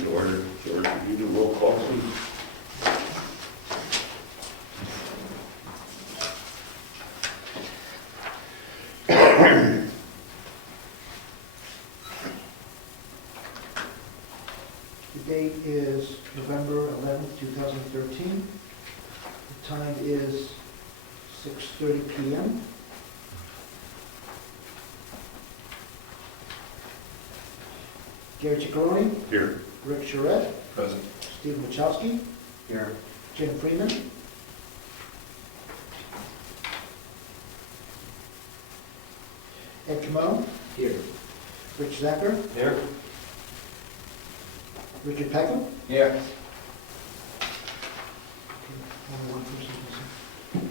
meeting to order. George, would you do roll call, please? The date is November 11th, 2013. The time is 6:30 p.m. Gary Ciccarone, Here. Rick Charette, Present. Stephen Wachowski, Here. Jim Freeman, Ed Comeau, Here. Rich Zacher, Here. Richard Peckham. Here. Only one person missing.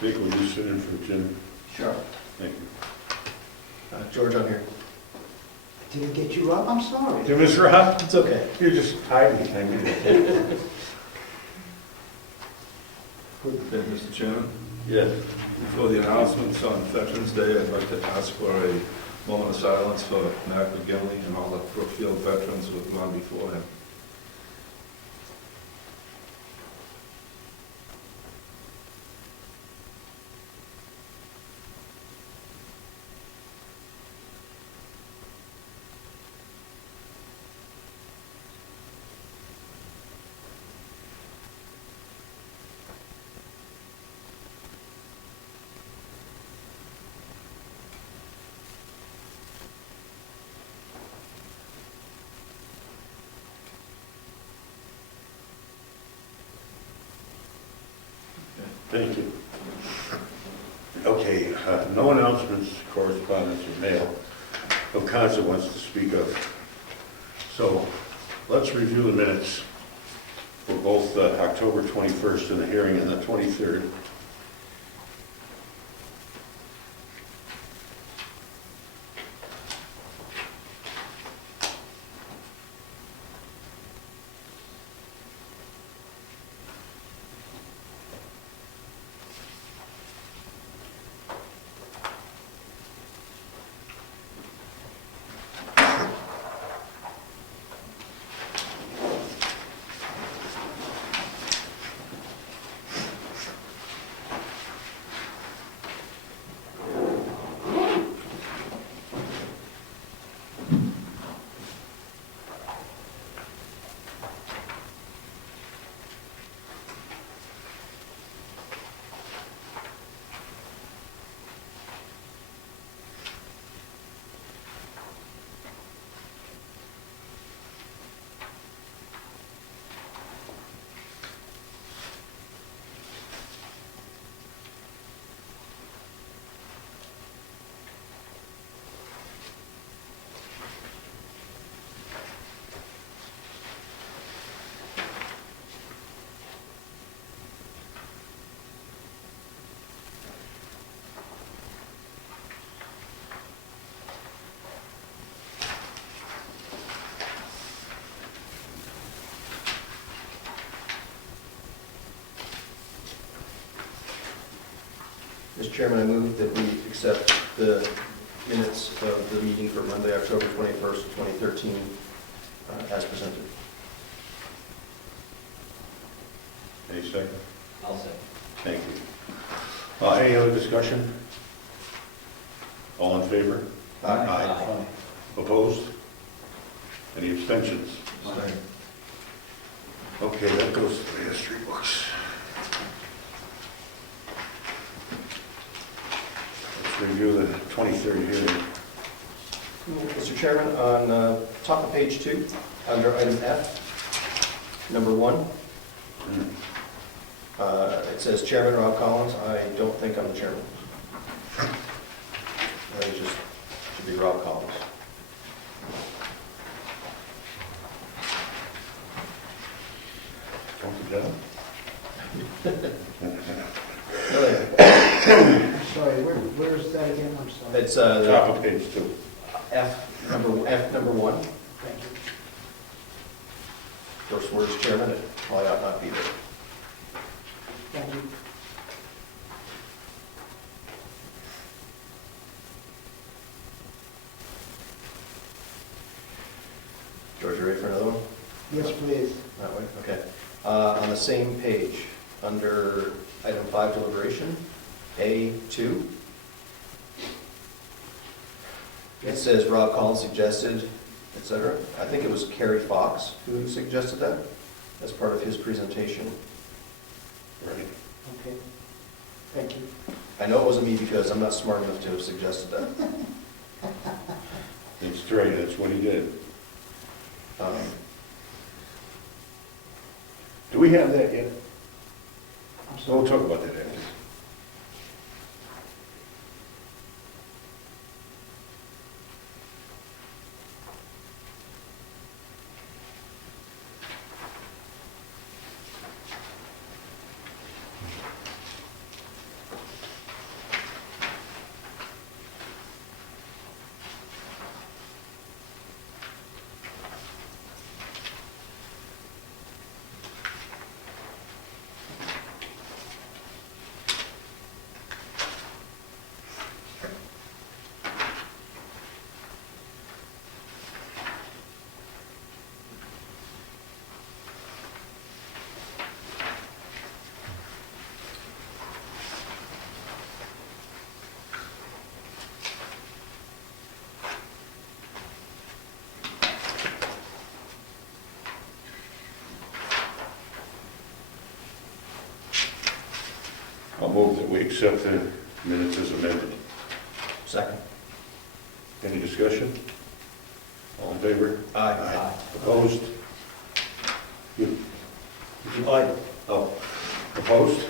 Vic, will you sit in for Jim? Sure. Thank you. George, I'm here. Did it get you up? I'm sorry. Jim is Rob. It's okay. You're just hiding. I mean. Mr. Chairman, Yes. before the announcements on Veterans Day, I'd like to ask for a moment of silence for Mac McGinley and all the Brookfield veterans who have gone before him. Thank you. Okay, no announcements, correspondence, or mail. No council wants to speak of. So let's review the minutes for both October 21st and the hearing on the 23rd. Mr. Chairman, I move that we accept the minutes of the meeting for Monday, October 21st, 2013, as presented. Any second? I'll say. Thank you. Any other discussion? All in favor? Aye. Opposed? Any abstentions? Okay, that goes to the history books. Let's review the 23rd hearing. Mr. Chairman, on top of page 2, under item F, number 1, it says Chairman Rob Collins. I don't think I'm the chairman. I think it just should be Rob Collins. Sorry, where is that again? I'm sorry. It's Top of page 2. F number 1. Thank you. First word is chairman. It probably ought not be there. Thank you. George, you ready for another one? Yes, please. That way, okay. On the same page, under item 5 deliberation, A2, it says Rob Collins suggested, etc. I think it was Kerry Fox who suggested that as part of his presentation. Right. Okay. Thank you. I know it wasn't me because I'm not smart enough to have suggested that. That's right, that's what he did. Do we have that yet? I'm So we'll sorry. talk about that after. I'll move that we accept the minutes as amended. Second. Any discussion? All in favor? Aye. Opposed? You? Aye. Oh, opposed?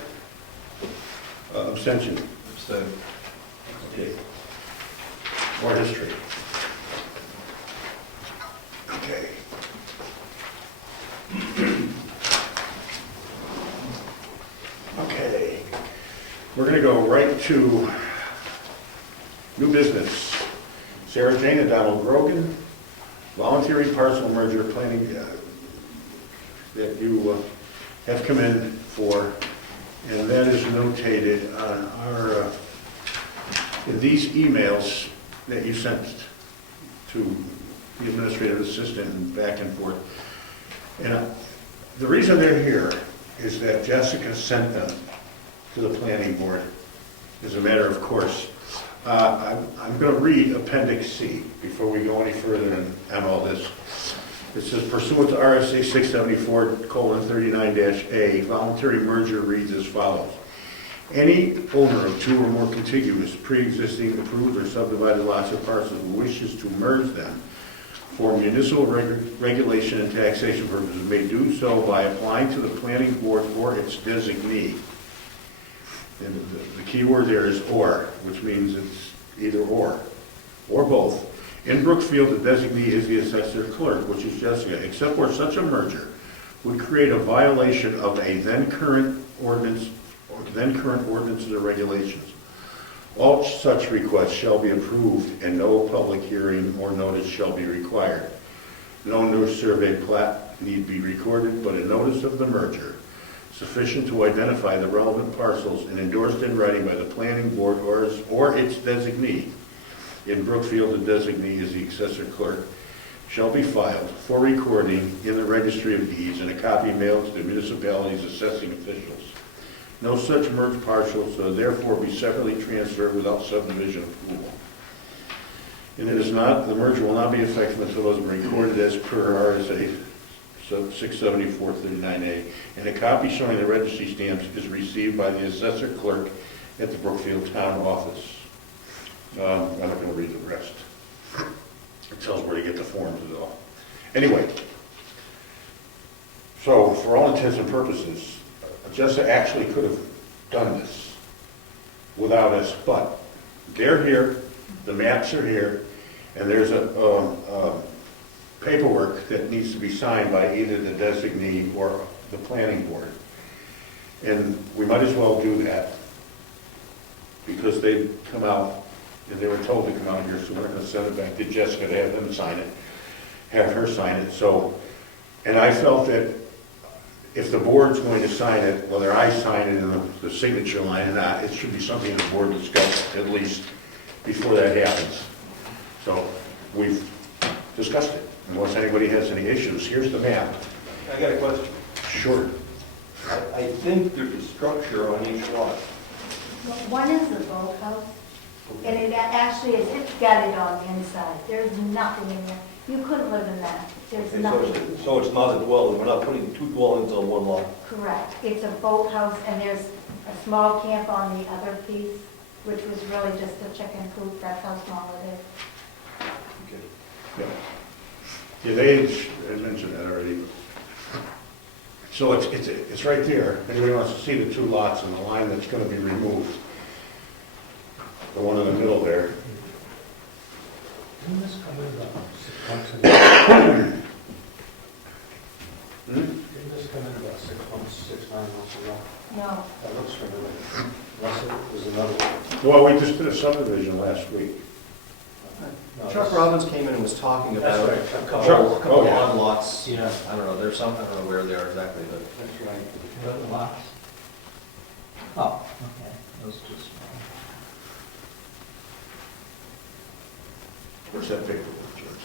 Abstention? Abstain. Okay. More history. Okay. Okay. We're going to go right to new business. Sarahjane of Donald Grogan, voluntary parcel merger planning that you have come in for, and that is notated on our, in these emails that you sent to the administrative assistant and back and forth. And the reason they're here is that Jessica sent them to the planning board as a matter of course. I'm going to read Appendix C before we go any further on all this. It says pursuant to RSA 674:39-A, voluntary merger reads as follows. Any owner of two or more contiguous, pre-existing, approved, or subdivided lots or parcels who wishes to merge them for municipal regulation and taxation purposes may do so by applying to the planning board or its designee. And the key word there is or, which means it's either or both. In Brookfield, the designee is the assessor clerk, which is Jessica, except where such a merger would create a violation of a then current ordinance ordinances or regulations. All such requests shall be approved and no public hearing or notice shall be required. No new survey plat need be recorded, but a notice of the merger sufficient to identify the relevant parcels and endorsed in writing by the planning board or its designee. In Brookfield, the designee is the assessor clerk, shall be filed for recording in the registry of deeds and a copy mailed to the municipality's assessing officials. No such merged parcels shall therefore be separately transferred without subdivision approval. And it is not, the merger will not be effective until it has been recorded as per RSA 674:39-A, and a copy showing the registry stamps is received by the assessor clerk at the Brookfield town office. I'm not going to read the rest. It tells where to get the forms and all. Anyway, so for all intents and purposes, Jessica actually could have done this without us, but they're here, the maps are here, and there's a paperwork that needs to be signed by either the designee or the planning board. And we might as well do that because they come out, and they were told to come out here, so we're going to send it back to Jessica to have them sign it, have her sign it. So, and I felt that if the board's going to sign it, whether I sign it in the signature line or not, it should be something the board discussed at least before that happens. So we've discussed it. Unless anybody has any issues, here's the map. I got a question. Sure. I think there's a structure on each lot. One is the boathouse, and it actually is, it's gutted on the inside. There's nothing in there. You couldn't live in that. There's Okay, nothing. so it's not a dwelling, we're not putting two dwellings on one lot. Correct. It's a boathouse, and there's a small camp on the other piece, which was really just a chicken coop. That's how small it is. Okay. Yeah. Yeah, they had mentioned that already. So it's right there. Anybody wants to see the two lots and the line that's going to be removed? The one in the middle there. Didn't this come in about 6 months ago? Didn't this come in about 6 months, 6, 9 months ago? No. That looks familiar. Unless there's another one. Well, we just did a subdivision last week. No, Chuck this- Robbins came in and was talking That's about right, a Chuck. couple Oh, yeah. odd lots. Yeah. I don't know, there's some, I don't know where they are exactly, but That's right. The other lots? Oh, okay. Those two small. Where's that paperwork, George?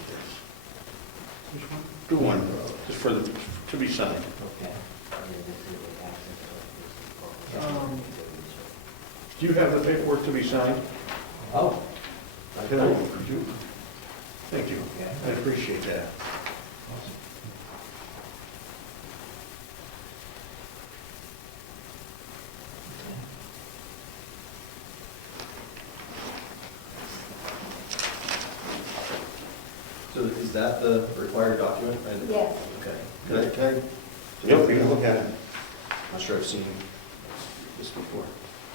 Which one? Do one, just for the, to be signed. Okay. Do you have the paperwork to be signed? Oh. Hello, could you? Thank you. Okay. I appreciate that. so is that the required document? Yes. Okay. Can I, Yep, we can look at it. I'm not sure I've seen this before.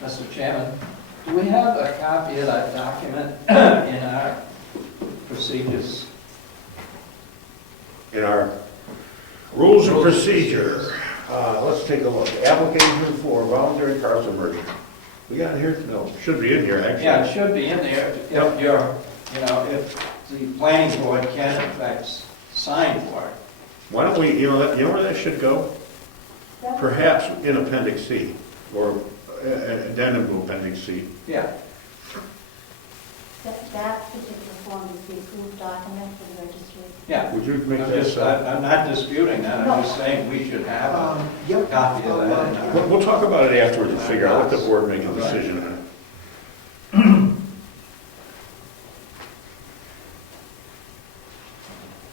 Mr. Chairman, do we have a copy of that document in our procedures? In our rules of procedure, let's take a look. Application for voluntary parcel merger. We got it here? No, should be in here, actually. Yeah, it should be in there if you're, if the planning board can in fact sign for it. Why don't we, you know where that should go? Perhaps in Appendix C, or addendum to Appendix C. Yeah, That particular form is the approved document for the registry. yeah. Would you make I'm that just, so? I'm not disputing that, I'm just saying we should have a Yep. copy of that in our. We'll talk about it afterwards and figure out, let the board make a decision on it.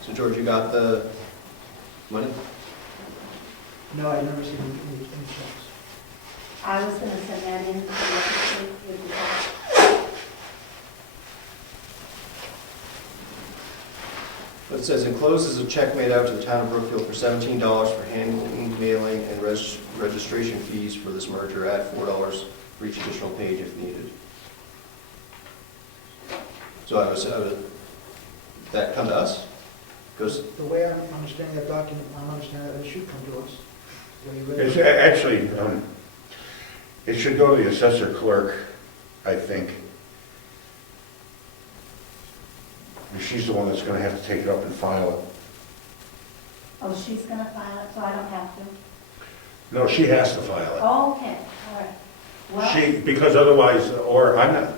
So George, you got the money? No, I've never seen any checks. I was gonna send that in to the registry with the It says enclosed is a check made out to the town of Brookfield for $17 for handling, mailing, and registration fees for this merger. Add $4 for each additional page if needed. So that come to us? Goes, The way I'm understanding that document, I'm understanding that it should come to us. The way you read It's it. actually, it should go to the assessor clerk, I think. She's the one that's gonna have to take it up and file it. Oh, she's gonna file it, so I don't have to? No, she has to file Oh, okay, all right. it. Well, Because otherwise, or I'm not,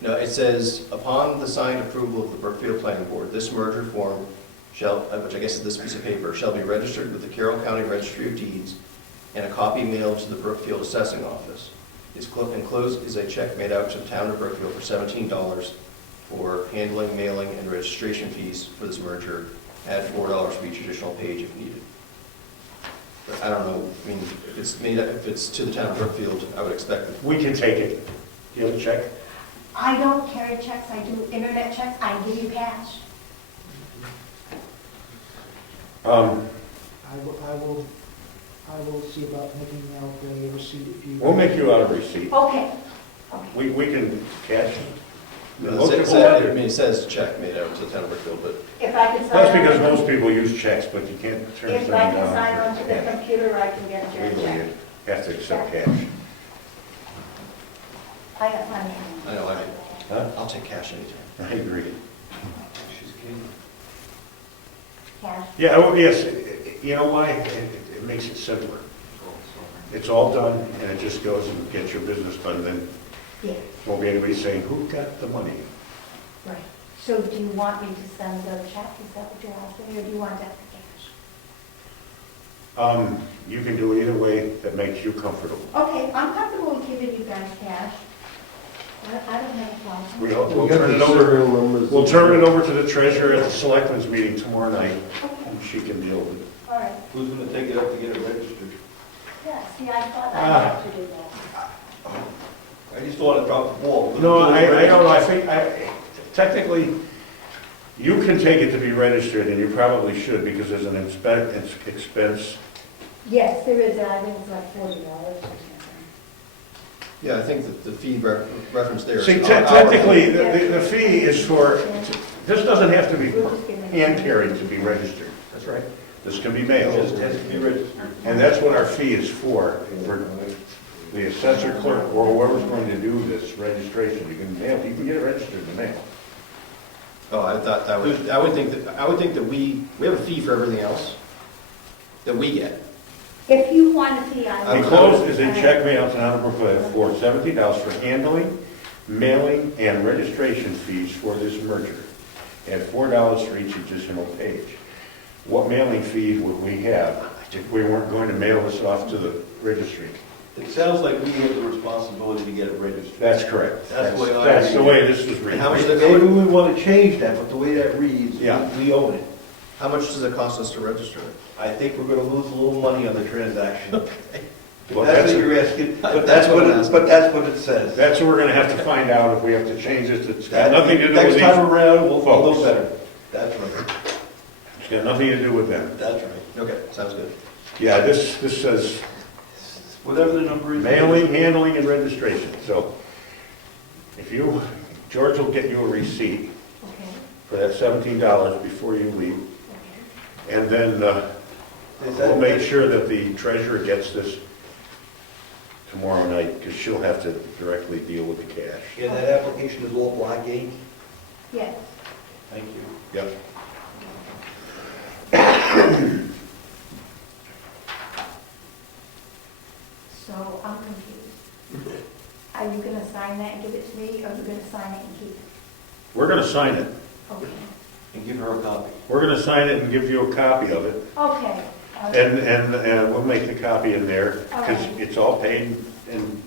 no, it says, upon the signed approval of the Brookfield Planning Board, this merger form shall, which I guess is this piece of paper, shall be registered with the Carroll County Registry of Deeds and a copy mailed to the Brookfield Assessing Office. Enclosed is a check made out to the town of Brookfield for $17 for handling, mailing, and registration fees for this merger. Add $4 for each additional page if needed. But I don't know, I mean, if it's to the town of Brookfield, I would expect that. we can take it. Do you have a check? I don't carry checks, I do internet checks, I give you cash. I will see about making out a receipt if you. We'll make you out a receipt. Okay, We can cash. It says check made out to the town of Brookfield, but if I can sign. That's because on- most people use checks, but you can't turn If something I down. can sign for onto the cash. computer, I can get your Legally, check. you have to accept cash. I got money. I know, Huh? I'll take cash anytime. I agree. She's keen. Cash. Yeah, oh, yes, you know why? It makes it simpler. It's all done, and it just goes and gets your business done, then Yeah, won't be anybody saying, who got the money? right. So do you want me to send the check, is that what you're asking, or do you want that for cash? You can do it either way that makes you comfortable. Okay, I'm comfortable with giving you guys cash. I don't have a problem. We'll turn it over, we'll turn it over to the treasurer at the selectmen's meeting tomorrow night, Okay, and she can deal with it. all right. Who's gonna take it up to get it registered? Yeah, see, I thought I'd have to do that. I just don't wanna drop the ball. No, I don't know, I think, technically, you can take it to be registered, and you probably should, because there's an expense. Yes, there is, I think it's like $40 or something. Yeah, I think that the fee reference there is. See, our- technically, the fee is for, this doesn't have to be We're just giving it- hand-carried to be registered. That's right. This can be It mailed. just has to be registered. And that's what our fee is for the assessor clerk or whoever's going to do this registration. You can get it registered in the mail. Oh, I thought that would, I would think that we have a fee for everything else that we get. If you want a fee, I. Enclosed is a check mail to town of Brookfield for $17 for handling, mailing, and registration fees for this merger, and $4 for each additional page. What mailing fee would we have if we weren't going to mail this off to the registry? It sounds like we have the responsibility to get it registered. That's correct. That's the way I That's read the it. way this was written. How much does it Maybe we wanna change that, but the way that reads, Yeah. we own it. How much does it cost us to register it? I think we're gonna lose a little money on the transaction. Well, That's that's- what you're asking, but That's what I'm asking. that's what it says. That's what we're gonna have to find out if we have to change it. It's got nothing to do with Next these. time around, we'll folks. know better. That's right, It's got nothing to do with them. that's right. Okay, sounds good. Yeah, this says Whatever the number is. mailing, handling, and registration. So if you, George will get you a receipt Okay, for that $17 before you leave. okay. And then Is that- we'll make sure that the treasurer gets this tomorrow night, because she'll have to directly deal with the cash. Yeah, that application is all block ink. Yes, Thank you. Yep. so I'm confused. Are you gonna sign that and give it to me, or are you gonna sign it and keep it? We're gonna sign it. Okay, And give her a copy. We're gonna sign it and give you a copy of it. okay. And we'll make the copy in there, because Alright. it's all paid and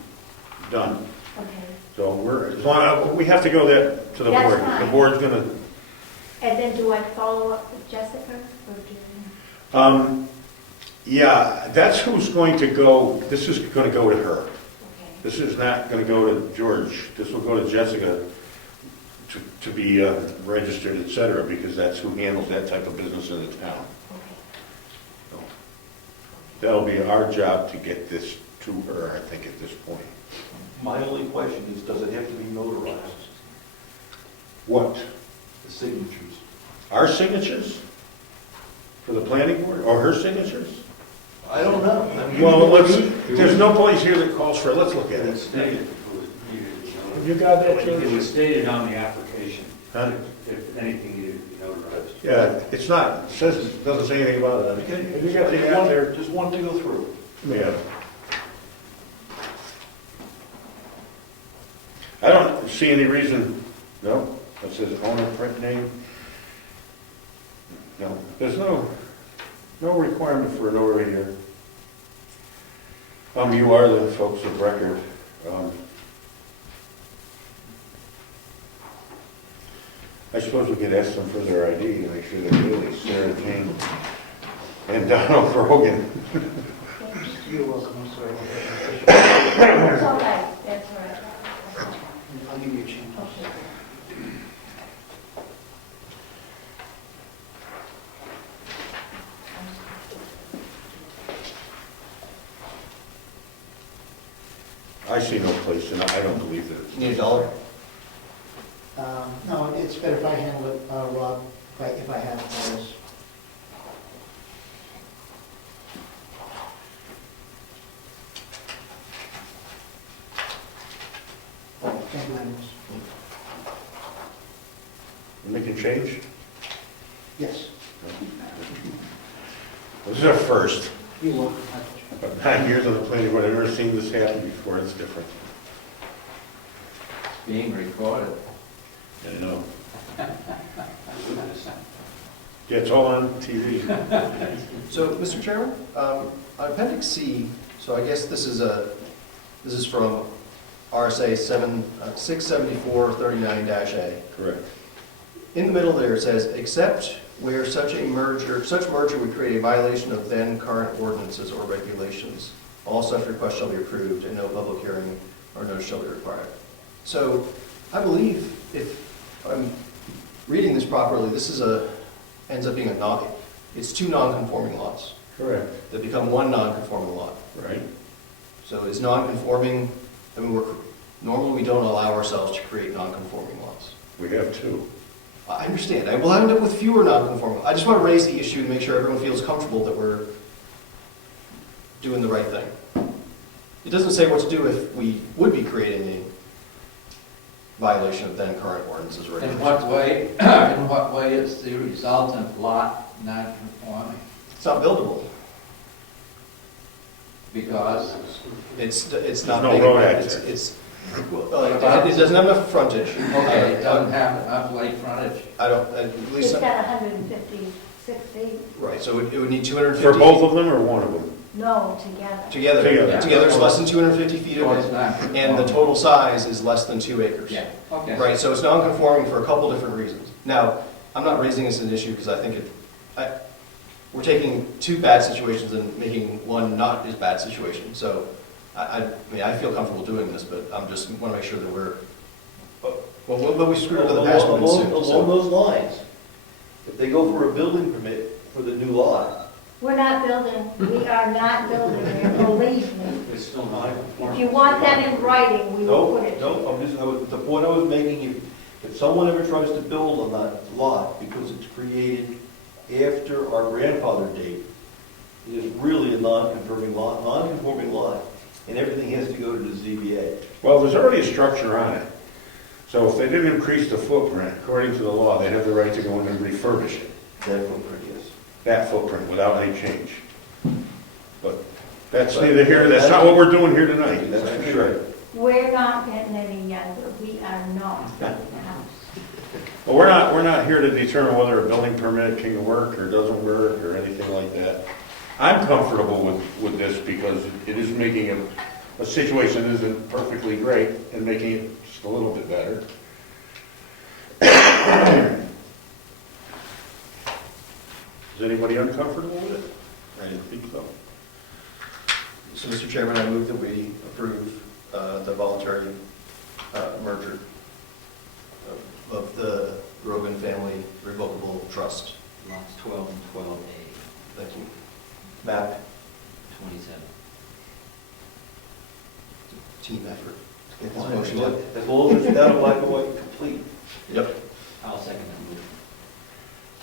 done. Okay, So we're, as long, we have to go that to the That's board. The fine. board's gonna, and then do I follow up with Jessica, or do you? yeah, that's who's going to go, this is gonna go to her. Okay, This is not gonna go to George. This will go to Jessica to be registered, et cetera, because that's who handles that type of business in the town. okay. So that'll be our job to get this to her, I think, at this point. My only question is, does it have to be notarized, What? the signatures? Our signatures? For the planning board, or her signatures? I don't know. I mean, Well, you- there's no place here that calls for it. Let's look at It it. was stated, You got that, it George? was stated on the application, Huh? if anything needed to be notarized. Yeah, it's not, it says, it doesn't say anything about it. Okay, Have you got the out there? just want to go through. Yeah. I don't see any reason, no, it says owner print name. No, there's no requirement for a notary here. You are the folks of record. I suppose we could ask them for their ID and make sure they're really Sarahjane and Donald Grogan. You're welcome, I'm sorry. It's all right, that's all right. I'll give you a change. Okay. I see no place, and I don't believe that. You need $1? No, it's better if I handle it, Rob, if I have those. Thank you, Anders. Making change? Yes, This is our first. you will. About 9 years on the planning board, I've never seen this happen before. It's different. Being recorded. I know. Yeah, it's all on TV. So, Mr. Chairman, on Appendix C, so I guess this is from RSA 674-39-A. Correct. In the middle there, it says, except where such merger would create a violation of then current ordinances or regulations, all such requests shall be approved and no public hearing or notice shall be required. So I believe if I'm reading this properly, this ends up being it's two non-conforming lots Correct. that become one non-conforming lot. Right. So is non-conforming, I mean, normally we don't allow ourselves to create non-conforming lots. We have two. I understand. We'll end up with fewer non-conforming. I just want to raise the issue and make sure everyone feels comfortable that we're doing the right thing. It doesn't say what to do if we would be creating a violation of then current ordinances or In regulations. what way is the resultant lot non-conforming? It's not buildable. Because It's There's not no big. road It's- access. it doesn't have enough frontage. okay, it doesn't have enough lake frontage. I don't, at It's least, got 156 feet. right, so it would need 250. For both of them or one of them? No, together. Together. Together. It's less than 250 feet So of it's it, not and the total size is less than 2 acres. Yeah, okay. Right, so it's non-conforming for a couple different reasons. Now, I'm not raising this as an issue because I think we're taking two bad situations and making one not as bad situation. So I mean, I feel comfortable doing this, but I'm just want to make sure that but we screwed up in the past. Along those lines, if they go for a building permit for the new lot, We're not building, we are not building there, believe me. It's still not If conforming. you want that in writing, we will put it. the point I was making, if someone ever tries to build on that lot because it's created after our grandfather date, it is really a non-conforming lot, and everything has to go to the ZBA. Well, there's already a structure on it. So if they didn't increase the footprint, according to the law, they have the right to go in and refurbish it, That footprint, yes. that footprint, without any change. But that's neither here, that's not what we're doing here tonight. That's for sure. We're not getting any younger, we are not building a house. Well, we're not here to determine whether a building permit can work or doesn't work or anything like that. I'm comfortable with this because it is making a situation that isn't perfectly great and making it just a little bit better. Is anybody uncomfortable with it? I didn't think so. So, Mr. Chairman, I move that we approve the voluntary merger of the Grogan Family Revocable Trust. Lots 12 and 12A, Thank you. Map, 27. team effort. Get this As motion long done. as it's down in black and white, complete. Yep. I'll second that motion.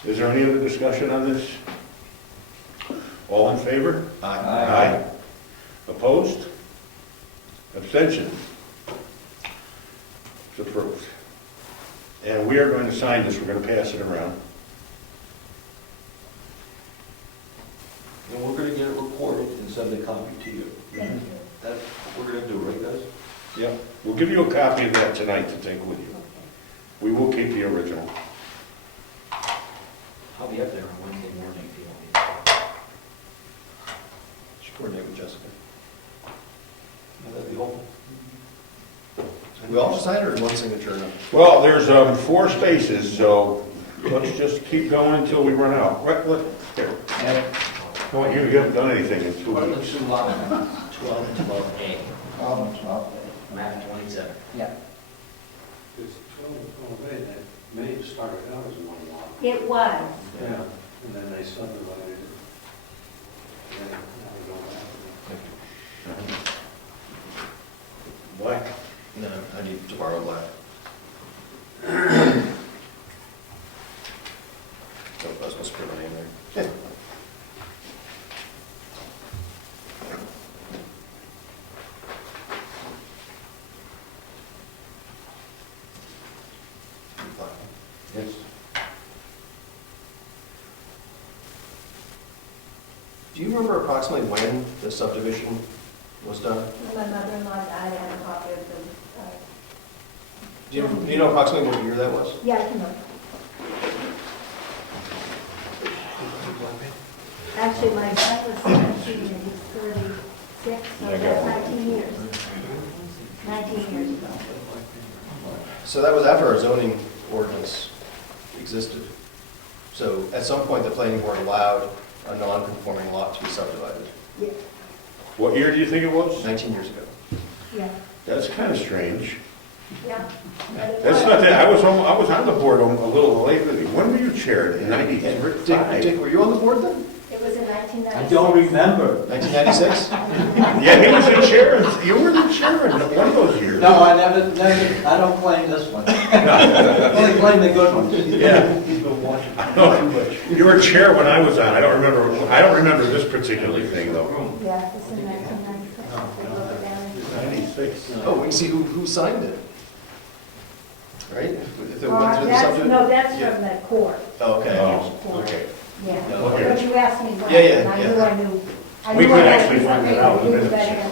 Is there any other discussion on this? All in favor? Aye. Opposed? Abstention? It's approved. And we are going to sign this, we're going to pass it around. And we're gonna get it recorded and send a copy to you. Thank you. That's what we're gonna do, right, guys? Yep. We'll give you a copy of that tonight to take with you. We will keep the original. I'll be up there on Wednesday morning if you want me to. Should coordinate with Jessica. Yeah, that'd be helpful. We all sign it or one signature? No? Well, there's 4 spaces, so let's just keep going until we run out. Here. And Well, you haven't done anything in 2 what are the weeks. two lot numbers? 12 and 12A, 12 and 12A. map 27. Yeah. It's 12 and 12A, that may have started out as one lot. It was. Yeah, and then they subdivided it. And then now they go back. Black. No, I need to borrow black. Oh, I was supposed to put my name there. Yes. Do you remember approximately when the subdivision was done? When my mother-in-law died, I had a copy of the, Do you know approximately what year that was? yeah, I can look. Actually, my son was 17 and he's 36, so that's 19 years. 19 years ago. So that was after our zoning ordinance existed. So at some point, the planning board allowed a non-conforming lot to be subdivided, Yeah, What year do you think it was? 19 years ago. yeah, That's kind of strange. yeah. But it That's was. not that, I was on the board a little lately. When were you chair? In And Dick, 95? were you on the board then? It was in 1996. I don't remember. 1996? Yeah, he was the chair, you were the chair in one of those years. No, I never, I don't claim this one. Only claim the good ones. Yeah. He's been watching No, too much. You were chair when I was on, I don't remember this particular thing though. Yeah, it was in 1996. I wrote it down. 96. Oh, we can see who signed it. Right? If it went through the That's, subdivision? no, that's Yeah. from the court. Oh, okay. Oh, okay. Yeah, No, okay. but you asked me when, Yeah, yeah, and I yeah. knew. I We knew could I had actually to find it make out in a the new minutes. veteran.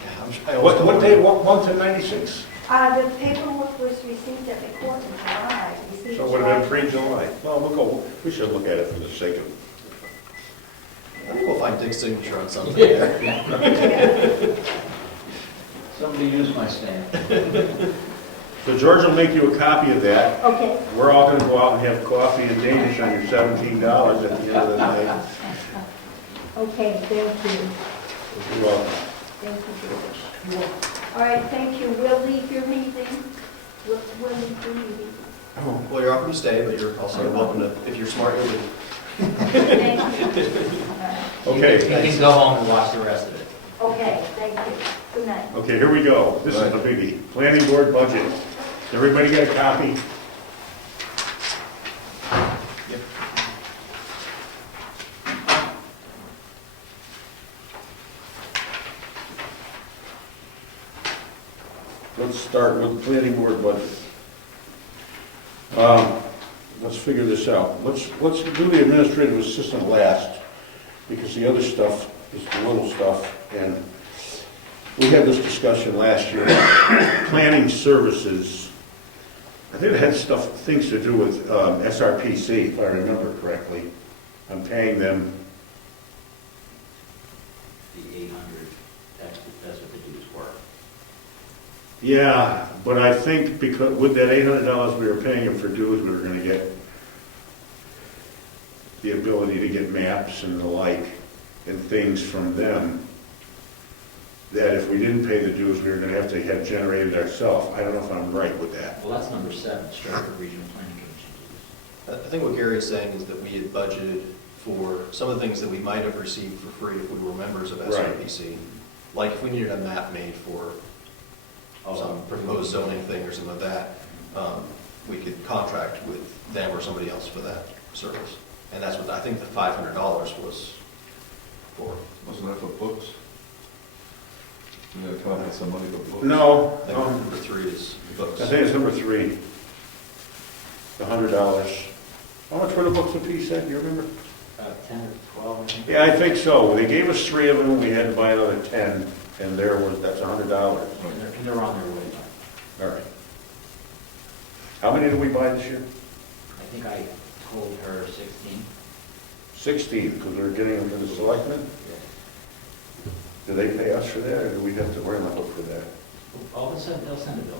Yeah, I always What told day, them. what month in 96? The paperwork was received at the court in July. Received So it would have been July. pre-July. Well, we should look at it for the sake of. I think we'll find Dick's signature on something. Yeah. Somebody used my stamp. So George will make you a copy of that. Okay, We're all gonna go out and have coffee and Danish on your $17 at the end of the night. okay, thank you. You're welcome. Thank you, George. All right, thank you. We'll leave your meeting. We'll leave your meeting. Well, you're welcome to stay, but you're also welcome to, if you're smart, you'll leave. Thank you. All right. Okay, You can go home and watch the rest of it. Okay, thank you. Good night. okay, here we go. This is the biggie. Planning board budget. Everybody got a copy? Let's start with the planning board budget. Let's figure this out. Let's do the administrative assistant last, because the other stuff is the little stuff, and we had this discussion last year. Planning services, I think it had things to do with SRPC, if I remember correctly. I'm paying them, The 800, that's what the dues were. yeah, but I think because with that $800 we were paying them for dues, we were gonna get the ability to get maps and the like, and things from them, that if we didn't pay the dues, we were gonna have to have generated ourselves. I don't know if I'm right with that. Well, that's number 7, Stratford Regional Planning Commission dues. I think what Gary is saying is that we had budgeted for some of the things that we might have received for free if we were members of SRPC. Like if we needed a map made for some proposed zoning thing or something like that, we could contract with them or somebody else for that service. And that's what I think the $500 was for. Wasn't that for books? We had to come up with some money for books. No, I think number 3 is books. I think it's number 3, the $100. How much were the books a piece, Ed, do you remember? 10 or 12, I think. Yeah, I think so. They gave us 3 of them, we had to buy another 10, and that's $100. And they're on their way. All right. How many did we buy this year? I think I told her 16. 16, because we were getting them from the selectmen? Do they pay us for that, or do we have to worry about for that? All of a sudden, they'll send a bill.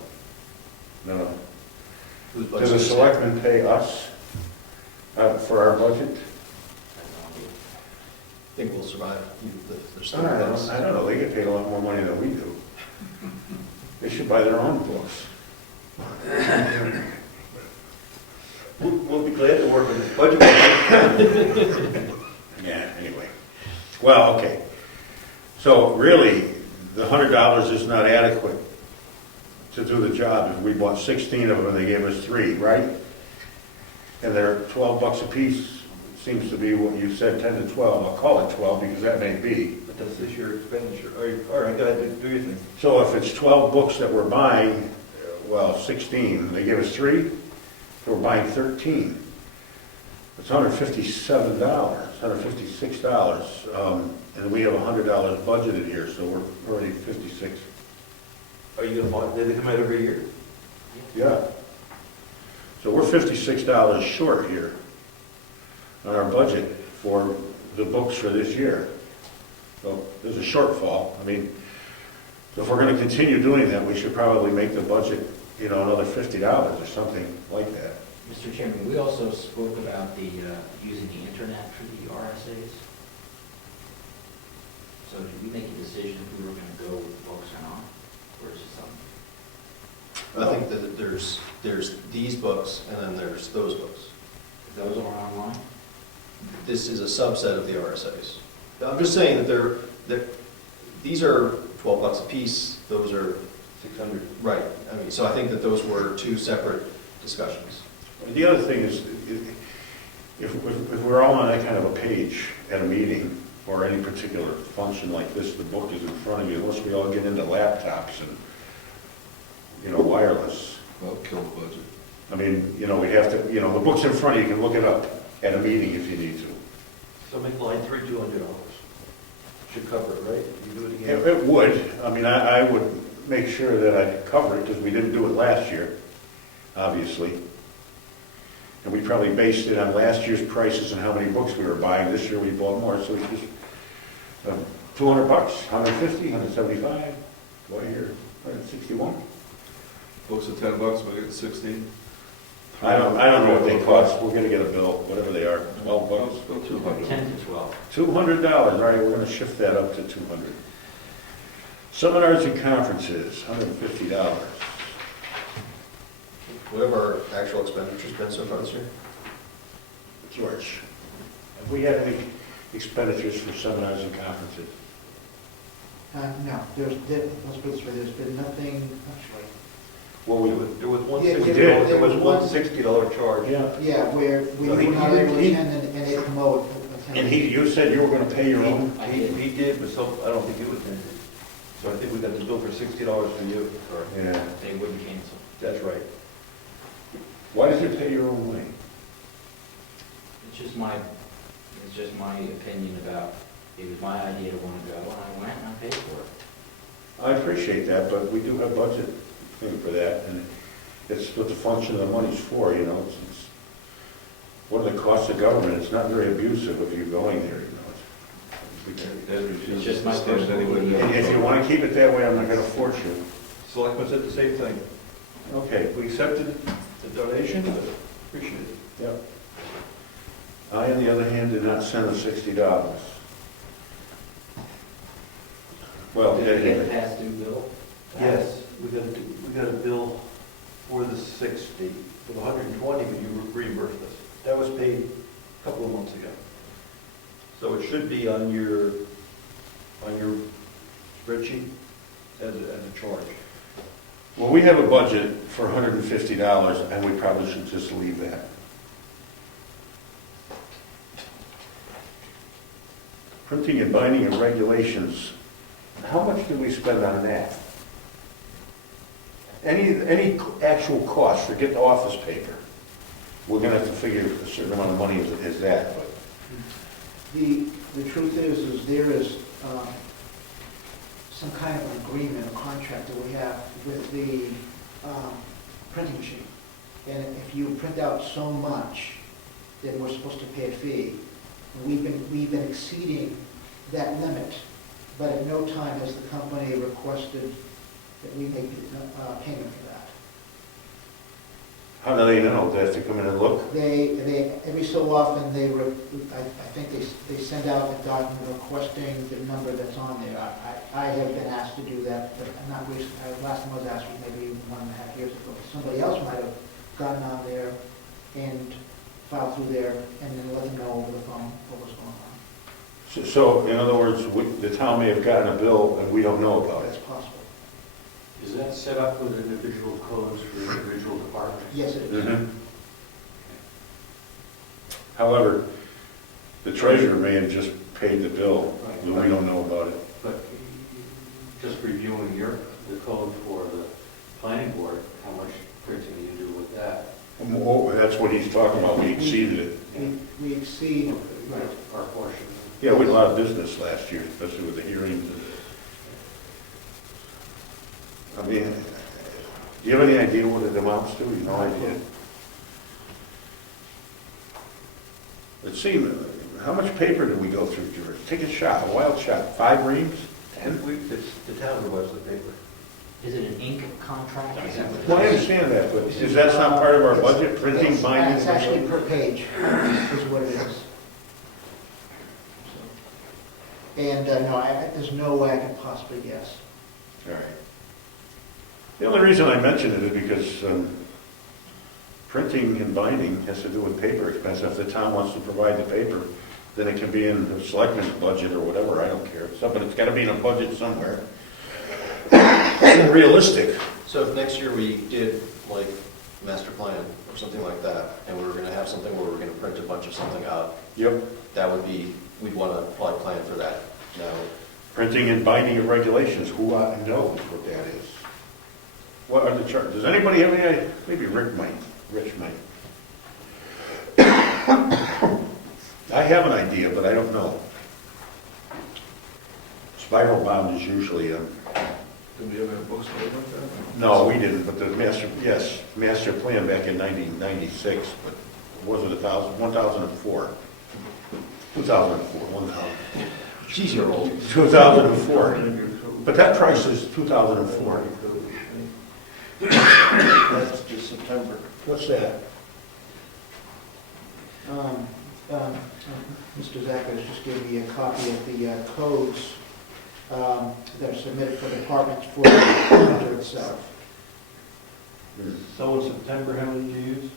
No. Whose Do budget the is it? selectmen pay us for our budget? I have no idea. I think we'll survive. There's I still don't know. things. I don't know, they get paid a lot more money than we do. They should buy their own books. We'll be glad to work on this budget. Yeah, anyway. Well, okay. So really, the $100 is not adequate to do the job. If we bought 16 of them and they gave us 3, right? And they're $12 a piece, seems to be what you said, 10 to 12. I'll call it 12 because that may be. But that's this year's expenditure. All right, go ahead, do your thing. So if it's 12 books that we're buying, well, 16, they give us 3, so we're buying 13. It's $157, $156, and we have $100 budgeted here, so we're already 56. Are you gonna buy, they come out every year? Yeah. So we're $56 short here on our budget for the books for this year. So there's a shortfall. I mean, if we're gonna continue doing that, we should probably make the budget, another $50 or something like that. Mr. Chairman, we also spoke about the, using the internet for the RSAs. So did we make a decision if we were gonna go with books or not? Or is it something? I think that there's these books and then there's those books. If those are online? This is a subset of the RSAs. I'm just saying that these are $12 a piece, those are, 600. right. I mean, so I think that those were two separate discussions. The other thing is, if we're all on that kind of a page at a meeting, or any particular function like this, the book is in front of you, unless we all get into laptops and, wireless. Well, kill the budget. I mean, we have to, the book's in front of you, you can look it up at a meeting if you need to. So make line 3 $200. Should cover it, right? You do it again? It would, I mean, I would make sure that I cover it, because we didn't do it last year, obviously. And we probably based it on last year's prices and how many books we were buying. This year we bought more, so it's just $200, 150, 175. Do I hear 161? Books are $10, we get 16. I don't know what they cost. We're gonna get a bill, whatever they are, $12. Go 200. 10 to 12. $200, all right, we're gonna shift that up to $200. Seminars and conferences, $150. What have our actual expenditures been so far this year? George, have we had any expenditures for seminars and conferences? No, let's put it this way, there's been nothing, actually. Well, There was Yeah, $160, did. there was $160 charge. Yeah, where we No, were he- not able to he- attend and they Comeau. and you said you were gonna pay your own? I He did. did, but so, I don't think you attended. So I think we got the bill for $60 for you. Yeah. They wouldn't cancel. That's right. Why did you pay your own way? It's just my opinion about, it was my idea to want to go, and I went and I paid for it. I appreciate that, but we do have budget thing for that, and it's what the function of the money's for, it's one of the costs of government. It's not very abusive if you're going there, Ed refuses just to my stand personal anywhere near And the if you phone. wanna keep it that way, I'm not gonna force you. Selectmen said the same thing. Okay, We accepted the donation, but appreciate it. yep. I, on the other hand, did not send the $60. Well, Did we get a past due bill? Yes, we got a bill for the 60, for the 120, but you reimbursed us. That was paid a couple of months ago. So it should be on your spreadsheet as a charge. well, we have a budget for $150, and we probably should just leave that. Printing and binding of regulations, how much did we spend on that? Any actual cost, forget the office paper. We're gonna have to figure a certain amount of money is that, but. The truth is there is some kind of an agreement, a contract that we have with the printing machine. And if you print out so much, then we're supposed to pay a fee. We've been exceeding that limit, but at no time has the company requested that we make payment for that. How do they know? Do they have to come in and look? They every so often, I think they send out a document requesting the number that's on there. I have been asked to do that, but not recently. Last time I was asked was maybe 1.5 years ago. Somebody else might have gotten on there and filed through there and then let them know over the phone what was going on. So, in other words, the town may have gotten a bill and we don't know about That's it. possible. Is that set up with individual codes for individual departments? Yes, it is. Mhm. However, the treasurer may have just paid the bill, and we don't know about it. But just reviewing the code for the planning board, how much printing you do with that? Oh, that's what he's talking about, we exceeded it. We exceed, right. Our portion. Yeah, we had a lot of business last year, especially with the hearings. I mean, do you have any idea what it amounts to? No idea. It seemed, how much paper did we go through, George? Take a shot, a wild shot, 5 reams? 10? It's the town who has the paper. Is it an ink contract? Is that what it Well, I is? understand that, but is that not part of our budget, printing, binding? It's actually per page, is what it is. And, no, there's no way I can possibly guess. All right. The only reason I mention it is because printing and binding has to do with paper expense. If the town wants to provide the paper, then it can be in the selectmen's budget or whatever, I don't care. Something, it's gotta be in a budget somewhere. Realistic. So if next year we did like master plan or something like that, and we were gonna have something where we're gonna print a bunch of something out, Yep. that would be, we'd wanna probably plan for that now. Printing and binding of regulations, who knows what that is? What are the charges? Does anybody have any idea? Maybe Rich might. I have an idea, but I don't know. Spiral bound is usually Did we ever have books like that? no, we didn't, but the master plan back in 1996, but was it 1004? 2004, 1000. Jeez, you're old. 2004. But that price is 2004. That's just September. What's that? Mr. Zackers just gave me a copy of the codes that are submitted for departments for the calendar itself. So in September, how many did you use?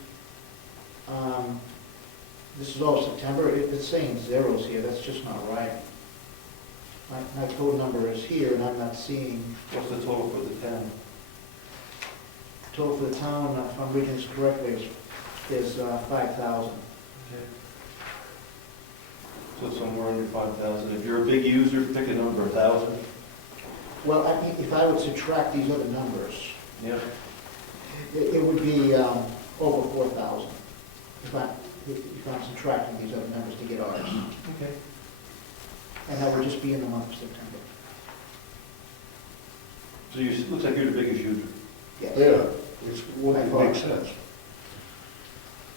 This is all September, it's saying zeros here, that's just not right. My code number is here, and I'm not seeing, What's the total for the town? total for the town, if I'm reading this correctly, is 5,000. So somewhere under 5,000. If you're a big user, pick a number, 1,000. Well, I mean, if I would subtract these other numbers, Yep. it would be over 4,000, if I'm subtracting these other numbers to get ours. Okay. And that would just be in the month of September. So you, looks like you're the biggest user. Yes. Yeah, it wouldn't make sense.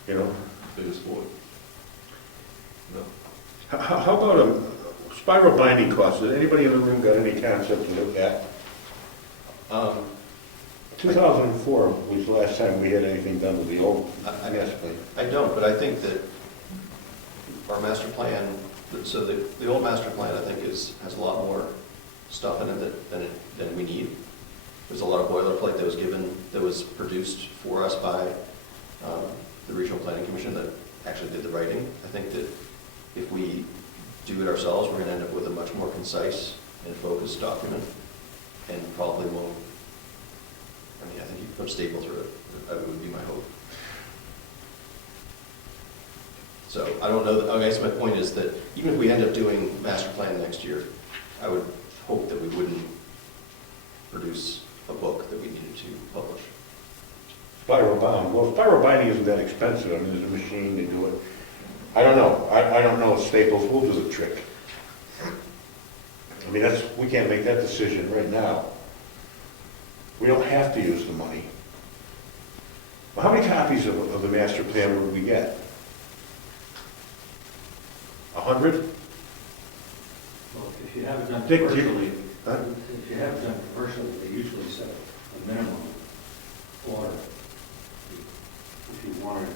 You know? Biggest board. No. How about a spiral binding costs? Has anybody in the room got any concept of that? 2004 was the last time we had anything done with the old master plan. I don't, but I think that our master plan, so the old master plan, I think, has a lot more stuff in it than we need. There's a lot of boilerplate that was produced for us by the Regional Planning Commission that actually did the writing. I think that if we do it ourselves, we're going to end up with a much more concise and focused document, and probably won't. I mean, I think you put a staple through it. That would be my hope. So I don't know. I guess my point is that even if we end up doing master plan next year, I would hope that we wouldn't produce a book that we needed to publish. Spiral bound. Well, spiral binding isn't that expensive. I mean, there's a machine, they do it. I don't know. I don't know if Staples will do the trick. I mean, we can't make that decision right now. We don't have to use the money. Well, how many copies of the master plan would we get? 100? Well, if you have it done Dick, commercially, Huh? if you have it done commercially, they usually set a minimum order. If you wanted,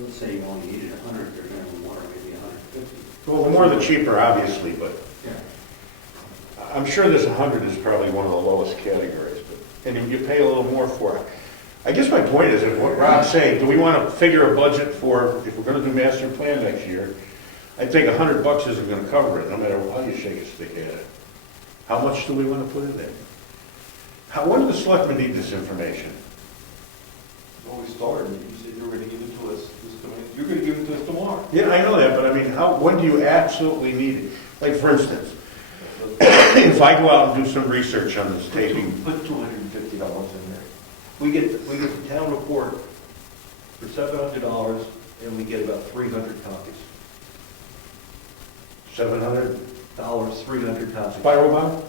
let's say you only needed 100, they're going to order maybe 150. Well, the more the cheaper, obviously, but Yeah. I'm sure this 100 is probably one of the lowest categories, and you pay a little more for it. I guess my point is, if what Rob's saying, do we want to figure a budget for, if we're going to do master plan next year, I think $100 isn't going to cover it, no matter how you shake a stick at it. How much do we want to put in there? When do the selectmen need this information? When we started, you said you were going to give it to us. You're going to give it to us tomorrow. Yeah, I know that, but I mean, when do you absolutely need it? Like, for instance, if I go out and do some research on this taping, Put $250 in there. We get the town report for $700, and we get about 300 copies. $700 300 copies. spiral bound?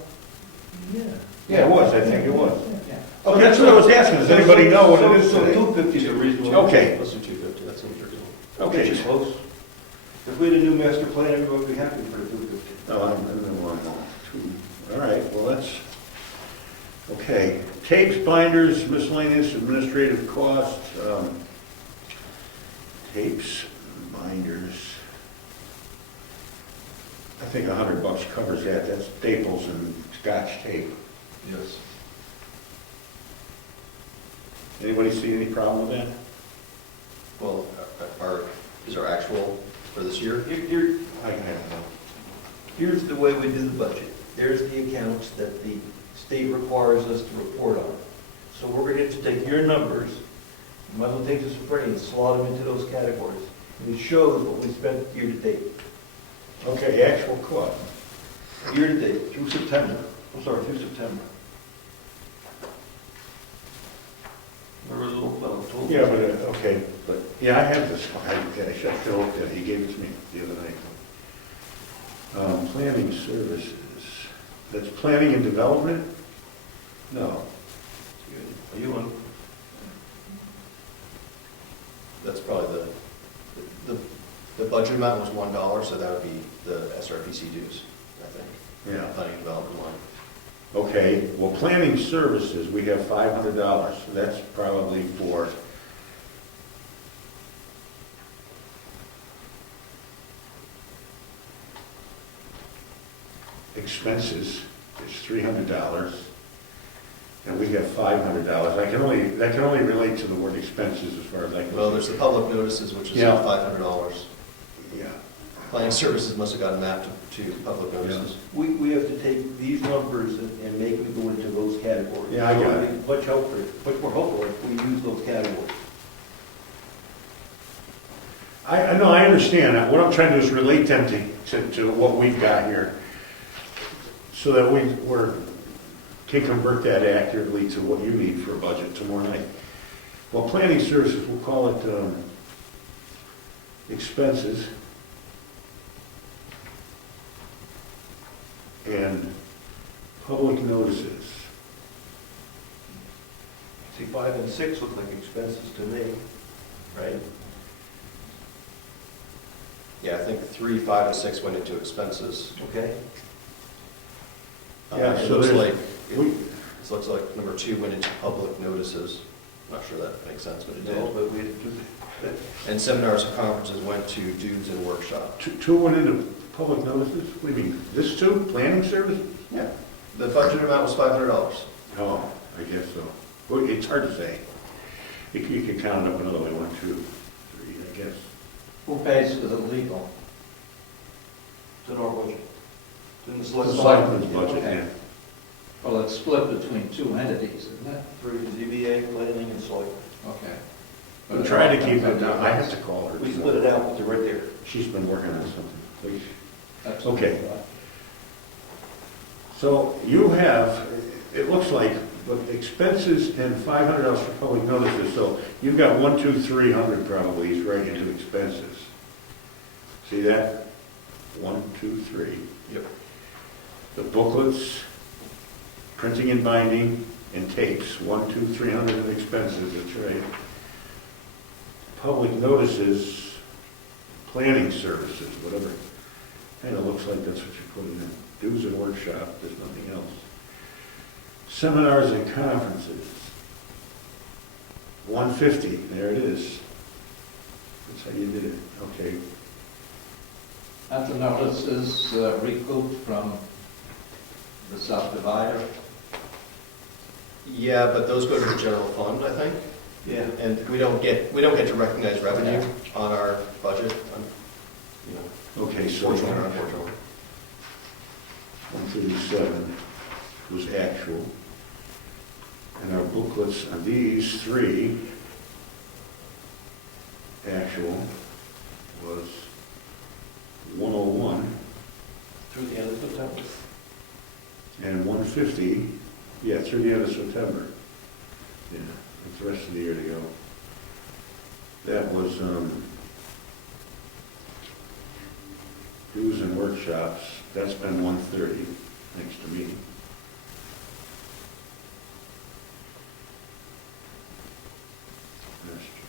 Yeah. Yeah, it was, I think it was. Yeah. Oh, that's what I was asking, does anybody know what it is So today? 250 is a reasonable. Okay. Let's do 250. That seems reasonable. Okay. Get you close. If we had a new master plan, everybody would be happy for the 250. No, I don't want two. All right, well, that's, okay. Tapes, binders, miscellaneous administrative costs, tapes, binders. I think $100 covers that. That's staples and Scotch tape. Yes. Anybody see any problem with that? Well, is our actual for this year? I don't know. Here's the way we do the budget. There's the accounts that the state requires us to report on. So we're going to take your numbers, you might as well take this for free and slot them into those categories. And it shows what we spent year to date. Okay, actual cost. Year to date, through September. Through September. Remember the little total? Yeah, but, okay, but, yeah, I have this one. I should have looked at it. He gave it to me the other night. Planning services. That's planning and development? No. Are you on? That's probably the budget amount was $1, so that would be the SRPC dues, I think. Yeah. Planning development line. Okay, well, planning services, we have $500. That's probably for expenses. It's $300, and we have $500. That can only relate to the word expenses as far as I can see. Well, there's the public notices, which is Yeah. $500. Yeah. Planning services must have gotten mapped to public notices. We have to take these numbers and make them go into those categories. Yeah, I got So it. it's much more helpful if we use those categories. I know, I understand. What I'm trying to do is relate them to what we've got here, so that can convert that accurately to what you need for a budget tomorrow night. Well, planning services, we'll call it expenses. And public notices. See, 5 and 6 look like expenses to me, right? Yeah, I think 3, 5, and 6 went into expenses. Okay? Yeah, It so looks there's- like, it looks like number 2 went into public notices. Not sure that makes sense, but it No, did. but we do that. And seminars and conferences went to dues and workshops. Two went into public notices? What do you mean? This two? Planning services? Yeah. The budget amount was $500. Oh, I guess so. Well, it's hard to say. You can count it up another way. 1, 2, 3, I guess. Who pays for the legal? It's in our budget. It's in the The select. selectmen's budget, Okay. yeah. Well, it's split between two entities, isn't it? Through ZBA, planning, and select. Okay. I'm trying to keep it down. I have to call her. We split it out, but they're right there. She's been working on something, please. That's Okay. So you have, it looks like, but expenses and $500 for public notices, so you've got 1, 2, 300 probably is right into expenses. See that? 1, 2, 3. Yep. The booklets, printing and binding, and tapes, 1, 2, 300 in expenses, that's right. Public notices, planning services, whatever. Kind of looks like that's what you're putting in. Dues and workshop, there's nothing else. Seminars and conferences, 150, there it is. That's how you did it, okay. And the notices recouped from the subdivider. Yeah, but those go to the general fund, I think. Yeah. And we don't get to recognize revenue on our budget, you know, Okay, so fortunately or unfortunately. 137 was actual. And our booklets on these three, actual was 101 Through the end of September. and 150, yeah, through the end of September. Yeah, that's the rest of the year to go. That was dues and workshops, that's been 130, next to me.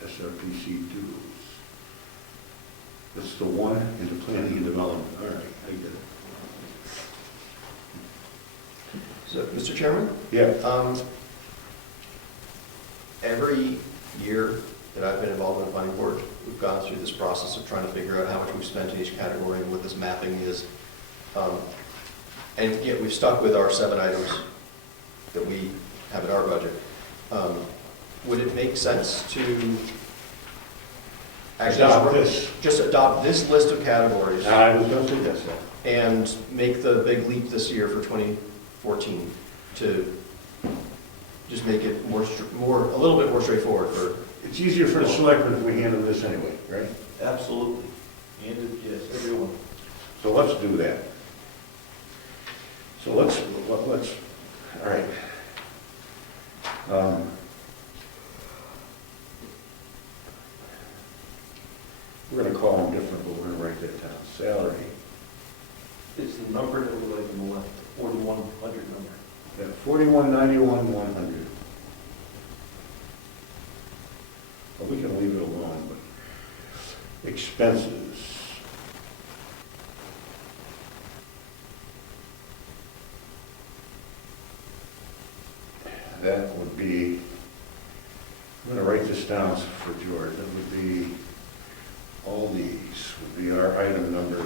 That's SRPC dues. This the one into planning and development. All right, I get it. So, Mr. Chairman? Yeah, Every year that I've been involved in the planning board, we've gone through this process of trying to figure out how much we've spent in each category and what this mapping is. And yet we've stuck with our 7 items that we have in our budget. Would it make sense to actually adopt this. just adopt this list of categories I was going to suggest that. and make the big leap this year for 2014 to just make it a little bit more straightforward for, It's easier for the selectmen if we handle this anyway, right? Absolutely. And, yes, everyone. So let's do that. So let's, all right. We're gonna call them different, but we're gonna write that down. Salary, It's the number that was like in the left, 4,100 number. yeah, 4191,100. Well, we can leave it alone, but expenses. That would be, I'm gonna write this down for George, that would be, all these would be our item number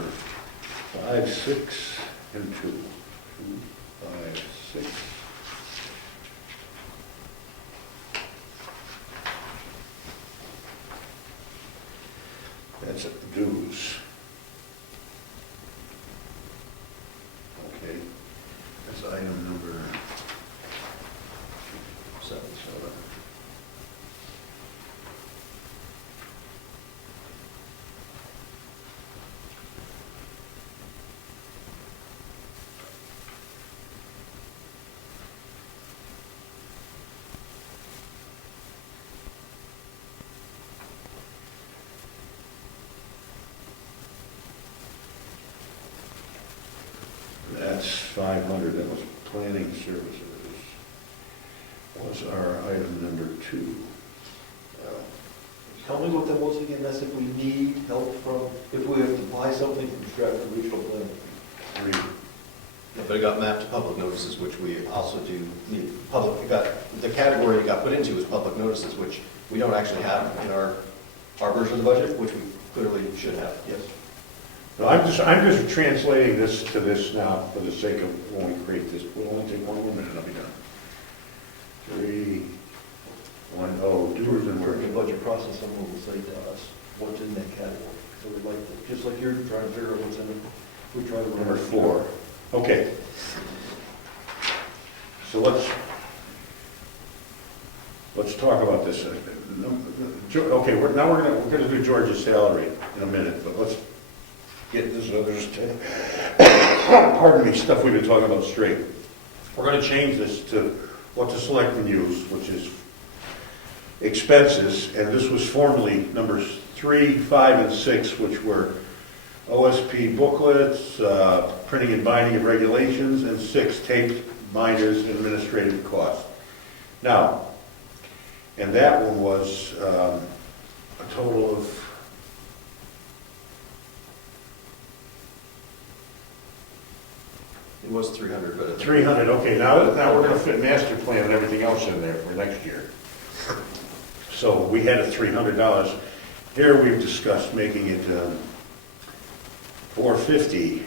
5, 6, and 2. 2, 5, 6. That's dues. Okay, that's item number 7. That's 500, that was planning services. Was our item number 2. Tell me what that was again, that's if we need help from, if we have to buy something from Stratford Regional Planning. 3. but it got mapped to public notices, which we also do need. The category it got put into is public notices, which we don't actually have in our version of the budget, which we clearly should have, yes. No, I'm just translating this to this now for the sake of when we create this. We'll only take 1 more minute, I'll be done. 3, 1, oh, doers and During the work. budget process, someone will say to us, what's in that category? So we'd like to, just like you're trying to figure out what's in it, we try to. Number 4. Okay. So let's talk about this. Okay, now we're gonna do George's salary in a minute, but let's get this other pardon me, stuff we've been talking about straight. We're gonna change this to what the selectmen use, which is expenses, and this was formerly numbers 3, 5, and 6, which were OSP booklets, printing and binding of regulations, and 6, taped binders, and administrative costs. Now, and that one was a total of It was 300, but. 300, okay, now we're gonna fit master plan and everything else in there for next year. So we had a $300. Here we've discussed making it $450,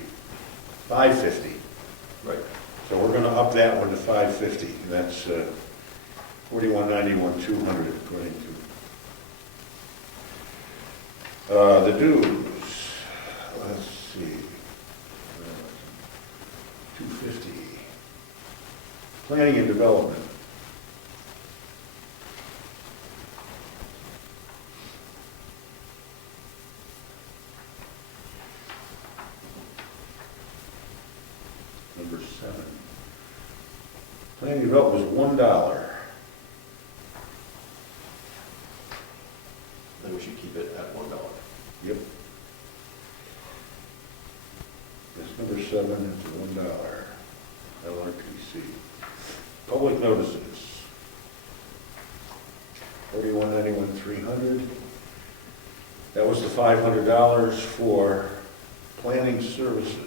$550. Right. So we're gonna up that one to $550, and that's $41.91, according to the dues. Let's see. 250. Planning and development. Number 7. Planning and development was $1. Then we should keep it at $1. Yep. That's number 7, it's $1. LRPC. Public notices. 41.91, 300. That was the $500 for planning services.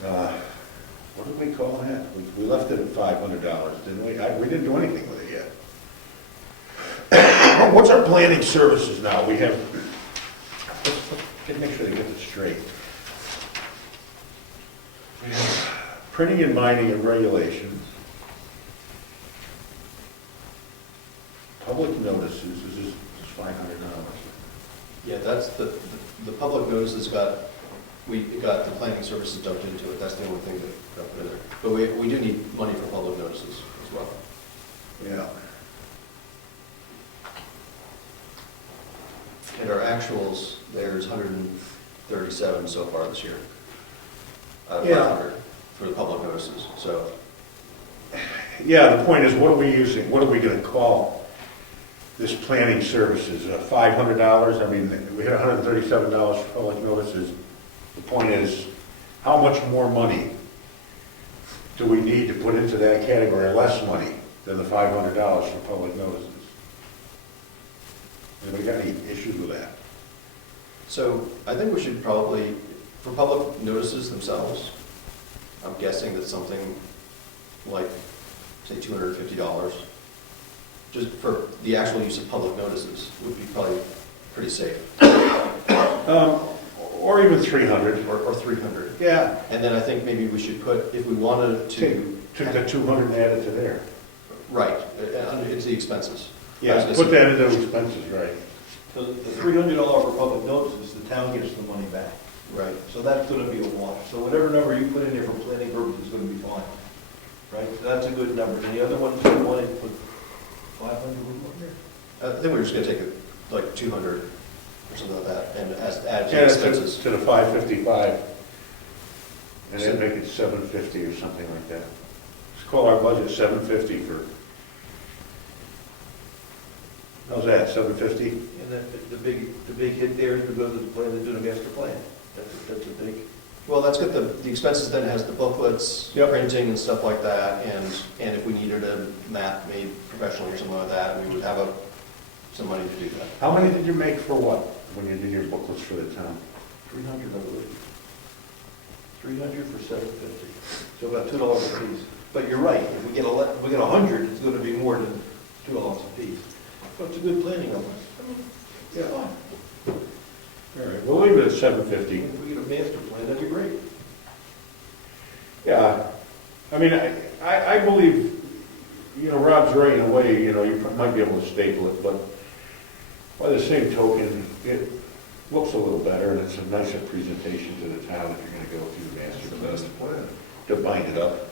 What did we call that? We left it at $500, didn't we? We didn't do anything with it yet. What's our planning services now? We have, let's make sure they get this straight. We have printing and binding and regulations, public notices, this is $500. Yeah, that's the public notices we got the planning services dumped into it. That's the only thing that got put in there. But we do need money for public notices as well. Yeah. And our actuals, there's 137 so far this year. Out of Yeah. 500 for the public notices, so. Yeah, the point is, what are we using, what are we gonna call this planning services? $500? I mean, we had $137 for public notices. The point is, how much more money do we need to put into that category, less money than the $500 for public notices? Anybody got any issues with that? So I think we should probably, for public notices themselves, I'm guessing that something like, say, $250, just for the actual use of public notices would be probably pretty safe. Or even 300. Or 300. Yeah. And then I think maybe we should put, if we wanted to. Take the 200 and add it to there. Right, into the expenses. Yeah, put that into expenses, right. So the $300 for public notices, the town gets the money back. Right. So that's gonna be a wash. So whatever number you put in there for planning purposes is gonna be fine. Right? So that's a good number. And the other ones, you want to put 500 in there? I think we're just gonna take it like 200 or something like that and add to Yeah, expenses. to the 555, and then make it 750 or something like that. Let's call our budget 750 for, how's that, 750? And then the big hit there is because of the plan, they're doing a master plan. That's a big. Well, that's good, the expenses then has the booklets, Yep. printing and stuff like that, and if we needed a map made professionally or something like that, we would have some money to do that. How many did you make for what, when you did your booklets for the town? 300, I believe. 300 for 750. So about $2 a piece. But you're right, if we get 100, it's gonna be more than $2 a piece. So it's a good planning number. Yeah. All right, we'll leave it at 750. If we get a master plan, that'd be great. Yeah, I mean, I believe, you know, Rob's right in a way, you know, you might be able to staple it, but by the same token, it looks a little better, and it's a nicer presentation to the town if you're gonna go through the master That's the best plan. to bind it up.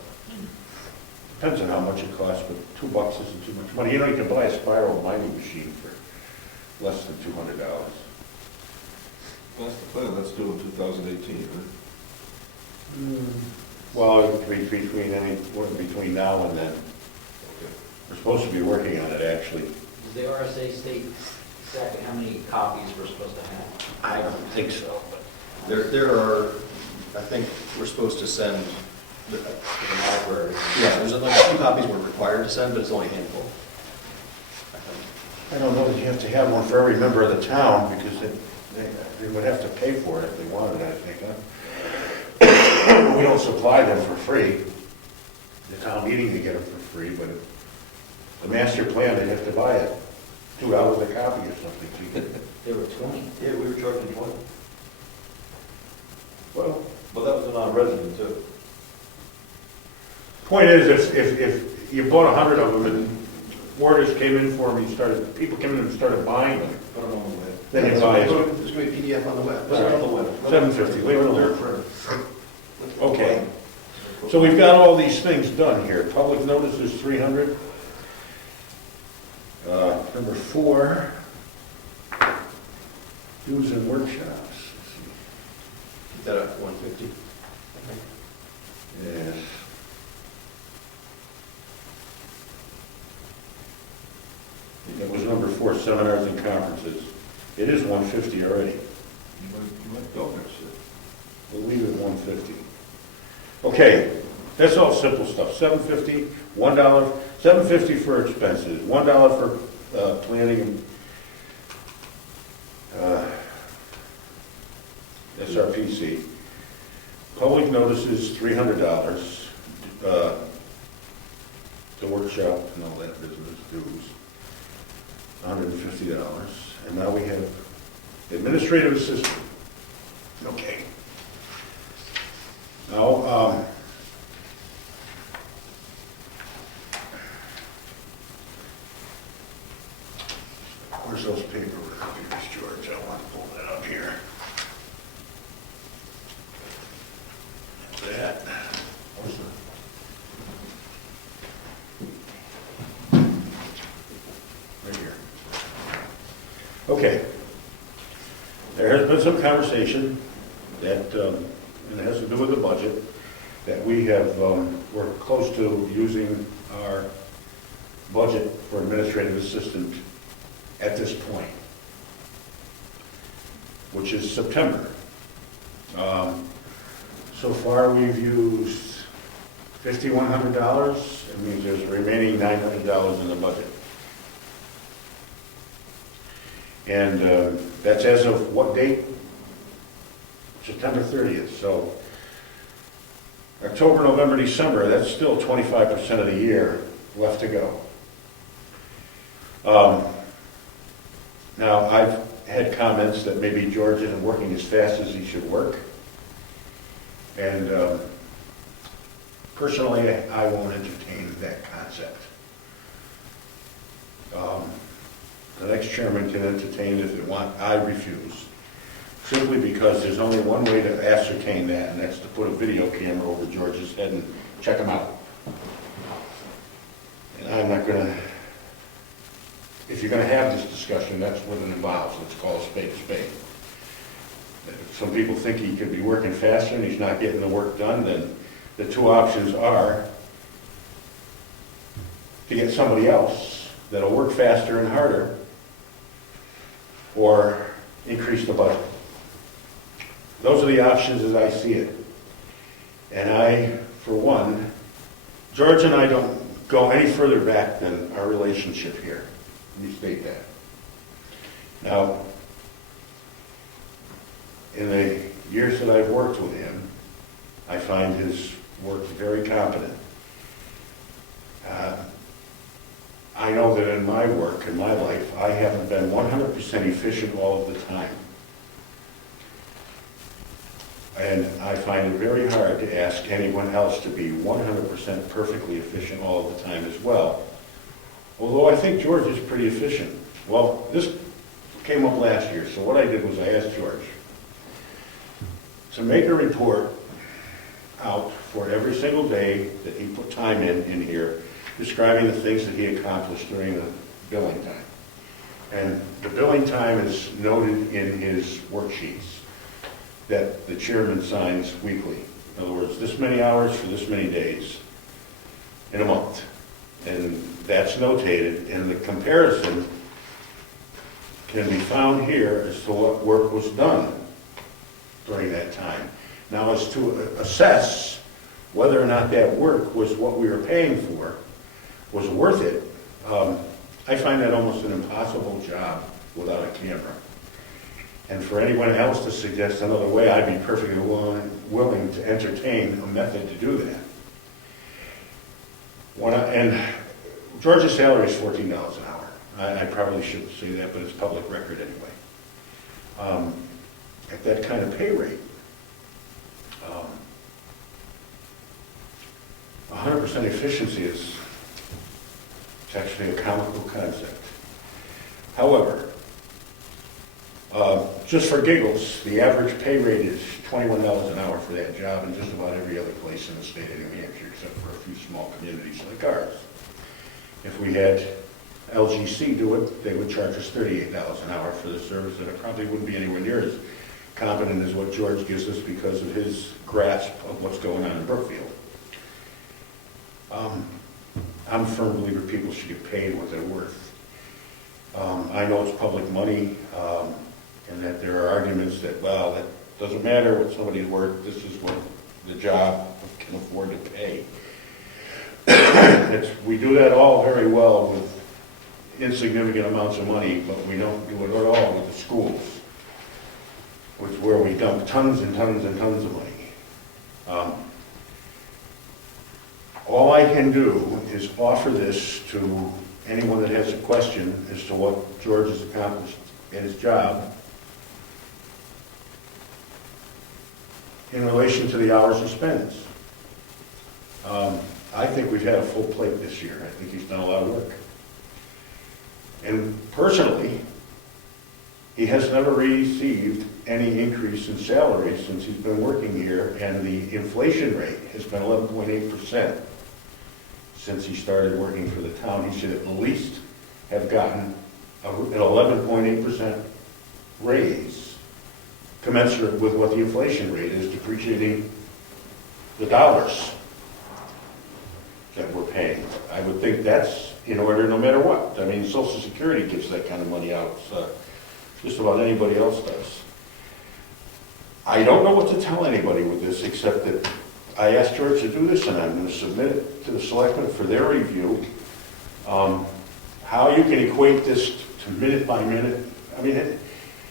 Depends on how much it costs, but $2 isn't too much money. You know, you can buy a spiral binding machine for less than $200. That's the plan, that's due in 2018, right? Well, between now and then. We're supposed to be working on it, actually. Does the RSA state exactly how many copies we're supposed to have? I don't think so, but. There are, I think we're supposed to send the library. Yeah, there's like a few copies we're required to send, but it's only a handful. I think. I don't know that you have to have one for every member of the town, because they would have to pay for it if they wanted it, I think, huh? We don't supply them for free. The town meeting, they get them for free, but the master plan, they'd have to buy it. $2 a copy or something. There were 20. Yeah, we were charging 20. Well, Well, that was a non-resident too. point is, if you bought 100 of them and orders came in for them, people came in and started buying them, Put them on the web. then you buy it. There's going to be a PDF on the web. Put it on the web. 750, leave it alone. Printer. Okay. So we've got all these things done here. Public notice is 300. Number 4, dues and workshops. Keep that at 150. Yes. That was number 4, seminars and conferences. It is 150 already. You might go there, shit. We'll leave it at 150. Okay, that's all simple stuff. $7.50, $1, $7.50 for expenses, $1 for planning SRPC. Public notices, $300. The workshop and all that business dues, $150. And now we have administrative assistant. Okay. Now, where's those paperwork copiers, George? I want to pull that up here. That. Where's the? Right here. Okay. There has been some conversation that, and it has to do with the budget, that we have, we're close to using our budget for administrative assistant at this point, which is September. So far, we've used $5,100. It means there's remaining $900 in the budget. And that's as of what date? September 30th. So October, November, December, that's still 25% of the year left to go. Now, I've had comments that maybe George isn't working as fast as he should work. And personally, I won't entertain that concept. The next chairman can entertain it if they want. I refuse. Simply because there's only one way to ascertain that, and that's to put a video camera over George's head and check him out. And I'm not going to, if you're going to have this discussion, that's what it involves. Let's call a spade a spade. If some people think he could be working faster and he's not getting the work done, then the two options are to get somebody else that'll work faster and harder, or increase the budget. Those are the options as I see it. And I, for one, George and I don't go any further back than our relationship here. Let me state that. Now, in the years that I've worked with him, I find his work very competent. I know that in my work, in my life, I haven't been 100% efficient all of the time. And I find it very hard to ask anyone else to be 100% perfectly efficient all of the time as well. Although I think George is pretty efficient. Well, this came up last year, so what I did was I asked George to make a report out for every single day that he put time in here, describing the things that he accomplished during the billing time. And the billing time is noted in his worksheets that the chairman signs weekly. In other words, this many hours for this many days in a month. And that's notated, and the comparison can be found here as to what work was done during that time. Now, as to assess whether or not that work was what we were paying for, was worth it, I find that almost an impossible job without a camera. And for anyone else to suggest another way, I'd be perfectly willing to entertain a method to do that. And George's salary is $14 an hour. I probably shouldn't say that, but it's public record anyway. At that kind of pay rate, 100% efficiency is actually a comical concept. However, just for giggles, the average pay rate is $21 an hour for that job in just about every other place in the state of New Hampshire, except for a few small communities like ours. If we had LGC do it, they would charge us $38 an hour for the service, and it probably wouldn't be anywhere near as competent as what George gives us because of his grasp of what's going on in Brookfield. I'm a firm believer people should get paid what they're worth. I know it's public money, and that there are arguments that, well, that doesn't matter what somebody's worth, this is what the job can afford to pay. We do that all very well with insignificant amounts of money, but we don't do it at all with the schools. which where we dump tons and tons and tons of money. All I can do is offer this to anyone that has a question as to what George has accomplished in his job in relation to the hours he spends. I think we've had a full plate this year. I think he's done a lot of work. And personally, he has never received any increase in salary since he's been working here, and the inflation rate has been 11.8% since he started working for the town. He should at least have gotten an 11.8% raise commensurate with what the inflation rate is, depreciating the dollars that we're paying. I would think that's in order no matter what. I mean, Social Security gives that kind of money out. Just about anybody else does. I don't know what to tell anybody with this, except that I asked George to do this, and I'm going to submit it to the selectmen for their review. How you can equate this to minute by minute. I mean,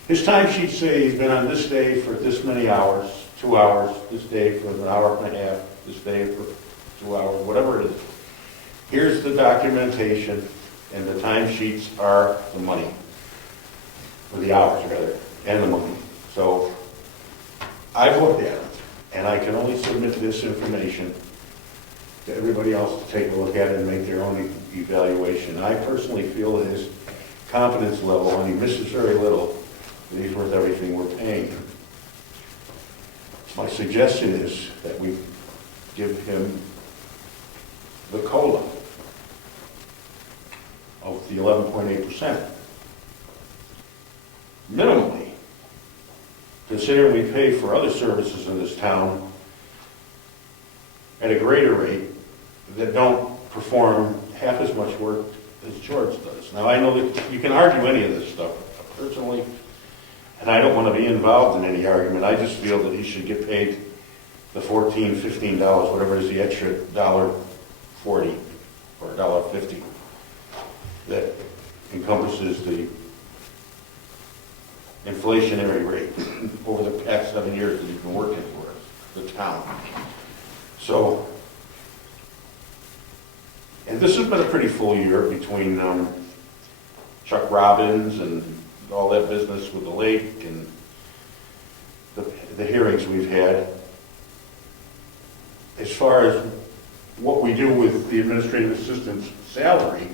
his timesheets say he's been on this day for this many hours, 2 hours, this day for an hour and a half, this day for 2 hours, whatever it is. Here's the documentation, and the timesheets are the money. Or the hours, rather, and the money. So I've looked at it, and I can only submit this information to everybody else to take a look at it and make their own evaluation. I personally feel that his competence level, and he misses very little, that he's worth everything we're paying him. My suggestion is that we give him the COLA of the 11.8%. Minimally, considering we pay for other services in this town at a greater rate that don't perform half as much work as George does. Now, I know that you can argue any of this stuff personally, and I don't want to be involved in any argument. I just feel that he should get paid the $14, $15, whatever it is, the extra $1.40 or $1.50 that encompasses the inflationary rate over the past 7 years that he's been working for us, the town. So, and this has been a pretty full year between Chuck Robbins and all that business with the lake and the hearings we've had. As far as what we do with the administrative assistant's salary,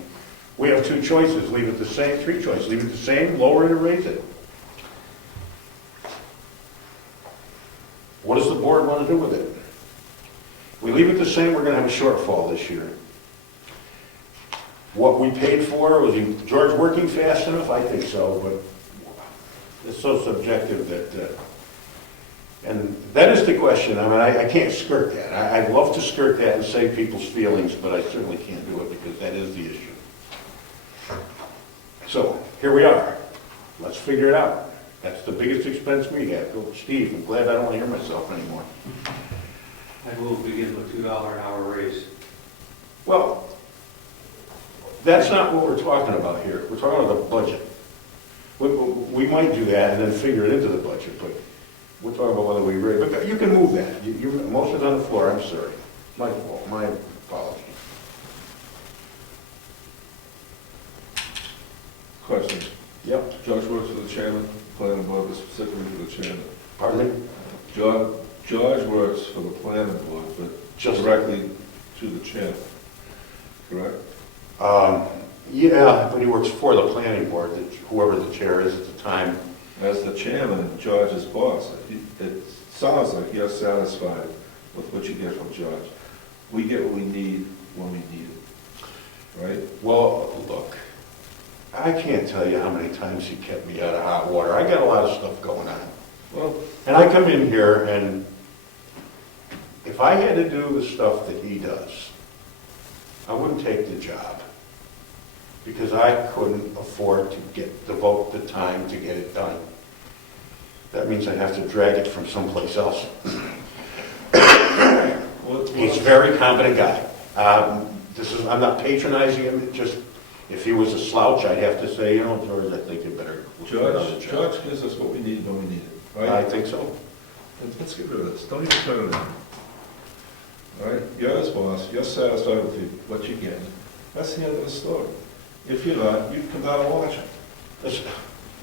we have two choices. Leave it the same, three choices. Leave it the same, lower it, or raise it. What does the board want to do with it? If we leave it the same, we're going to have a shortfall this year. What we paid for, was George working fast enough? I think so, but it's so subjective that, and that is the question. I mean, I can't skirt that. I'd love to skirt that and save people's feelings, but I certainly can't do it because that is the issue. So, here we are. Let's figure it out. That's the biggest expense we have. Go, Steve, I'm glad I don't want to hear myself anymore. I will begin with $2 an hour raise. Well, that's not what we're talking about here. We're talking about the budget. We might do that and then figure it into the budget, but we're talking about whether we raise. But you can move that. Your motion's on the floor. I'm sorry. My fault. My apologies. Question. Yep. George works for the chairman, planning board, but specifically for the chairman. Pardon me? George works for the planning board, but Just directly to the chairman, correct? Yeah, but he works for the planning board, whoever the chair is at the time. As the chairman, George's boss, it sounds like you're satisfied with what you get from George. We get what we need when we need it, right? Well, look, I can't tell you how many times he kept me out of hot water. I got a lot of stuff going on. Well, And I come in here and if I had to do the stuff that he does, I wouldn't take the job because I couldn't afford to devote the time to get it done. That means I'd have to drag it from someplace else. He's a very competent guy. I'm not patronizing him, just if he was a slouch, I'd have to say, you know, George, I think you better. George gives us what we need when we need it. I right? think so. Let's get rid of this, don't even turn it in. All right, you're his boss, you're satisfied with what you're getting, that's the end of the story. If you're not, you can come down and watch it.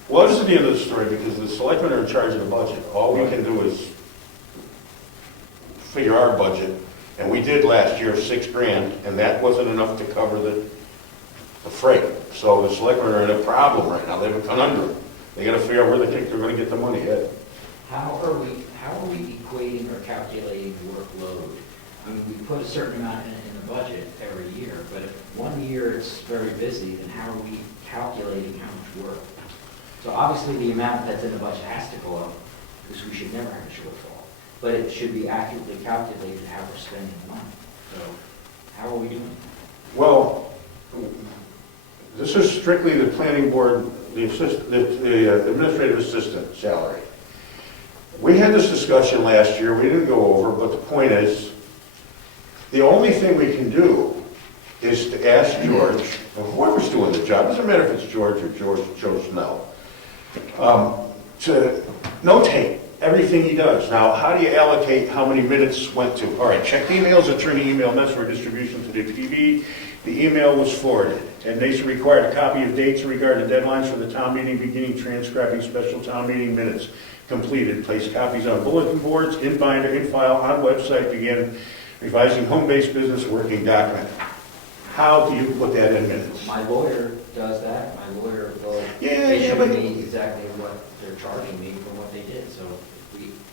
Well, this is the end of the story, because the selectmen are in charge of the budget. All we can do is figure our budget, and we did last year $6,000, and that wasn't enough to cover the freight. So the selectmen are in a problem right now, they have a conundrum. They gotta figure out where they think they're gonna get the money, Ed. How are we equating or calculating workload? I mean, we put a certain amount in the budget every year, but if one year it's very busy, then how are we calculating how much work? So obviously, the amount that's in the budget has to go up, because we should never have a shortfall. But it should be accurately calculated how we're spending the money. So how are we doing? Well, this is strictly the planning board, the administrative assistant salary. We had this discussion last year, we didn't go over, but the point is, the only thing we can do is to ask George, or whoever's doing the job, doesn't matter if it's George or Joe Snell, to notate everything he does. Now, how do you allocate how many minutes went to? All right, check emails, attorney email mess for distribution to the TV. The email was forwarded, and they required a copy of dates in regard to deadlines for the town meeting beginning, transcribing special town meeting minutes completed. Place copies on bulletin boards, in binder, in file, on website, begin revising home-based business working document. How do you put that in minutes? My lawyer does that. My lawyer will Yeah, issue but- me exactly what they're charging me for what they did. So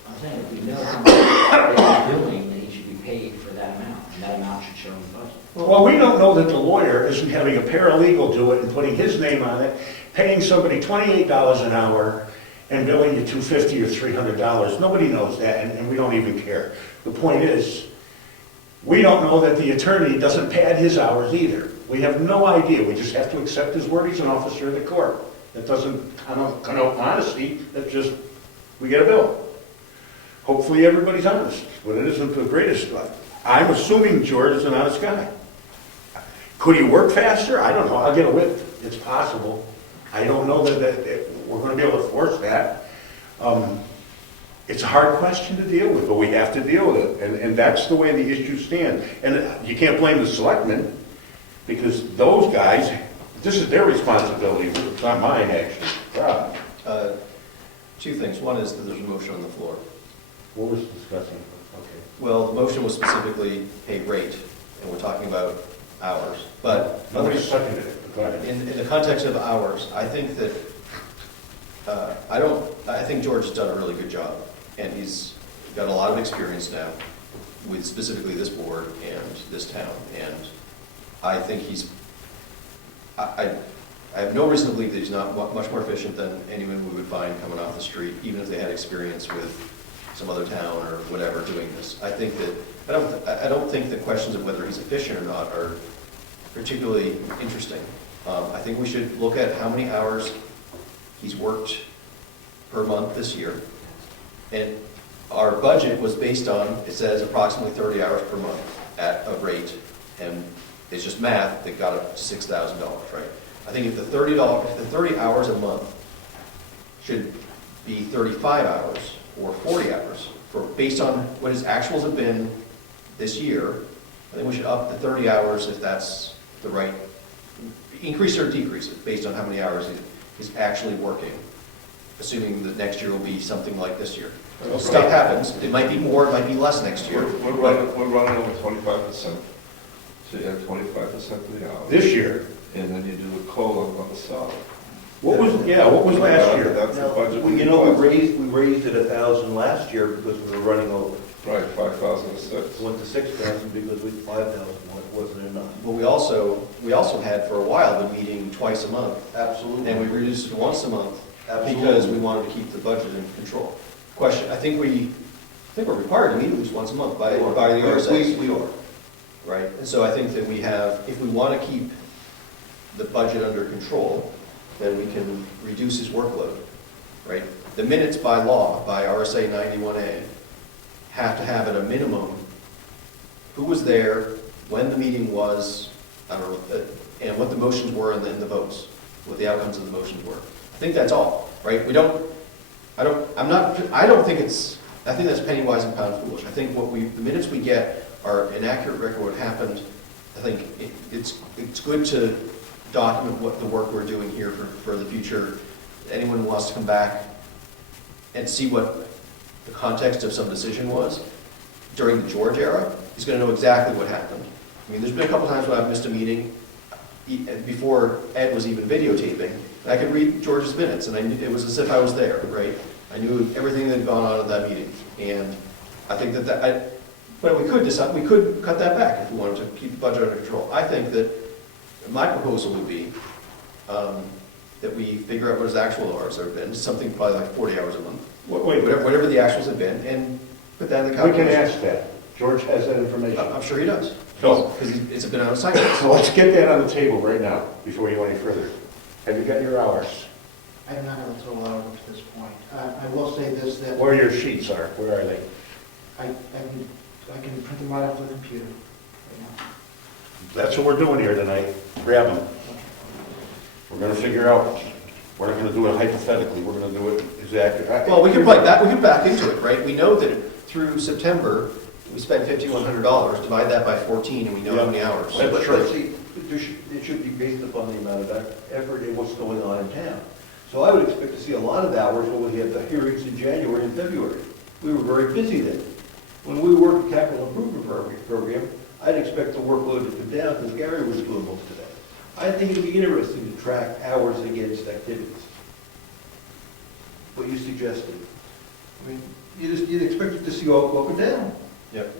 I'm saying, if we know how much they're doing, then he should be paid for that amount, and that amount should show in the budget. Well, we don't know that the lawyer isn't having a paralegal do it and putting his name on it, paying somebody $28 an hour and billing you $250 or $300. Nobody knows that, and we don't even care. The point is, we don't know that the attorney doesn't pad his hours either. We have no idea. We just have to accept his word. He's an officer of the court. That doesn't connote honesty. That's just, we get a bill. Hopefully everybody's honest, but it isn't the greatest. I'm assuming George is an honest guy. Could he work faster? I don't know. I'll get a whip. It's possible. I don't know that we're going to be able to force that. It's a hard question to deal with, but we have to deal with it, and that's the way the issues stand. And you can't blame the selectmen, because those guys, this is their responsibility, it's not mine, actually. Rob, Two things. One is that there's a motion on the floor. what was discussing? Okay. Well, the motion was specifically a rate, and we're talking about hours. But Nobody seconded it. Go ahead. in the context of hours, I think that, I think George has done a really good job, and he's got a lot of experience now with specifically this board and this town, and I think I have no reason to believe that he's not much more efficient than anyone we would find coming off the street, even if they had experience with some other town or whatever doing this. I think that, I don't think the questions of whether he's efficient or not are particularly interesting. I think we should look at how many hours he's worked per month this year. And our budget was based on, it says approximately 30 hours per month at a rate, and it's just math that got up to $6,000, right? I think if the 30 hours a month should be 35 hours or 40 hours, based on what his actuals have been this year, I think we should up the 30 hours if that's the right, increase or decrease it based on how many hours he's actually working, assuming that next year will be something like this year. Stuff happens, it might be more, it might be less next year. We're running over 25%, so you have 25% of the hours. This year, And then you do a COLA on the side. what was last year? That's the budget. Well, you know, we raised it 1,000 last year because we were running over. Right, 5,006. Went to 6,000 because we 5,000 wasn't enough. But we also had for a while the meeting twice a month, Absolutely. and we reduced it to once a month Absolutely. because we wanted to keep the budget in control. Question, I think we're required to meet at least once a month by the RSA. We are. Right, and so I think that we have, if we want to keep the budget under control, then we can reduce his workload, right? The minutes by law, by RSA 91A, have to have at a minimum who was there, when the meeting was, I don't know, and what the motions were and then the votes, what the outcomes of the motions were. I think that's all, right? We don't, I don't think I think that's penny wise and pound foolish. I think the minutes we get are an accurate record of what happened. I think it's good to document what the work we're doing here for the future. Anyone who wants to come back and see what the context of some decision was during the George era is going to know exactly what happened. I mean, there's been a couple times when I've missed a meeting before Ed was even videotaping, and I could read George's minutes, and it was as if I was there, right? I knew everything that had gone on at that meeting, and I think but we could cut that back if we wanted to keep the budget under control. I think that my proposal would be that we figure out what his actual hours have been, something probably like 40 hours a month, Wait, whatever the actuals have been, and put that in the we can calculation. ask that. George has that information. I'm sure he does, So, because it's been on a site. so let's get that on the table right now, before you go any further. Have you got your hours? I do not have a total hours up to this point. I will say this, that Where your sheets are, where are they? I can print them right off the computer right now. That's what we're doing here tonight. Grab them. We're gonna figure out, we're not gonna do it hypothetically, we're gonna do it exactly. Well, we can back into it, right? We know that through September, we spent $5,100, divide that by 14, and we know how many hours. That's But true. see, it should be based upon the amount of effort and what's going on in town. So I would expect to see a lot of hours when we had the hearings in January and February. We were very busy then. When we worked the capital improvement program, I'd expect the workload to come down because Gary was doing most of that. I think it'd be interesting to track hours against activities. What you suggested. I mean, you'd expect it to see all go up and down. Yep.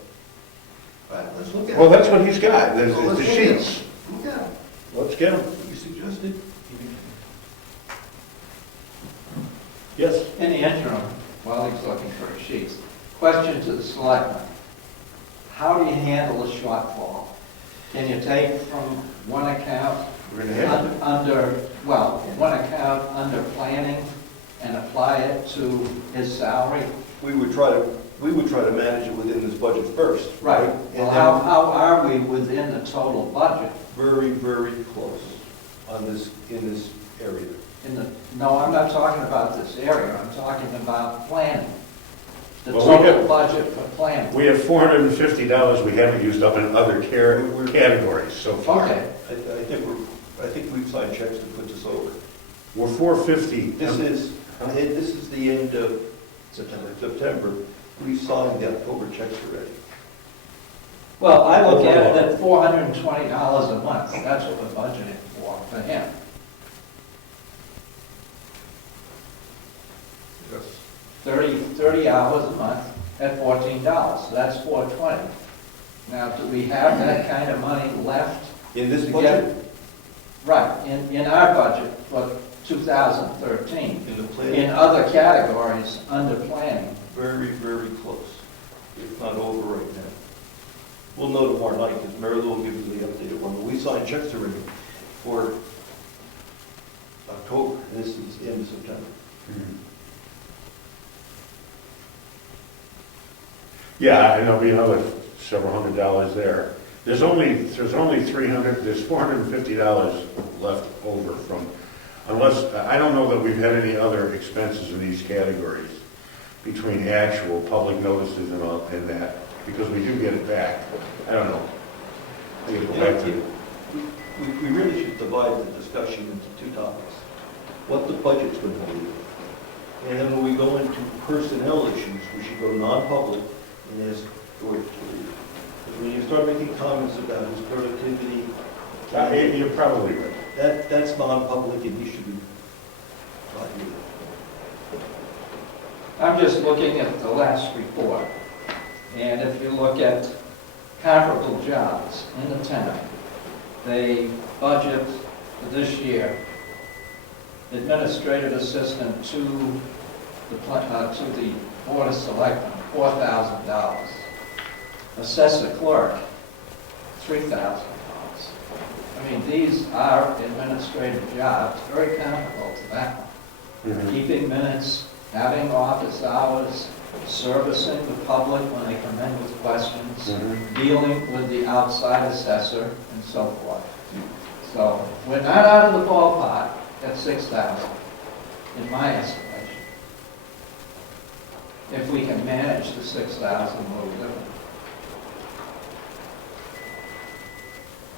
All right, let's look at it. Well, that's what he's got, there's Well, the let's look at it. sheets. Look at it. Let's get them. What you suggested. Yes? In the interim, while he's looking for his sheets, question to the selectmen. How do you handle the shortfall? Can you take from one account We're gonna have it. one account under planning and apply it to his salary? We would try to manage it within this budget first. Right. And Well, then how are we within the total budget? very, very close in this area. No, I'm not talking about this area, I'm talking about planning. The Well, we total have- budget for planning. We have $450 we haven't used up in other categories so far. Okay, I think we've signed checks to put this over. We're 450. This is the end of September. We signed the October checks already. well, I look at it at $420 a month, that's what we're budgeting for him. Yes. 30 hours a month at $14, so that's $420. Now, do we have that kind of money left? In this to budget, get- Right, in our budget for 2013. in the In plan, other categories, under planning. very, very close, if not over right now. We'll know tomorrow night, because Mary Lou will give you the updated one. But we signed checks already for October, and this is the end of September. Yeah, and there'll be another several $100 there. There's only there's $450 left over from, unless, I don't know that we've had any other expenses in these categories between actual public notices and all, and that, because we do get it back. I don't know. I gotta go back to, We really should divide the discussion into two topics. What the budget's going to be, and then when we go into personnel issues, we should go non-public and ask George to leave. Because when you start making comments about his productivity, you're probably right. that's non-public and he should be not here. I'm just looking at the last report, and if you look at comparable jobs in the town, they budget for this year, administrative assistant to the Board of Selectmen, $4,000. Assessor clerk, $3,000. I mean, these are administrative jobs, very comparable to that one. Mhm. Keeping minutes, having office hours, servicing the public when they come in with questions, Mhm. dealing with the outside assessor, and so forth. So we're not out of the ballpark at 6,000, in my estimation. if we can manage the 6,000 a little different.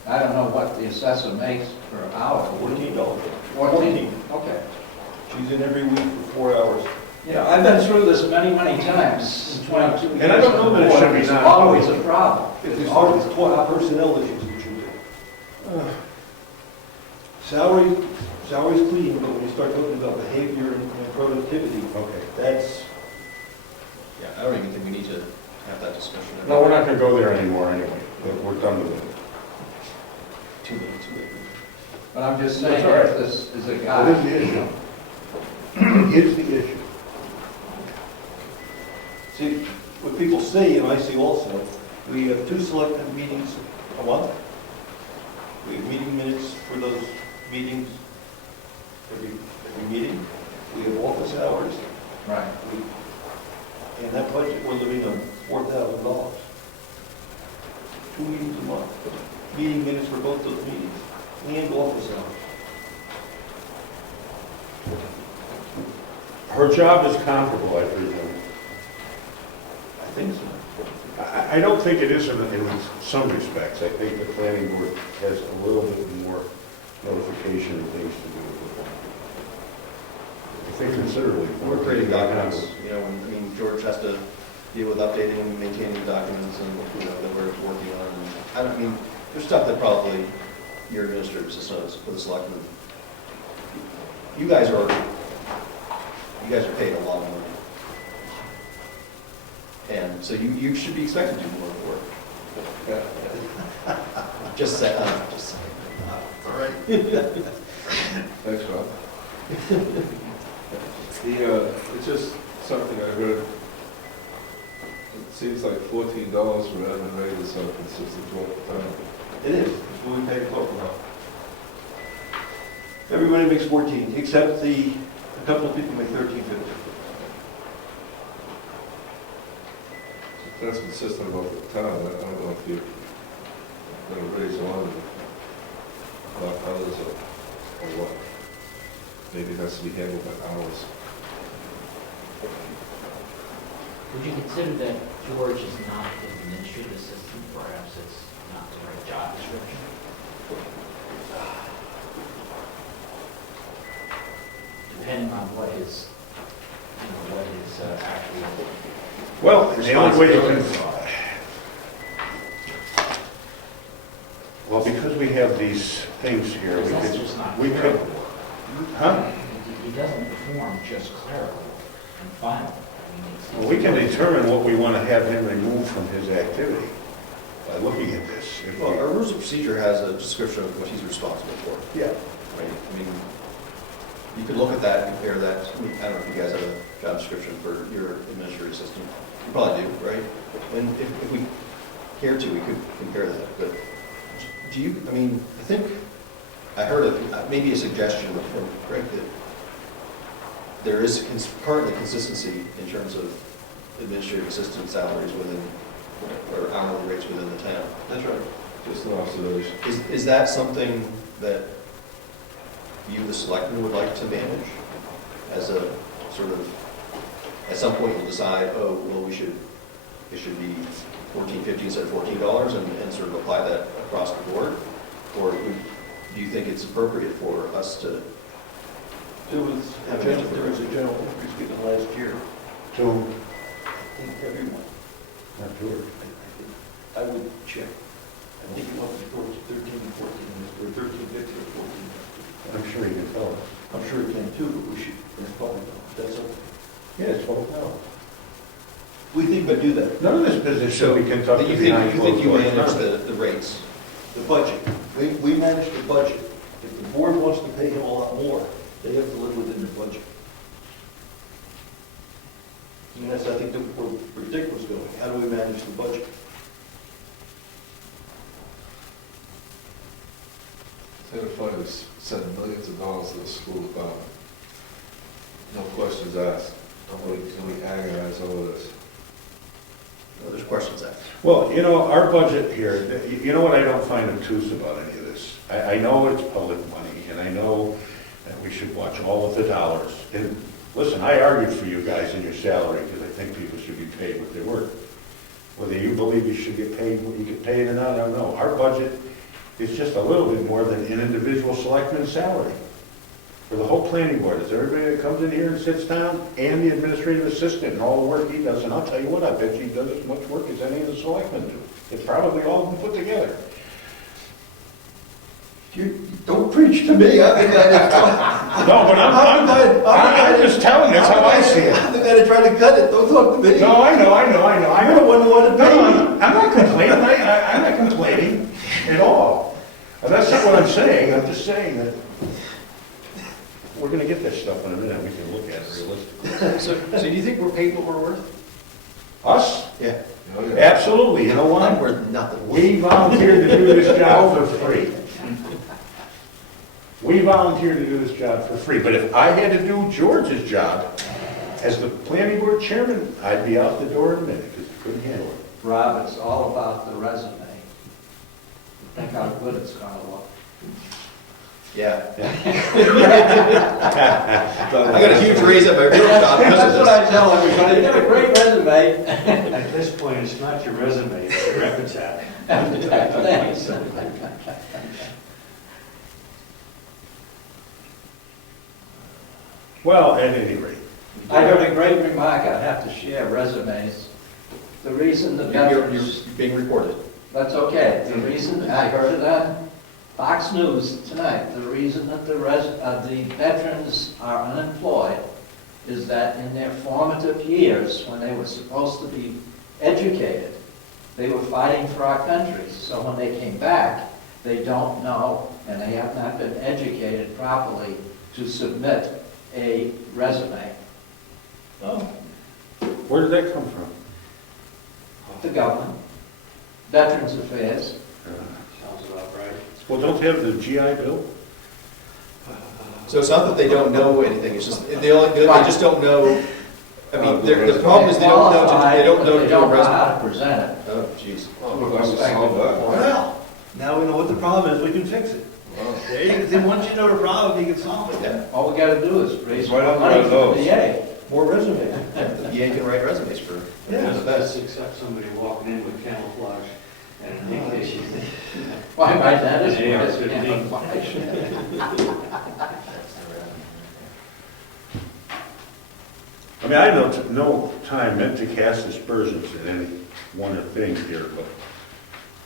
I don't know what the assessor makes per hour. $14. 14, okay. She's in every week for 4 hours. Yeah, I've been through this many, many times in 22 years. And I don't know that it should be It's not- always a problem. It's always personnel issues that you do. Salary's clean, but when you start talking about behavior and productivity, Okay. that's, Yeah, I don't even think we need to have that discussion. No, we're not gonna go there anymore anyway. We're done with it. Too late, too late. But I'm just saying, That's all right. if this is a What guy. is the issue? It's the issue. see, what people say, and I see also, we have 2 selectmen meetings a month. We have meeting minutes for those meetings every meeting. We have office hours. Right. And that budget, we're living on $4,000. 2 meetings a month. Meeting minutes for both those meetings and office hours. Her job is comparable, I presume. I think so. I don't think it is in some respects. I think the planning board has a little bit more notification and things to do with it. I think considerably. We're creating documents, you know, I mean, George has to deal with updating and maintaining documents and, you know, that we're working on. And I don't mean, there's stuff that probably your administrative assistant with the selectmen. You guys are paid a lot of money. And so you should be expected to do more work. Just say, just say. All right. Thanks, Rob. It's just something I heard. It seems like $14 for admin rate is so consistent all the time. It is, it's what we pay to talk about. Everybody makes 14, except a couple of people make 13.50. If that's consistent about the town, I don't know if you're going to raise one or others or what. Maybe it has to be handled by hours. Would you consider that George is not an administrative assistant, perhaps it's not the right job description? Depending on what his, you know, what his actual Well, the only way you can, responsibilities are. well, because we have these things here, Because that's just not we could, clerical. huh? He doesn't perform just clerical and final. I mean, it's- Well, we can determine what we want to have him remove from his activity by looking at this. If Well, we- our rules of procedure has a description of what he's responsible for, Yeah. right? I mean, you could look at that and compare that. I mean, I don't know if you guys have a job description for your administrative assistant. You probably do, right? And if we care to, we could compare that. But do you, I mean, I think, I heard maybe a suggestion from Greg that there is currently consistency in terms of administrative assistant salaries within, or hourly rates within the town. That's right. Just an observation. Is that something that you, the selectmen, would like to manage as a sort of, at some point you'll decide, oh, well, it should be $14.50 instead of $14 and sort of apply that across the board? Or do you think it's appropriate for us to, There was a general increase given last year. To, I think everyone, not to her. I would check. I think it must be 13 and 14, or 13.50 or 14.50. I'm sure you can tell us. I'm sure it can too, but we should, probably not. That's okay. Yeah, it's well known. We think but do that. None of this business should be conducted you behind think you closed manage doors. the rates? The budget. We manage the budget. If the board wants to pay him a lot more, they have to live within the budget. And that's, I think, where Dick was going. How do we manage the budget? Title V is sending millions of dollars to the school department. No questions asked. Nobody agonize over this. No, there's questions asked. Well, you know, our budget here, you know what I don't find obtuse about any of this? I know it's public money, and I know that we should watch all of the dollars. And listen, I argued for you guys in your salary, because I think people should be paid what they're worth. Whether you believe you should get paid what you get paid or not, I don't know. Our budget is just a little bit more than an individual selectman's salary for the whole planning board. It's everybody that comes in here and sits down, and the administrative assistant, and all the work he does. And I'll tell you what, I bet he does as much work as any of the selectmen do. It's probably all of them put together. You don't preach to me. I'm the guy that's No, but I'm just telling you, that's how I see it. I'm the guy that tried to cut it. Don't talk to me. No, I know. You're the one who wanted to pay me. I'm not complaining. I'm not complaining at all. And that's not what I'm saying. I'm just saying that we're gonna get this stuff in a minute. We can look at it realistically. So do you think we're paid what we're worth? Us? Yeah. Oh, yeah. Absolutely. You know I'm what? worth nothing. We volunteered to do this job for free. We volunteered to do this job for free. But if I had to do George's job as the planning board chairman, I'd be out the door in a minute because I couldn't handle it. Rob, it's all about the resume. Think how good it's gonna look. Yeah. I got a huge raise at my real job because That's of what I this. tell everybody, you got a great resume. At this point, it's not your resume, it's your epitaph. Thanks. Well, at any rate. I heard a great remark, I have to share resumes. The reason the You're veterans, being recorded. that's okay, the reason, I heard it on Fox News tonight, the reason that the veterans are unemployed is that in their formative years, when they were supposed to be educated, they were fighting for our country. So when they came back, they don't know, and they have not been educated properly to submit a resume. Oh. Where did that come from? The government, Veterans Affairs. Sounds about right. Well, don't they have the GI Bill? So it's not that they don't know anything, it's just, they just don't know, I mean, the problem is they don't know to do a They don't know resume. how to present it. Oh, jeez. Oh, look, I just saw that. Well, now we know what the problem is, we can fix it. Wow. There you go. Then once you know the problem, you can solve it. Yeah. All we gotta do is raise It's right more up money our for the nose. VA. More resumes. The VA can write resumes for, Yeah. the best. Except somebody walking in with camouflage and an AK. Why, my dad is An AR-15. I mean, I have no time meant to cast aspersions at any one thing here, but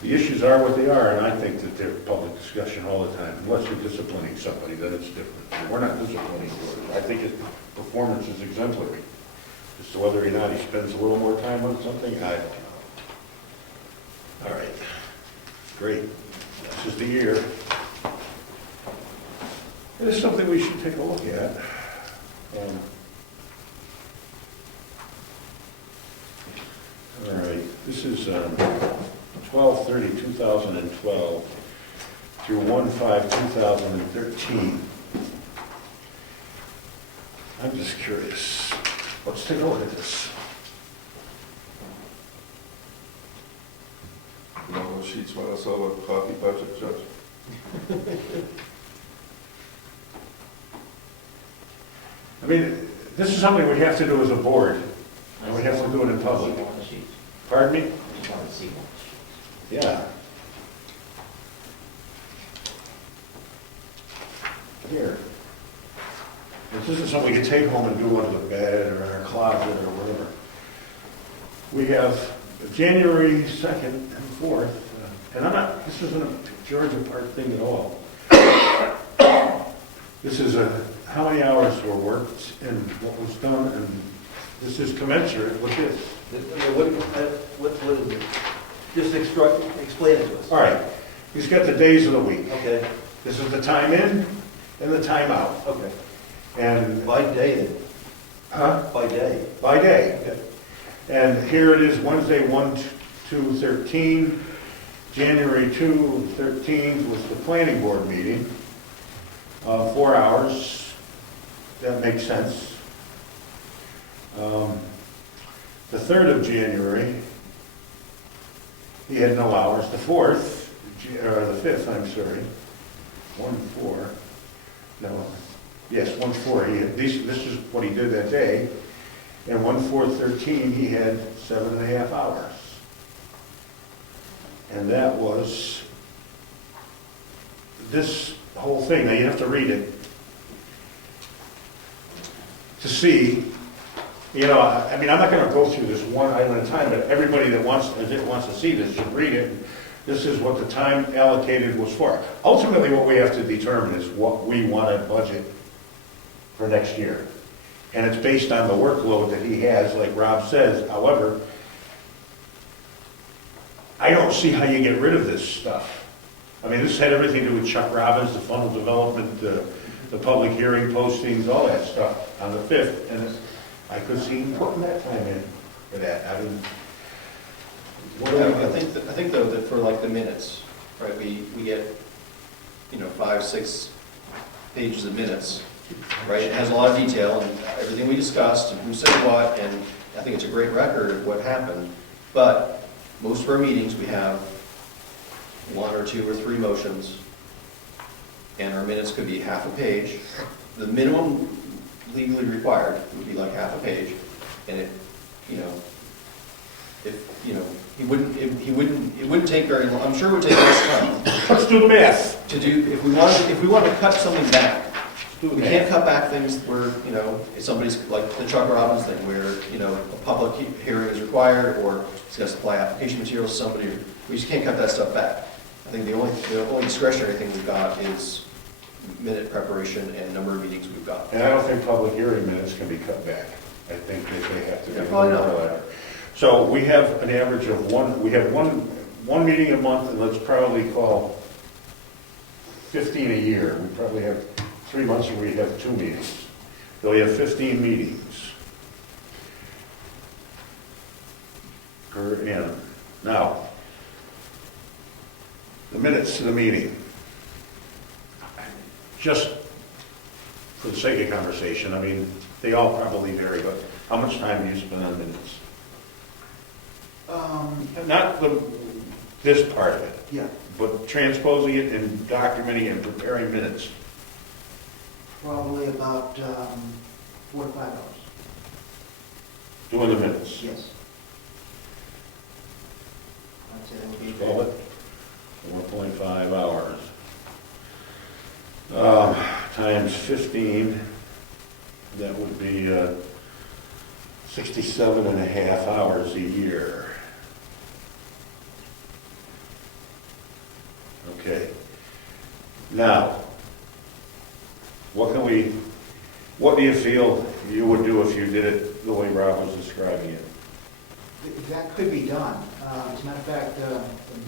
the issues are what they are, and I think that they're public discussion all the time. Unless you're disciplining somebody, then it's different. We're not disciplining George. I think his performance is exemplary. As to whether or not he spends a little more time on something, all right. Great. This is the year. It is something we should take a look at. All right, this is 12/30/2012 through 1/5/2013. I'm just curious. Let's take a look at this. You know, those sheets when I saw the coffee budget, Judge. I mean, this is something we have to do as a board, and we have to do it in public. Pardon me? Just want to see one. Yeah. Here. This isn't something we can take home and do under the bed or in our closet or whatever. We have January 2nd and 4th, and this isn't a Georgia Park thing at all. This is how many hours were worked and what was done, and this is commensurate with this. What is it? Just explain it to us. All right, he's got the days of the week. Okay, This is the time in and the time out. okay. And, By day then, huh? by day. By day. And here it is, Wednesday, 1/2/13, January 2, 13th was the planning board meeting. 4 hours, that makes sense. The 3rd of January, he had no hours. The 4th, or the 5th, I'm sorry, 1/4, no, yes, 1/4, this is what he did that day. and 1/4/13, he had 7.5 hours. And that was this whole thing. Now, you have to read it to see, you know, I mean, I'm not gonna go through this one item at a time, but everybody that wants to see this should read it. This is what the time allocated was for. Ultimately, what we have to determine is what we want to budget for next year. And it's based on the workload that he has, like Rob says. However, I don't see how you get rid of this stuff. I mean, this had everything to do with Chuck Robbins, the funnel development, the public hearing postings, all that stuff on the 5th. And I could see putting that time in for that. I mean, what do we I do? think though that for like the minutes, right, we get, 5, 6 pages of minutes, right? It has a lot of detail and everything we discussed and who said what, and I think it's a great record of what happened. But most of our meetings, we have 1 or 2 or 3 motions, and our minutes could be half a page. The minimum legally required would be like half a page, and it wouldn't take very long. I'm sure it would take less time Let's do the math. to do, if we want to cut something back. Do the We math. can't cut back things where, if somebody's, like the Chuck Robbins thing, where, a public hearing is required, or it's got to supply application materials to somebody, we just can't cut that stuff back. I think the only discretionary thing we've got is minute preparation and number of meetings we've got. And I don't think public hearing minutes can be cut back. I think that they have to be. Yeah, probably not. So we have an average of one meeting a month, and let's probably call 15 a year. We probably have 3 months where we have 2 meetings. So we have 15 meetings per annum. Now, the minutes to the meeting. Just for the sake of conversation, I mean, they all probably vary, but how much time do you spend on minutes? Not this part of it, Yeah, but transposing it and documenting and preparing minutes. probably about 4 to 5 hours. Doing the minutes. Yes. I'd say that would be Call it 1.5 hours. Times 15, that would be 67.5 hours a year. Okay. Now, what do you feel you would do if you did it the way Rob was describing it? That could be done. As a matter of fact, the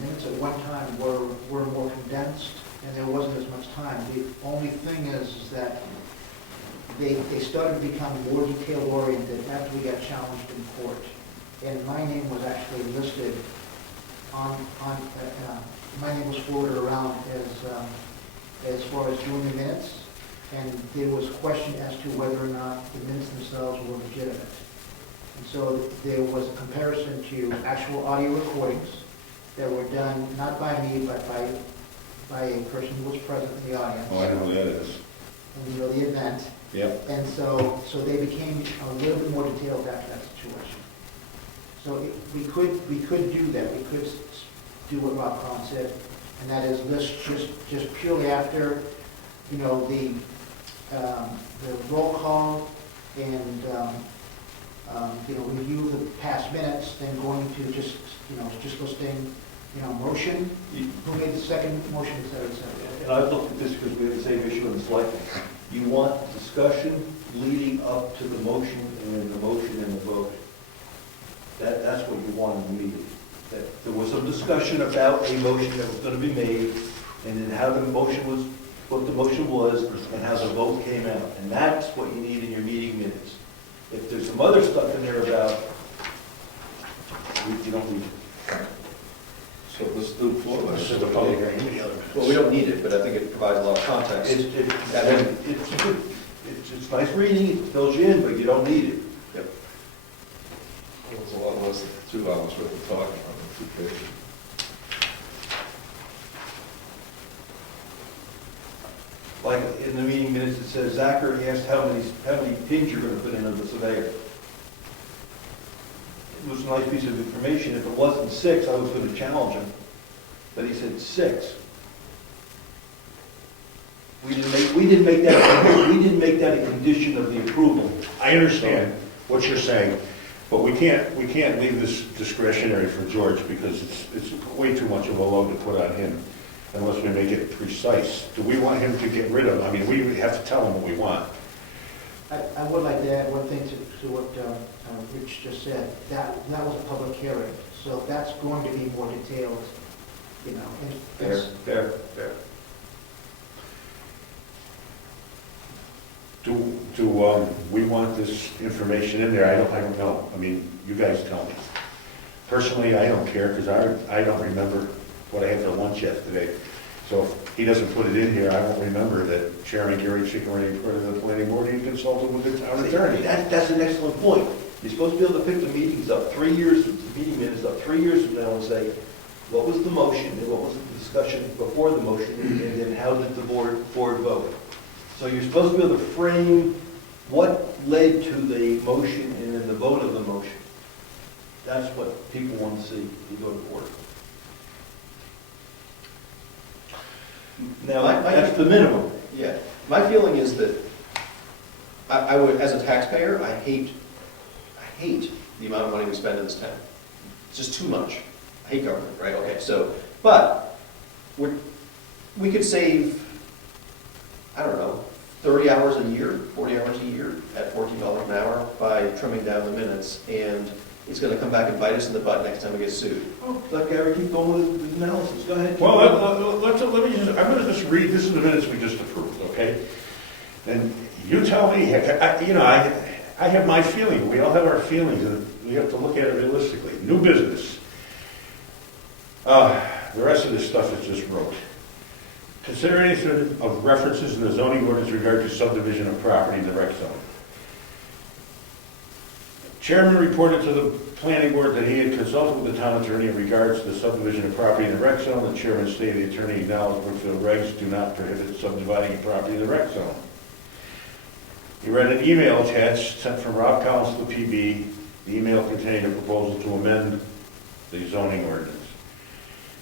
minutes at one time were more condensed, and there wasn't as much time. The only thing is that they started to become more detail-oriented after we got challenged in court. And my name was actually listed my name was floated around as far as doing the minutes, and there was question as to whether or not the minutes themselves were legitimate. And so there was a comparison to actual audio recordings that were done not by me, but by a person who was present in the audience. Oh, I know who that is. And the event. Yep. And so they became a little bit more detailed after that situation. So we could do that. We could do what Rob Collins said, and that is list just purely after, the roll call and, review the past minutes, then going to just listing, motion, who made the second motion, et cetera, et cetera. And I've looked at this because we had the same issue in the select. You want discussion leading up to the motion and the motion and the vote. That's what you want in the meeting. That there was some discussion about a motion that was going to be made, and then how the motion was, what the motion was, and how the vote came out. And that's what you need in your meeting minutes. If there's some other stuff in there about, you don't need it. So let's do floor This list. is the public hearing. Any other Well, we don't need it, but I think it provides a lot of context. It's nice reading, it fills you in, but you don't need it. Yep. It was a lot less than 2 hours worth of talking on the 2 pages. Like in the meeting minutes, it says Zachary asked how many pins you're gonna put in on the surveyor. a nice piece of information. If it wasn't 6, I was going to challenge him, but he said 6. We didn't make that a condition of the approval. I understand what you're saying, but we can't leave this discretionary for George because it's way too much of a load to put on him unless we make it precise. Do we want him to get rid of, I mean, we have to tell him what we want. I would like to add one thing to what Rich just said. That was a public hearing, so that's going to be more detailed, you know. Fair. Do we want this information in there? I don't know. I mean, you guys tell me. Personally, I don't care because I don't remember what I had for lunch yesterday. So if he doesn't put it in here, I won't remember that Chairman Gary Chicken report of the planning board, he consulted with the town attorney. That's an excellent point. You're supposed to be able to pick the meetings up 3 years, the meeting minutes up 3 years from now and say, what was the motion and what was the discussion before the motion and then how did the board vote? So you're supposed to be able to frame what led to the motion and then the vote of the motion. That's what people want to see when you go to court. Now, that's the minimum. Yeah, my feeling is that I would, as a taxpayer, I hate the amount of money we spend in this town. It's just too much. I hate government, right? Okay, so, but we could save, I don't know, 30 hours a year, 40 hours a year at $14 an hour by trimming down the minutes, and it's going to come back and bite us in the butt next time we get sued. Oh, let Gary keep going with his analysis. Go ahead. Well, let me just, I'm going to just read, this is the minutes we just approved, okay? And you tell me, I have my feeling, we all have our feelings, and we have to look at it realistically. New business. The rest of this stuff is just rote. Consideration of references in the zoning ordinance regard to subdivision of property in the rec zone. Chairman reported to the planning board that he had consulted with the town attorney in regards to the subdivision of property in the rec zone. The chairman stated the attorney acknowledged Brookfield regs do not prohibit subdividing property in the rec zone. He read an email attached sent from Rob Collins to the PB. The email contained a proposal to amend the zoning ordinance.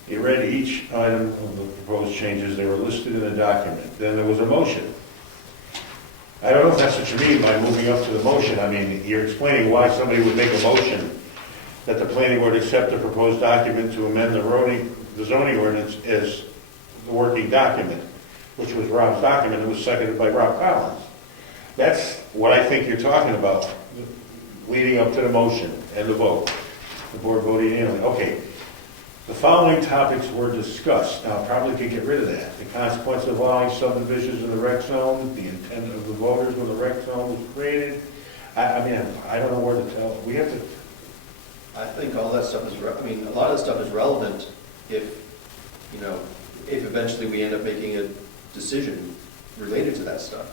He read each item of the proposed changes. They were listed in the document. Then there was a motion. I don't know if that's what you mean by moving up to the motion. I mean, you're explaining why somebody would make a motion that the planning board accept the proposed document to amend the zoning ordinance as the working document, which was Rob's document. It was seconded by Rob Collins. That's what I think you're talking about, leading up to the motion and the vote. The board voted unanimously. Okay. The following topics were discussed. Now, I probably could get rid of that. The consequence of allowing subdivisions in the rec zone, the intent of the voters when the rec zone was created. I mean, I don't know where to tell. We have to. I think all that stuff is, I mean, a lot of that stuff is relevant if eventually we end up making a decision related to that stuff,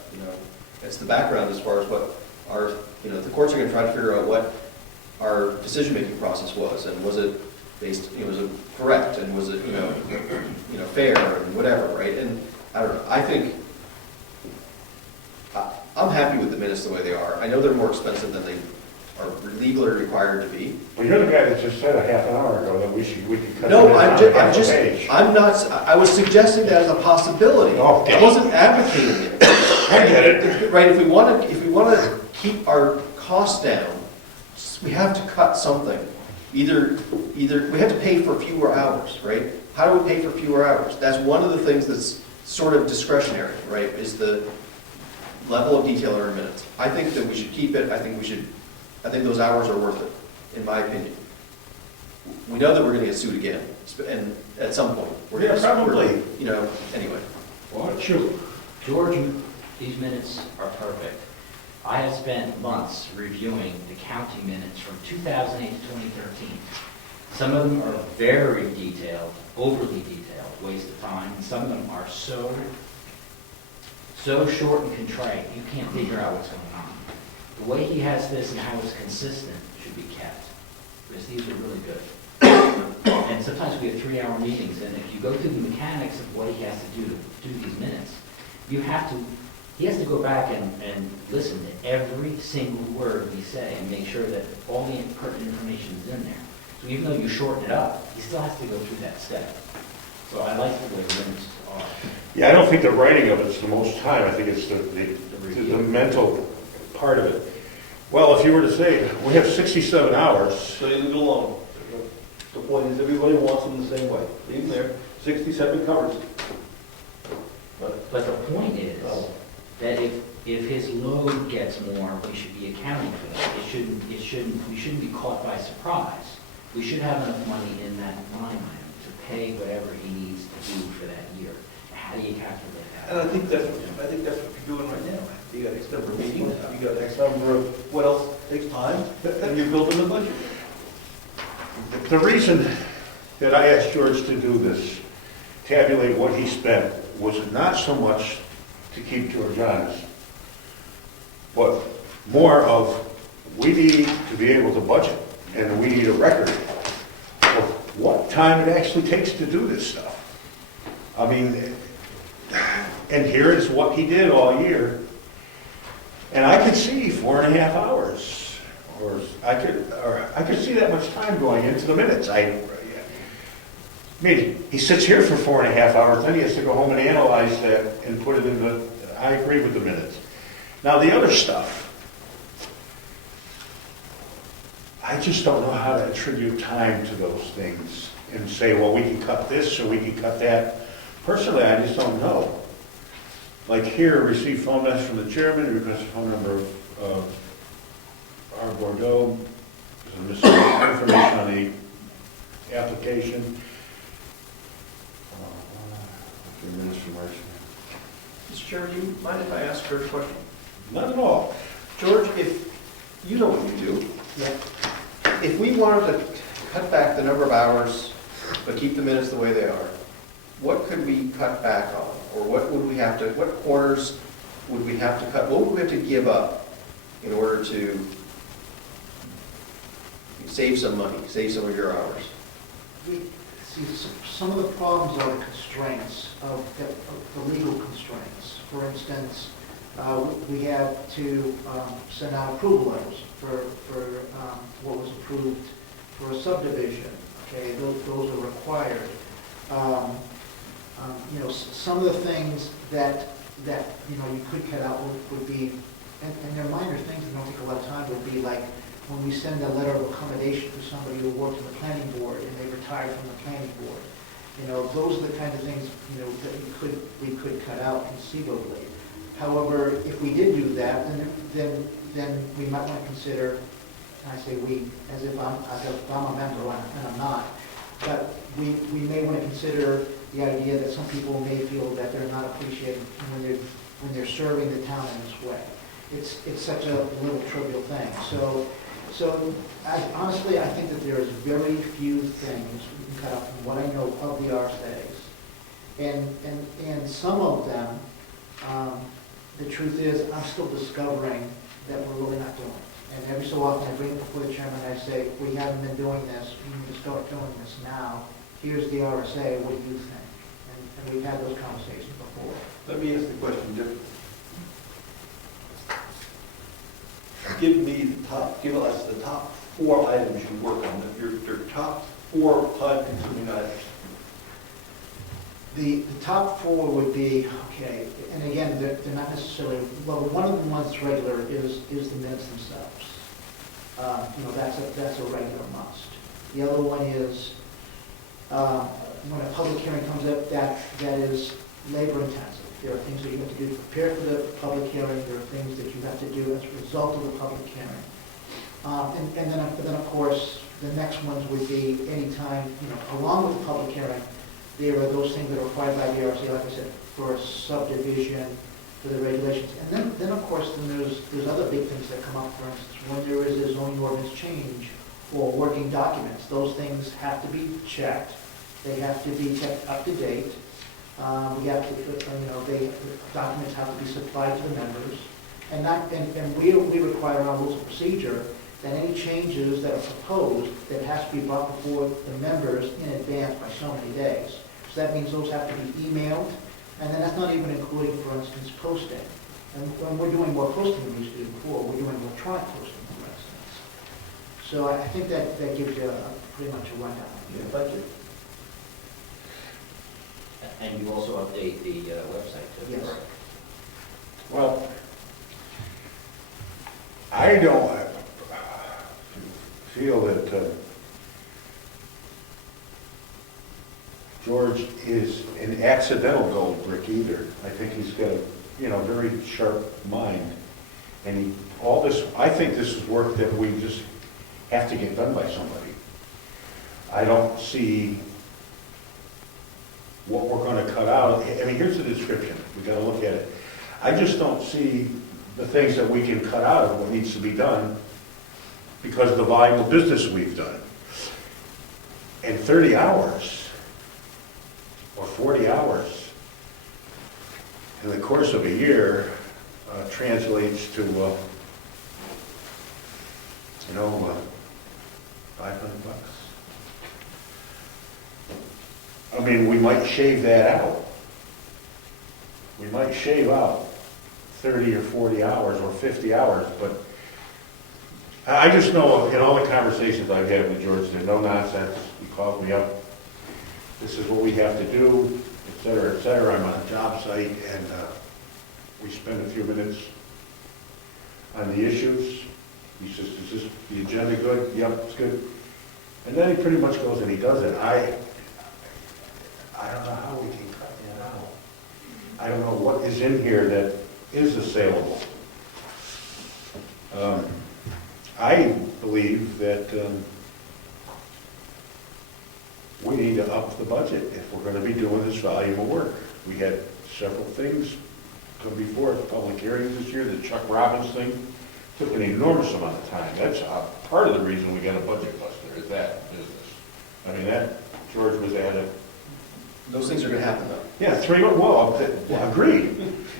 It's the background as far as what our, the courts are going to try to figure out what our decision-making process was, and was it based, was it correct, and was it, fair, and whatever, right? And I don't know, I think, I'm happy with the minutes the way they are. I know they're more expensive than they are legally required to be. Well, you're the guy that just said a half an hour ago that we could cut No, I'm I was suggesting that as a possibility. Okay. I wasn't advocating it. I get it. Right, if we want to keep our costs down, we have to cut something. Either we have to pay for fewer hours, right? How do we pay for fewer hours? That's one of the things that's sort of discretionary, right? Is the level of detail in our minutes. I think that we should keep it. I think those hours are worth it, in my opinion. We know that we're going to get sued again, and at some point. Probably. Anyway. Why don't you? George, these minutes are perfect. I have spent months reviewing the county minutes from 2008 to 2013. Some of them are very detailed, overly detailed, waste of time, and some of them are so short and contrite, you can't figure out what's going on. The way he has this and how it's consistent should be kept, because these are really good. And sometimes we have 3-hour meetings, and if you go through the mechanics of what he has to do these minutes, you have to he has to go back and listen to every single word we say and make sure that all the pertinent information is in there. So even though you shorten it up, he still has to go through that step. So I like the way the minutes are. Yeah, I don't think the writing of it's the most time, I think it's the mental part of it. Well, if you were to say, we have 67 hours, So you leave it alone. The point is, everybody wants them the same way. Leave them there, 67 covers it. But the point is Oh. that if his load gets more, we should be accounting for that. We shouldn't be caught by surprise. We should have enough money in that line item to pay whatever he needs to do for that year. How do you calculate that? And I think that's what you're doing right now. You got X number of meetings, you got X number of, what else takes time, and you're building the budget. the reason that I asked George to do this, tabulate what he spent, was not so much to keep George honest, but more of, we need to be able to budget, and we need a record of what time it actually takes to do this stuff. I mean, and here is what he did all year, and I could see 4.5 hours, or I could see that much time going into the minutes. I mean, he sits here for 4.5 hours, then he has to go home and analyze that and put it in the, I agree with the minutes. Now, the other stuff, I just don't know how to attribute time to those things and say, well, we can cut this or we can cut that. Personally, I just don't know. Like here, received phone message from the chairman, requested phone number of our Bordeaux, some information on the application. A few minutes from March. Mr. Chairman, do you mind if I ask her a question? Not at all. George, if, you know what you do. Yeah. If we wanted to cut back the number of hours, but keep the minutes the way they are, what could we cut back on? Or what would we have to, what corners would we have to cut? What would we have to give up in order to save some money, save some of your hours? See, some of the problems are the constraints of the legal constraints. For instance, we have to send out approval letters for what was approved for a subdivision. Okay, those are required. You know, some of the things that you know you could cut out would be, and they're minor things that don't take a lot of time, would be like when we send a letter of accommodation to somebody who works in the planning board and they retired from the planning board. You know, those are the kind of things, you know, that we could cut out conceivably. However, if we did do that, then we might want to consider, and I say we, as if I'm a member and I'm not, but we may want to consider the idea that some people may feel that they're not appreciated when they're serving the town in this way. It's such a little trivial thing. So honestly, I think that there's very few things we can cut out from what I know of the RSAs. And some of them, the truth is, I'm still discovering that we're really not doing it. And every so often I bring it before the chairman and I say, we haven't been doing this, we need to start doing this now. Here's the RSA, what do you think? And we've had those conversations before. Let me ask the question differently. Give us the top 4 items you work on, your top 4 time-consuming items. The top 4 would be, okay, and again, they're not necessarily, well, one of the ones regular is the minutes themselves. You know, that's a regular must. The other one is, when a public hearing comes up, that is labor intensive. There are things that you have to do to prepare for the public hearing. There are things that you have to do as a result of the public hearing. And then of course, the next ones would be any time, you know, along with the public hearing, there are those things that are required by the RSA, like I said, for a subdivision, for the regulations. And then of course, then there's other big things that come up. For instance, when there is a zoning ordinance change or working documents, those things have to be checked. They have to be kept up to date. We have to, you know, the documents have to be supplied to the members. And we require our rules of procedure that any changes that are proposed, that has to be brought before the members in advance by so many days. So that means those have to be emailed, and then that's not even including, for instance, posting. And when we're doing more posting than we used to do before, we're doing electronic posting, for instance. So I think that gives you pretty much a rundown of your budget. And you also update the website too? Yes. correct? Well, I don't feel that George is an accidental gold brick either. I think he's got a, very sharp mind. And I think this is work that we just have to get done by somebody. I don't see what we're going to cut out. I mean, here's the description. We got to look at it. I just don't see the things that we can cut out of what needs to be done because of the volume of business we've done. And 30 hours or 40 hours in the course of a year translates to, $500. I mean, we might shave that out. We might shave out 30 or 40 hours or 50 hours, but I just know in all the conversations I've had with George, there's no nonsense. He calls me up. This is what we have to do, et cetera, et cetera. I'm on a job site and we spend a few minutes on the issues. He says, is this, the agenda good? Yep, it's good. And then he pretty much goes and he does it. I don't know how we can cut that out. I don't know what is in here that is assailable. I believe that we need to up the budget if we're going to be doing this volume of work. We had several things come before us, public hearings this year. The Chuck Robbins thing took an enormous amount of time. That's part of the reason we got a budget buster, is that business. I mean, that, George was at it. Those things are gonna happen though. Yeah, agreed.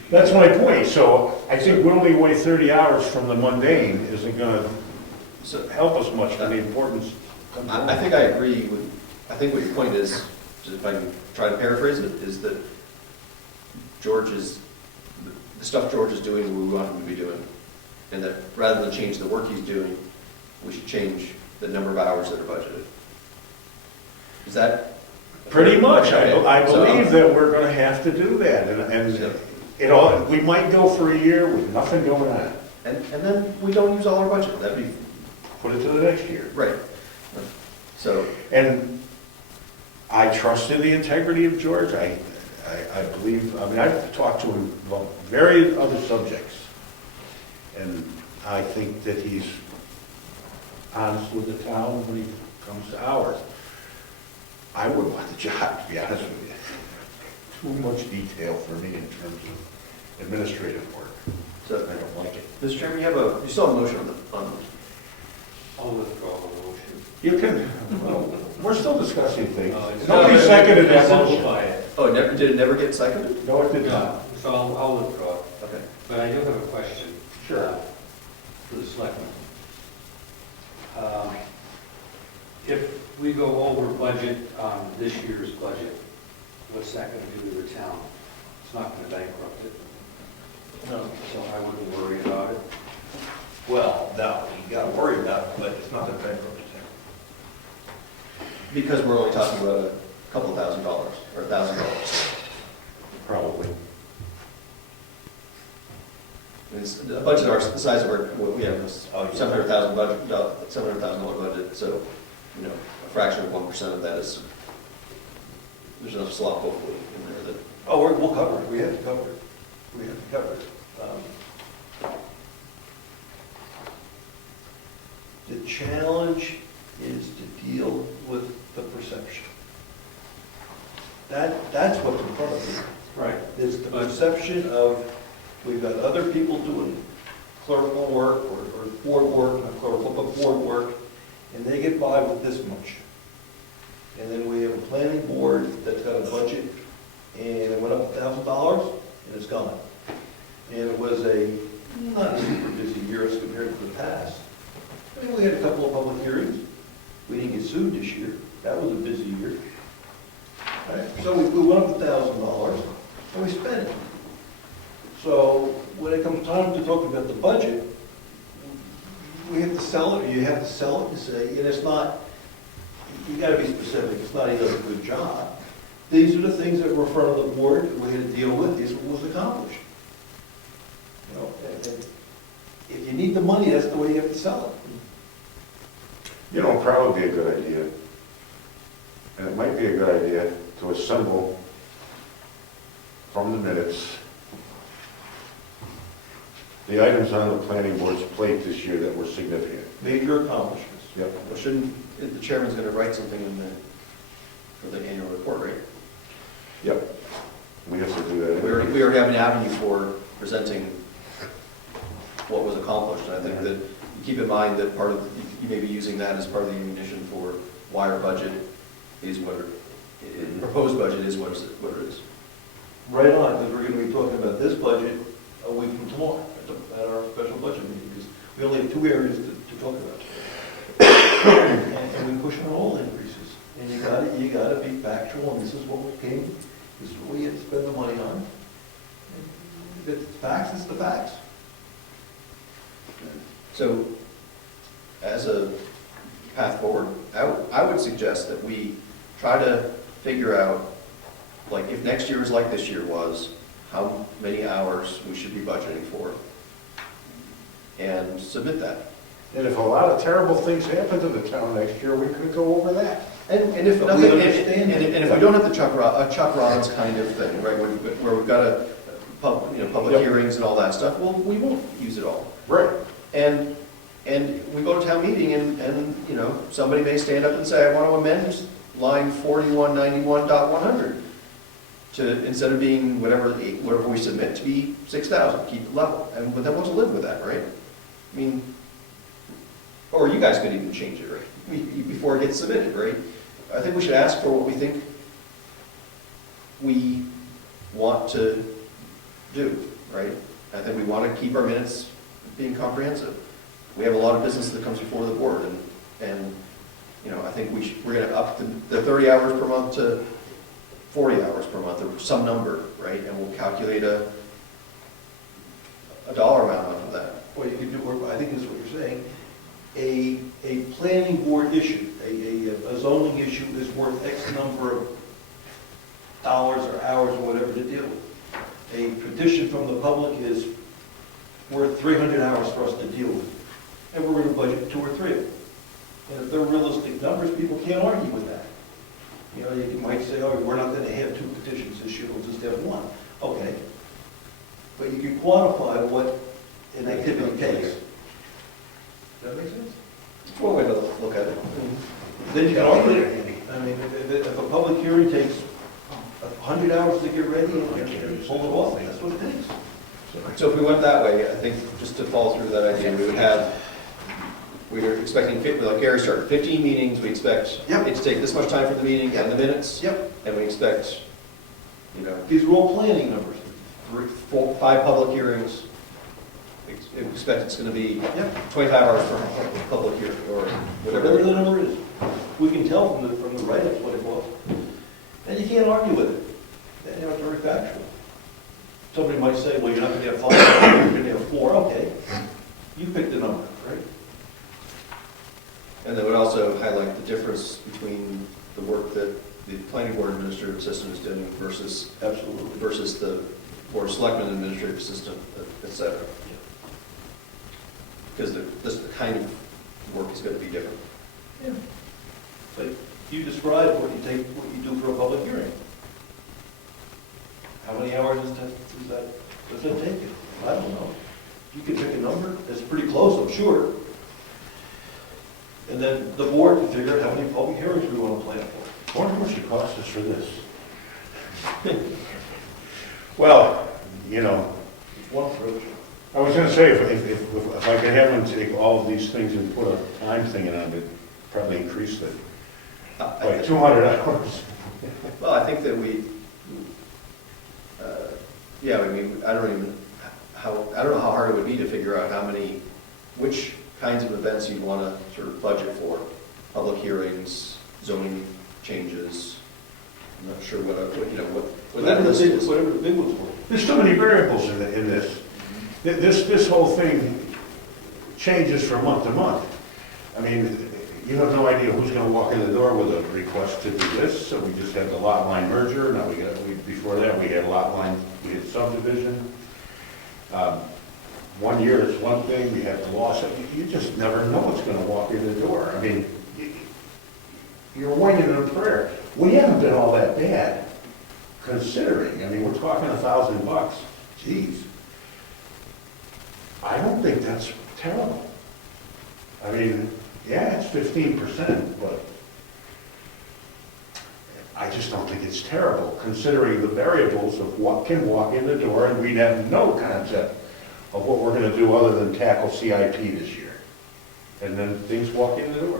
That's my point. So I think whittling away 30 hours from the mundane isn't gonna help us much for the importance. I think I agree with, I think what your point is, just if I can try to paraphrase it, is that the stuff George is doing, we want him to be doing. And that rather than change the work he's doing, we should change the number of hours that are budgeted. Is that? Pretty much. Okay. I believe that we're going to have to do that. And we might go for a year with nothing going on. And then we don't use all our budget. That'd be. Put it to the next year. Right. So. And I trust in the integrity of George. I believe, I've talked to him about various other subjects. And I think that he's honest with the town when he comes to ours. I wouldn't want the job, to be honest with you. Too much detail for me in terms of administrative work. So, I don't like it. Mr. Chairman, you still have a motion on I'll withdraw the motion. You can, well, we're still discussing things. It's Nobody not- seconded that simplify motion. it. Oh, did it never get seconded? No, it did No, not. so I'll withdraw. Okay. But I do have a question. Sure. For the selectmen. If we go over budget on this year's budget, what's that going to do to the town? It's not going to bankrupt it. No. So I wouldn't worry about it. Well, no, you gotta worry about it, but it's not the bankrupt thing. Because we're only talking about a couple $1,000 or $1,000. Probably. It's a budget the size of what we have is $700,000 budget, $700,000 budget. So, a fraction of 1% of that is there's enough slop hopefully in there that. Oh, we'll cover it. We have to cover it. We have to cover it. The challenge is to deal with the perception. That's what's in front of you. Right. Is the perception of, we've got other people doing clerical work or board work, not clerical, but board work, and they get by with this much. And then we have a planning board that's got a budget, and it went up $1,000, and it's gone. And it was not a super busy year as compared to the past. I mean, we had a couple of public hearings. We didn't get sued this year. That was a busy year. Right? So we went up $1,000, and we spent it. So when it comes you have to sell it, you say, and it's not, you gotta be specific, it's not he does a good job. These are the things that were in front of the board, we had to deal with, this was accomplished. You know, and if you need the money, that's the way you have to sell it. You know, probably be a good idea, and it might be a good idea to assemble from the minutes the items on the planning board's plate this year that were significant. Major accomplishments. Yep. Well, shouldn't, the chairman's gonna write something in the, for the annual report, right? Yep. We have to do that. We already have an avenue for presenting what was accomplished, and I think that you keep in mind that part of, you may be using that as part of the ammunition for why our budget is what, proposed budget is what it is. Right on, because we're gonna be talking about this budget a week from tomorrow at our special budget meeting, because we only have 2 areas to talk about. And we push on all increases, and you gotta be factual, and this is what we came, this is what we had to spend the money on. If it's facts, it's the facts. So, as a path forward, I would suggest that we try to figure out, like, if next year is like this year was, how many hours we should be budgeting for, and submit that. And if a lot of terrible things happen to the town next year, we could go over that. And if But we nothing, understand and if we don't have the Chuck Robbins kind of thing, right, where we've got a, public Yep. hearings and all that stuff, well, we won't use it all. Right. And we go to town meeting and, somebody may stand up and say, I want to amend line 4191.100 to, instead of being whatever we submit, to be 6,000, keep it level. But then we'll have to live with that, right? I mean, or you guys could even change it, right? Before it gets submitted, right? I think we should ask for what we think we want to do, right? I think we want to keep our minutes being comprehensive. We have a lot of business that comes before the board, and I think we're going to up the 30 hours per month to 40 hours per month, or some number, right? And we'll calculate a dollar amount of that. Or you could do, I think this is what you're saying, a planning board issue, a zoning issue is worth X number of dollars or hours or whatever to deal with. A petition from the public is worth 300 hours for us to deal with, and we're going to budget 2 or 3 of them. And if they're realistic numbers, people can't argue with that. You might say, oh, we're not going to have 2 petitions this year, we'll just have 1. Okay. But you can quantify what an activity takes. Does that make sense? It's one way to look at it. Then you can argue it. I mean, if a public hearing takes 100 hours to get ready and pull it off, that's what it takes. So if we went that way, I think, just to follow through that idea, we were expecting, like Gary started, 15 meetings, we expect Yep. it to take this much time for the meeting and the minutes. Yep. And we expect, These are all planning numbers. 5 public hearings. We expect it's going to be Yep. 25 hours per public hearing, or Whatever whatever. the number is. We can tell from the write-ups what it was. And you can't argue with it. It's very factual. Somebody might say, well, you're not going to have 5, you're going to have 4. Okay. You pick the number, right? And that would also highlight the difference between the work that the planning board administrative assistant is doing versus Absolutely. the board of selectmen administrative assistant, et cetera. Because the kind of work is going to be different. Yeah. But you describe what you do for a public hearing. How many hours does that take you? I don't know. You can pick a number, it's pretty close, I'm sure. And then the board can figure out how many public hearings we want to plan for. I wonder how much it costs us for this. Well, It's one approach. I was gonna say, if I could have them take all of these things and put a time thing in them, it'd probably increase it by 200 hours. Well, I think that I don't know how hard it would be to figure out which kinds of events you'd want to sort of budget for. Public hearings, zoning changes. I'm not sure what that list is. Whatever the big ones were. There's so many variables in this. This whole thing changes from month to month. I mean, you have no idea who's gonna walk in the door with a request to do this, so we just had the lot line merger, now before that, we had lot line, we had subdivision. 1 year it's one thing, we have the loss, you just never know what's gonna walk in the door. I mean, you're whining in a prayer. We haven't been all that bad, considering, I mean, we're talking $1,000, geez. I don't think that's terrible. I mean, yeah, it's 15%, but I just don't think it's terrible, considering the variables of what can walk in the door, and we'd have no concept of what we're gonna do other than tackle CIP this year. And then things walk in the door.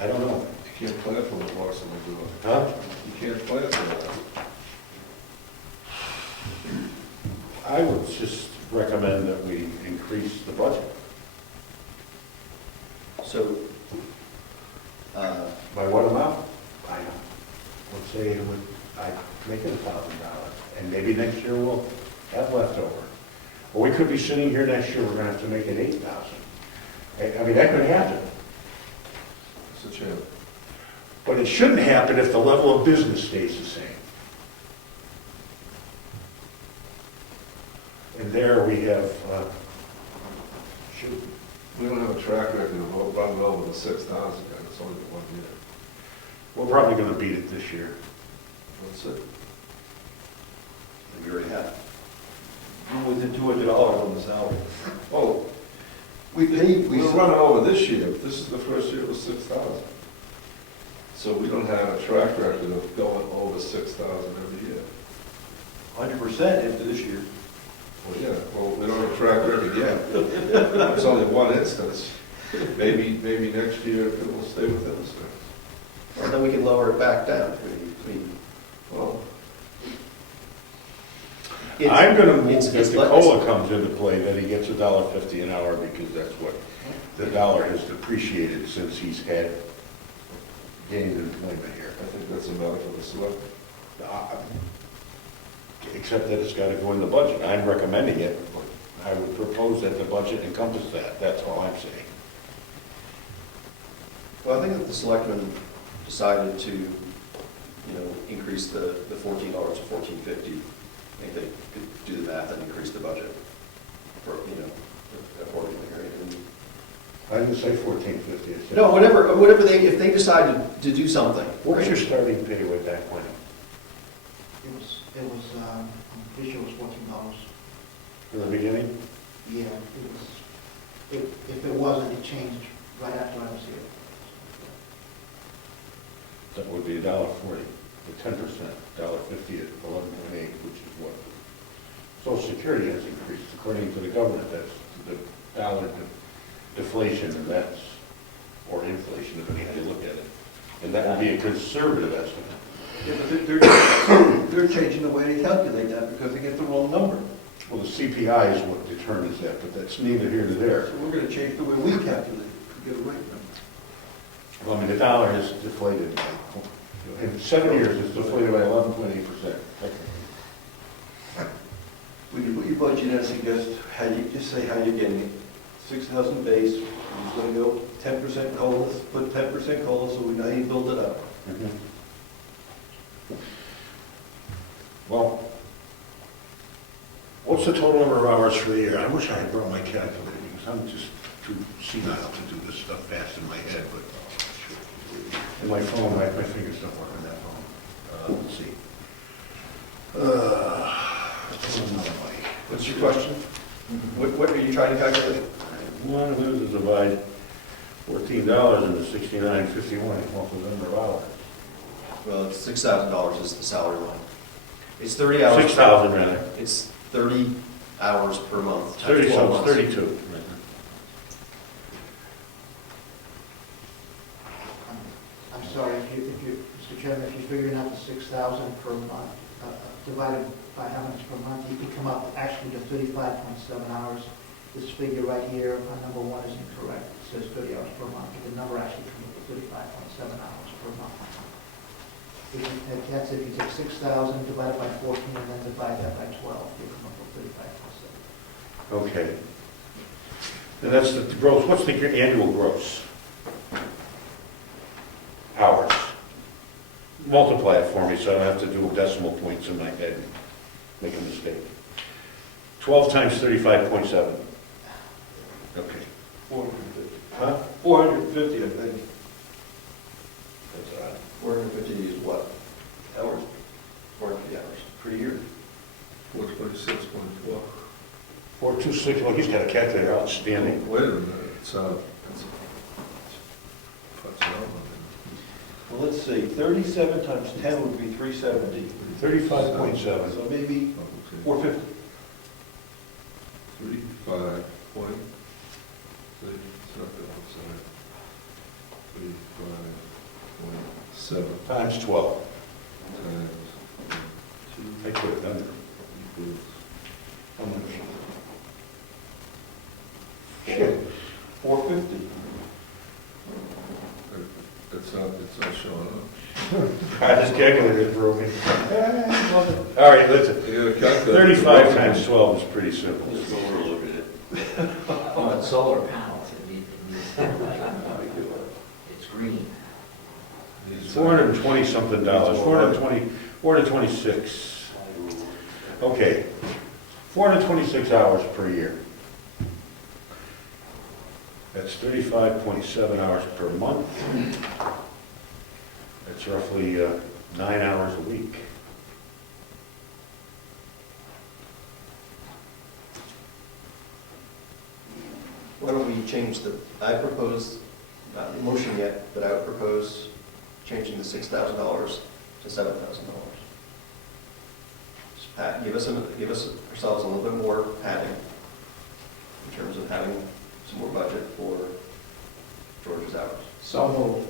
I don't know. You can't plan for what walks in the door. Huh? You can't plan for that. I would just recommend that we increase the budget. So, By what amount? I don't. Let's say it would, I'd make it $1,000, and maybe next year we'll have leftover. Or we could be sitting here next year, we're gonna have to make it 8,000. I mean, that could happen. It's a chance. But it shouldn't happen if the level of business stays the same. And there we have, shoot, We don't have a track record of running over the 6,000, and it's only been 1 year. we're probably gonna beat it this year. That's it. we already have. You're within $200 on the salary. Oh, We paid, we're running over this year, but this is the first year it was 6,000. So we don't have a track record of going over 6,000 every year. 100% after this year. Well, yeah, well, we don't have a track record yet. It's only one instance. Maybe next year it will stay within us. And then we can lower it back down. Well, I'm gonna move it's- that it's the less- COLA comes into play, that he gets $1.50 an hour, because that's what, the dollar has depreciated since he's had gained employment here. I think that's a matter for the select. Except that it's gotta go in the budget. I'm recommending it, but I would propose that the budget encompass that, that's all I'm saying. Well, I think that the selectmen decided to, increase the $14 to $14.50. I think they could do the math and increase the budget for, accordingly, right? And I didn't say 14.50. I said- no, whatever if they decided to do something. What was right? your starting pay way back when? I'm pretty sure it was $14. In the beginning? Yeah, if it wasn't, it changed right after I was here. That would be $1.40, the 10%, $1.50 at 11.8, which is what Social Security has increased, according to the government. That's the dollar deflation, and that's, or inflation, depending how you look at it. And that would be a conservative estimate. Yeah, but they're changing the way they calculate that because they get the wrong number. Well, the CPI is what determines that, but that's neither here nor there. So we're going to change the way we calculate it to get a right number. Well, I mean, the dollar has deflated, in 7 years, it's deflated by 11.8%. When you put your budget in, I suggest just say how you're getting it. 6,000 base, you're going to go 10% COLA, put 10% COLA so we know how you build it up. Well, what's the total number of hours for the year? I wish I had brought my calculator, because I'm just too senile to do this stuff fast in my head, but in my phone, my fingers don't work on that phone. Let's see. What's your question? What are you trying to calculate? One of those is divide $14 into 69.51, equals the number of hours. Well, it's $6,000 is the salary line. It's 30 hours. 6,000 rather. It's 30 hours per month. times 30, 12 so months. it's 32. I'm sorry, Mr. Chairman, if you're figuring out the 6,000 per month, divided by how much per month, you could come up actually to 35.7 hours. This figure right here on number one is incorrect. It says 30 hours per month, but the number actually comes up to 35.7 hours per month. That's if you take 6,000 divided by 14 and then divide that by 12, you come up with 35.7. Okay. And that's the gross, what's the annual gross? Hours. Multiply it for me so I don't have to do decimal points in my head and make a mistake. 12 times 35.7. Okay. 450. Huh? 450, I think. That's odd. 450 is what? Hours 450 hours per year. 426.12. 426, well, he's got a calculator outstanding. Wait a minute, it's, that's an hour. Well, let's see, 37 times 10 would be 370. 35.7. So maybe Okay. 450. 35 point, say, it's not that much, sorry. 35.7 Times 12. times I could have done it. 2 equals, How much? Shit. 450. it's not showing up. This calculator is broken. All right, listen. You gotta calculate. 35 times 12 is pretty simple. Oh, it's solar panels, it needs, it's green. It's 420 something dollars, 426. Okay, 426 hours per year. That's 35.7 hours per month. That's roughly 9 hours a week. Why don't we change I propose, not in motion yet, but I would propose changing the $6,000 to $7,000. Give us ourselves a little bit more padding in terms of having some more budget for George's hours. So moved.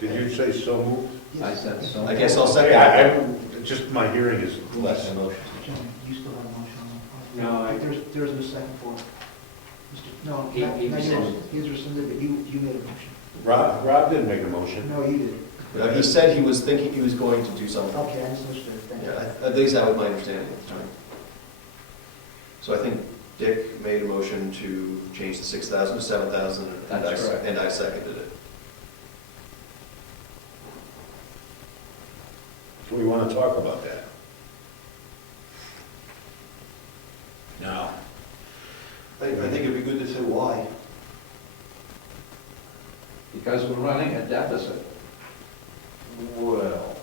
Did you say so moved? I said so. I guess I'll second. Just my hearing is less. Jim, you still have a motion on that? No, I- There's a second for it. No, He rescinded. he's rescinded, but you made a motion. Rob didn't make a motion. No, you did. He said he was thinking he was going to do something. Okay, I misunderstood, thank you. Yeah, at least that was my understanding at the time. So I think Dick made a motion to change the 6,000 to 7,000, That's correct. and I seconded it. Do we want to talk about that? No. I think it'd be good to say why. Because we're running a deficit. Well,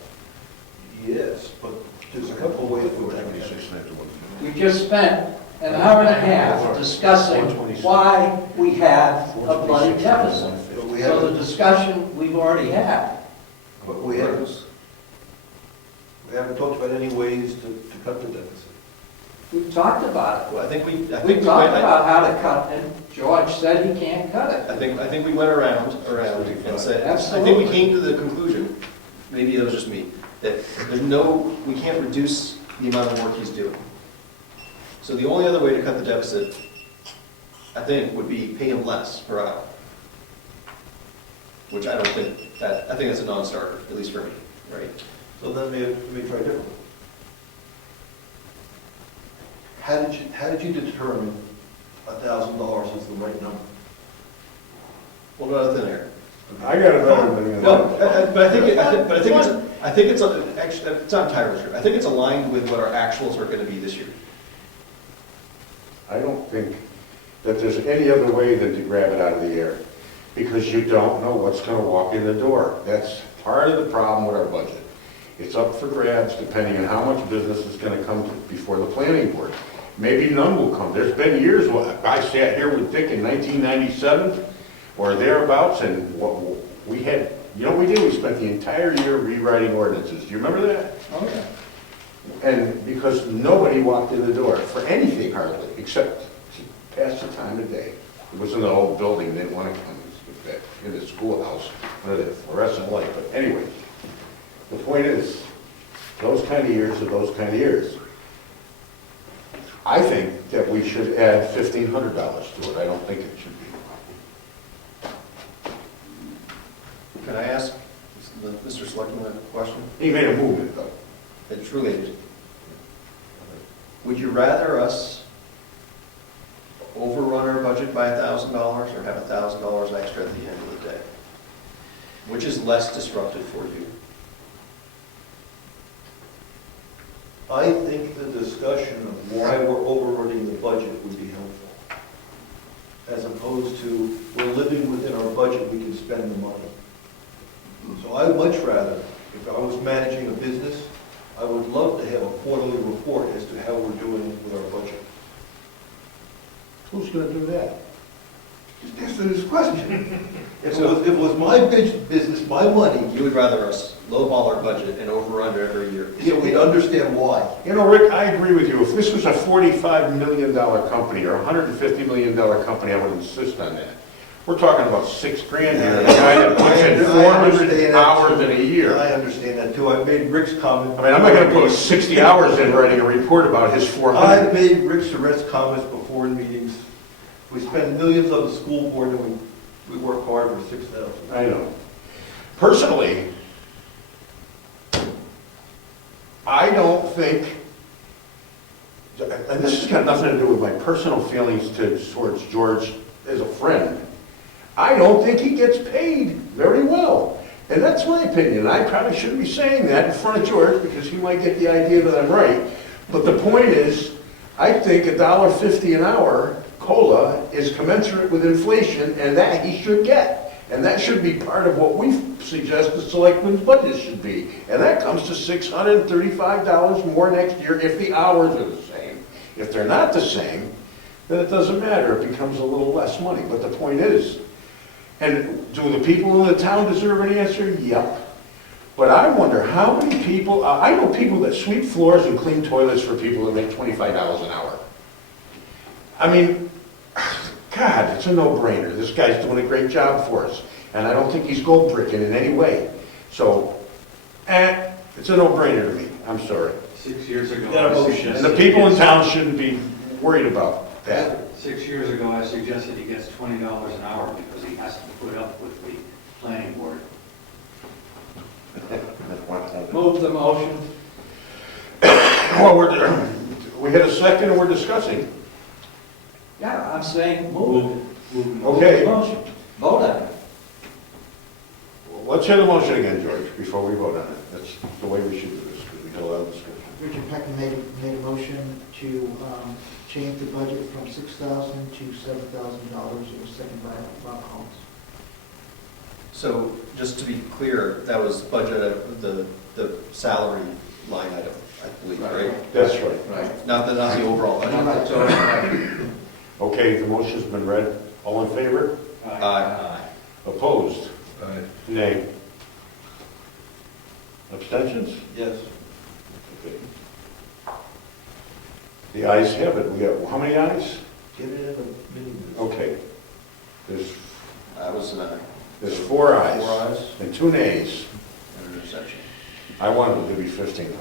yes, but there's a couple of ways to look at it. 426. We just spent an hour and a half discussing why we have a bloody deficit. But we So haven't, the discussion we've already had. but we haven't talked about any ways to cut the deficit. We've talked about Well, I think we it. We've talked about how to cut it. George said he can't cut it. I think we went around and said, I think we came to the conclusion, maybe it was just me, that we can't reduce the amount of work he's doing. So the only other way to cut the deficit, I think, would be pay him less per hour. Which I think that's a non-starter, at least for me, right? So then let me try differently. How did you determine $1,000 is the right number? What about thin air? I got a better than No, but I think it's actually, it's not entirely true. I think it's aligned with what our actuals are going to be this year. I don't think that there's any other way than to grab it out of the air, because you don't know what's going to walk in the door. That's part of the problem with our budget. It's up for grabs depending on how much business is going to come before the planning board. Maybe none will come. There's been years, I sat here with Dick in 1997 or thereabouts, and what we had, you know what we did? We spent the entire year rewriting ordinances. Do you remember that? Oh, yeah. And because nobody walked in the door for anything hardly, except to pass the time of day. It was in the old building, they didn't want to come in the schoolhouse under the fluorescent light. But anyway, the point is, those kind of years are those kind of years. I think that we should add $1,500 to it. I don't think it should be. Can I ask Mr. Selectman a question? He made a movement, though. It's related. Would you rather us overrun our budget by $1,000 or have $1,000 extra at the end of the day? Which is less disruptive for you? I think the discussion of why we're overrunning the budget would be helpful, as opposed to, we're living within our budget, we can spend the money. So I'd much rather, if I was managing a business, I would love to have a quarterly report as to how we're doing with our budget. Who's gonna do that? Just answer this question. If it was my business, my money, You would rather us lowball our budget and overrun it every year? yeah, we'd understand why. You know, Rick, I agree with you. If this was a $45 million company or a $150 million company, I would insist on that. We're talking about $6,000 here, a guy that puts in 400 hours in a year. I understand that too. I've made Rick's comment. I mean, I'm not gonna put 60 hours in writing a report about his 400. I've made Rick Surratt's comments before in meetings. We spend millions on the school board and we work hard for 6,000. I know. Personally, I don't think, and this has got nothing to do with my personal feelings towards George as a friend, I don't think he gets paid very well. And that's my opinion. I probably shouldn't be saying that in front of George because he might get the idea that I'm right. But the point is, I think $1.50 an hour COLA is commensurate with inflation, and that he should get. And that should be part of what we suggest the selectmen's budget should be. And that comes to $635 more next year if the hours are the same. If they're not the same, then it doesn't matter. It becomes a little less money. But the point is, and do the people in the town deserve an answer? Yep. But I wonder how many people, I know people that sweep floors and clean toilets for people that make $25 an hour. I mean, God, it's a no-brainer. This guy's doing a great job for us. And I don't think he's gold bricking in any way. So, it's a no-brainer to me. I'm sorry. 6 years ago. Got a I motion. suggested And the he people in gets- town shouldn't be worried about that. 6 years ago, I suggested he gets $20 an hour because he has to put up with the planning board. Move the motion. Well, we had a second and we're discussing. Yeah, I'm saying move Okay. the motion. Vote on it. Let's hear the motion again, George, before we vote on it. That's the way we should do this, because we had a lot of discussion. Richard Peckham made a motion to change the budget from $6,000 to $7,000. It was seconded by Bob Collins. So, just to be clear, that was budget, the salary line item, I believe, right? That's right. Right. Not the overall budget. So, right. Okay, the motion's been read. All in favor? Aye. Opposed? Aye. Nay. Abstentions? Yes. Okay. The ayes have it. We got, how many ayes? Get it in the meeting. Okay. There's I was an aye. 4 ayes. 4 ayes. And 2 nays. And an abstention. I wanted it to be 1,500,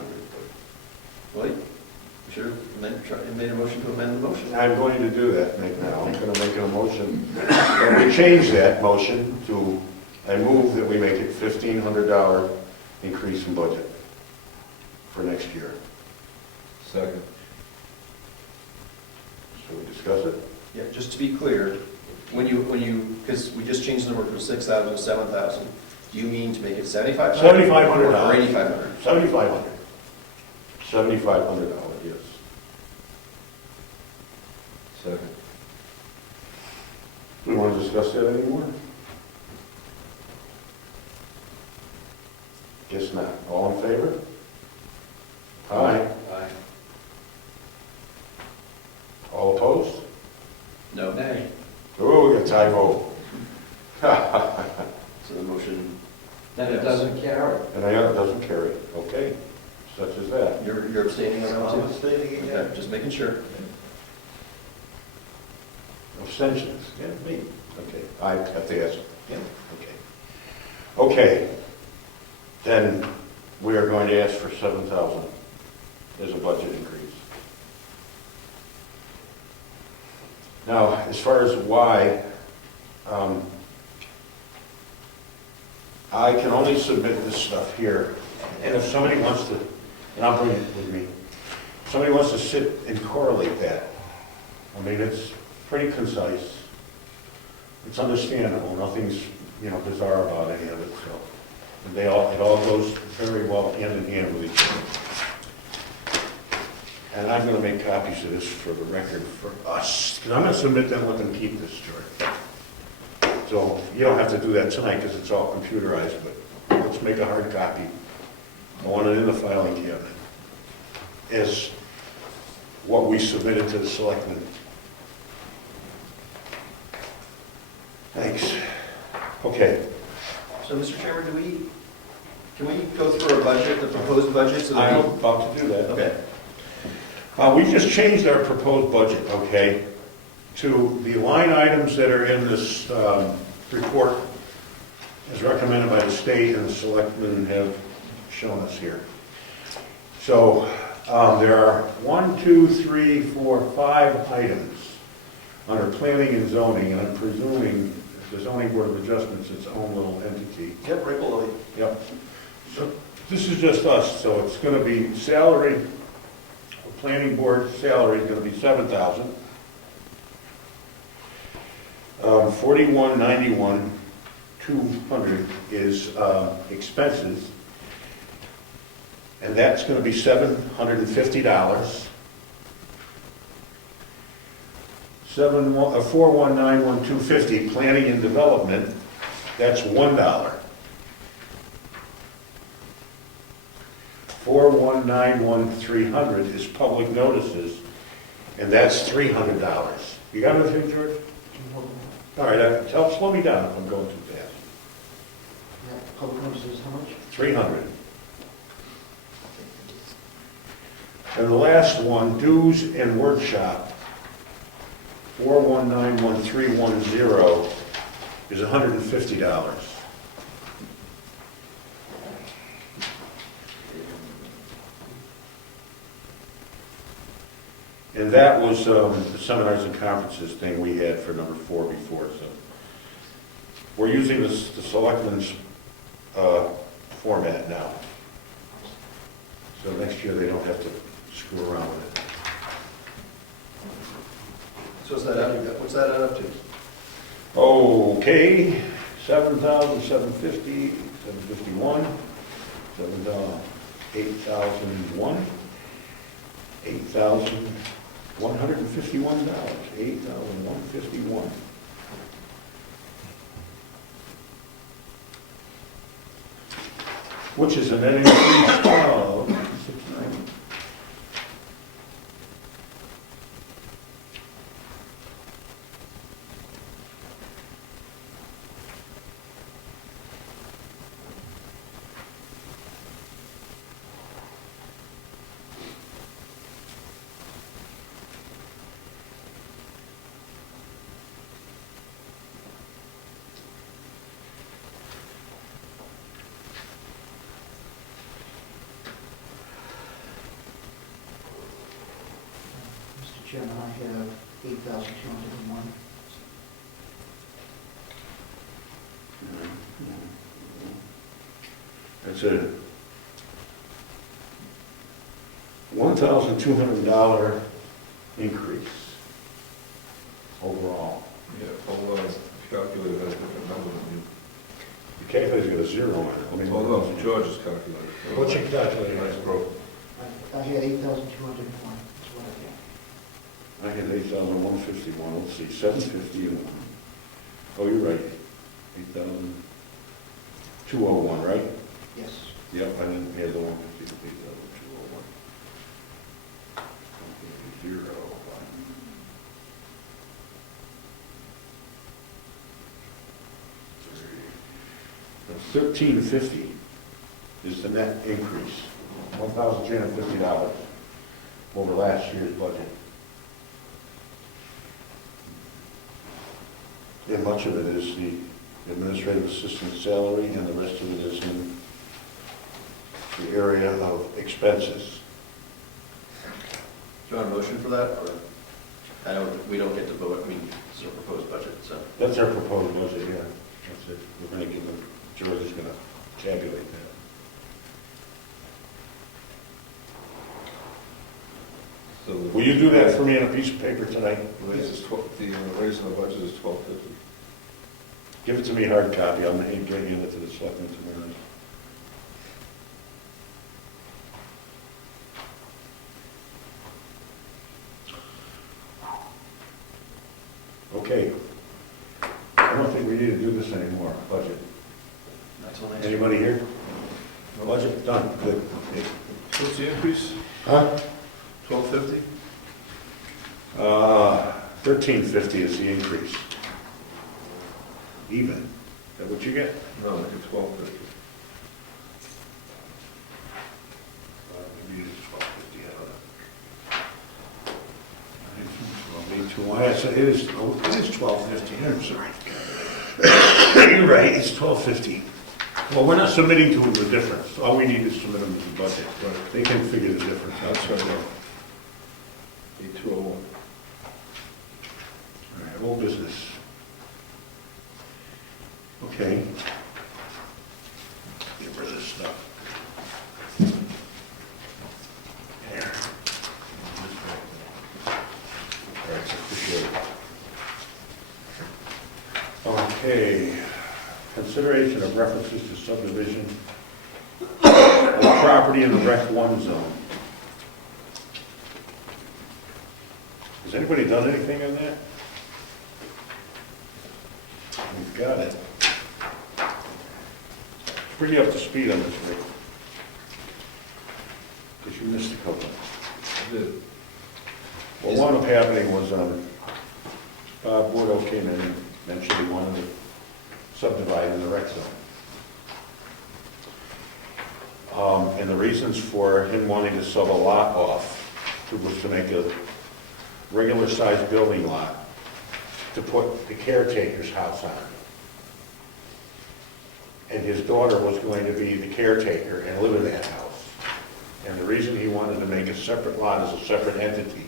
Well, you should have made a motion to amend the motion. but I'm going to do that right now. I'm going to make a motion. And we change that motion to, I move that we make it $1,500 increase in budget for next year. Second. So we discuss it? Yeah, just to be clear, when you, because we just changed the number from 6,000 to 7,000, do you mean to make it 7,500? $7,500. Or 8,500? $7,500. $7,500, yes. Second. Do we want to discuss that anymore? Guess not. All in favor? Aye. Aye. All opposed? No. Nay. Oh, we got tie vote. So the motion, Then it doesn't carry. And I know it doesn't carry. Okay, such as that. you're abstaining on that I'm one too? abstaining again. Okay, just making sure. Abstentions? Yeah, me. Okay, I have to ask. Yeah. Okay. Okay, then we are going to ask for 7,000 as a budget increase. Now, as far as why, I can only submit this stuff here, and if somebody wants to, and I'll bring it with me, if somebody wants to sit and correlate that, I mean, it's pretty concise. It's understandable, nothing's, bizarre about any of it, so. And it all goes very well hand in hand with each other. And I'm gonna make copies of this for the record for us, because I'm gonna submit them, let them keep this, George. So you don't have to do that tonight, because it's all computerized, but let's make a hard copy. I want it in the filing cabinet as what we submitted to the selectmen. Thanks. Okay. So, Mr. Chairman, can we go through our budget, the proposed budget? So that I'm about to do that. Okay. We just changed our proposed budget, okay, to the line items that are in this report as recommended by the state and the selectmen have shown us here. So there are 1, 2, 3, 4, 5 items under planning and zoning, and I'm presuming the zoning board of adjustments its own little entity. Yep, right below you. Yep. So this is just us, so it's going to be salary, planning board salary is going to be $7,000. 4191 200 is expenses, and that's going to be $750. 4191 250 planning and development, that's $1. 4191 300 is public notices, and that's $300. You got anything, George? All right, slow me down if I'm going too fast. Yeah, public notices, how much? 300. And the last one, dues and workshop, 4191 is $150. And that was the seminars and conferences thing we had for number 4 before. So we're using the selectmen's format now. So next year they don't have to screw around with it. So what's that add up to? Okay, 7,750, 751, 8,001, $8,151, 8,151. Which is a net increase of 690. Mr. Chairman, I have 8,201. That's a $1,200 increase overall. Yeah, hold on, calculated that different number than you. The calculator's got a 0 on it. Let me Hold on, George is calculated. What's your calculator? Nice, bro. I had 8,201, that's what I had. I had 8,151, let's see, 750 and 1. Oh, you're right, 8,201, right? Yes. Yep, I didn't have the 150, 8,201. 0, 1,350 is the net increase, $1,350 over last year's budget. And much of it is the administrative assistant salary, and the rest of it is in the area of expenses. Do you want a motion for that, or, I know we don't get to vote, I mean, it's a proposed budget, so. That's our proposed budget, yeah. That's it. We're going to give them, George is going to tabulate that. So the Will you do that for me on a piece of paper tonight? raise is 12, the raise in the budget is 1250. Give it to me hard copy, I'll hand it to the selectmen tomorrow. Okay. I don't think we need to do this anymore, budget. That's all I Anybody here? Budget, done, good. Okay. What's the increase? Huh? 1250? 1350 is the increase. Even. Is that what you get? No, I think it's 1250. Maybe it is 1250, I don't know. Me too. It is 1250, I'm sorry. You're right, it's 1250. Well, we're not submitting to them the difference. All we need is submit them to the budget. Right. They can figure the difference out. That's right. 8201. All right, old business. Okay. Get rid of this stuff. There. All right, appreciate it. Okay. Consideration of references to subdivision of property in the Rec 1 zone. Has anybody done anything on that? We've got it. Bring you up to speed on this, Rick. Because you missed a couple. I did. Well, what ended up happening was, Bob Bordeaux came in and mentioned he wanted to subdivide in the rec zone. And the reasons for him wanting to sub a lot off was to make a regular sized building lot to put the caretaker's house on. And his daughter was going to be the caretaker and live in that house. And the reason he wanted to make a separate lot as a separate entity,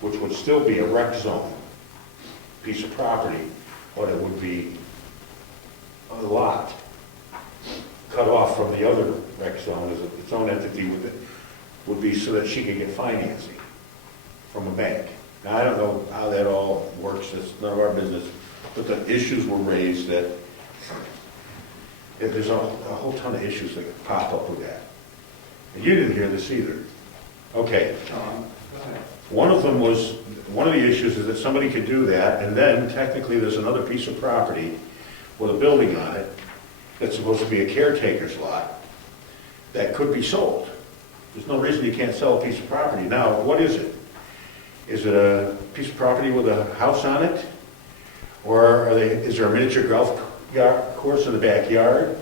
which would still be a rec zone piece of property, but it would be a lot cut off from the other rec zone as its own entity, would be so that she could get financing from a bank. Now, I don't know how that all works, it's none of our business, but the issues were raised that there's a whole ton of issues that pop up with that. And you didn't hear this either. Okay. One of them was, one of the issues is that somebody could do that, and then technically there's another piece of property with a building on it that's supposed to be a caretaker's lot that could be sold. There's no reason you can't sell a piece of property. Now, what is it? Is it a piece of property with a house on it? Or is there a miniature golf course in the backyard?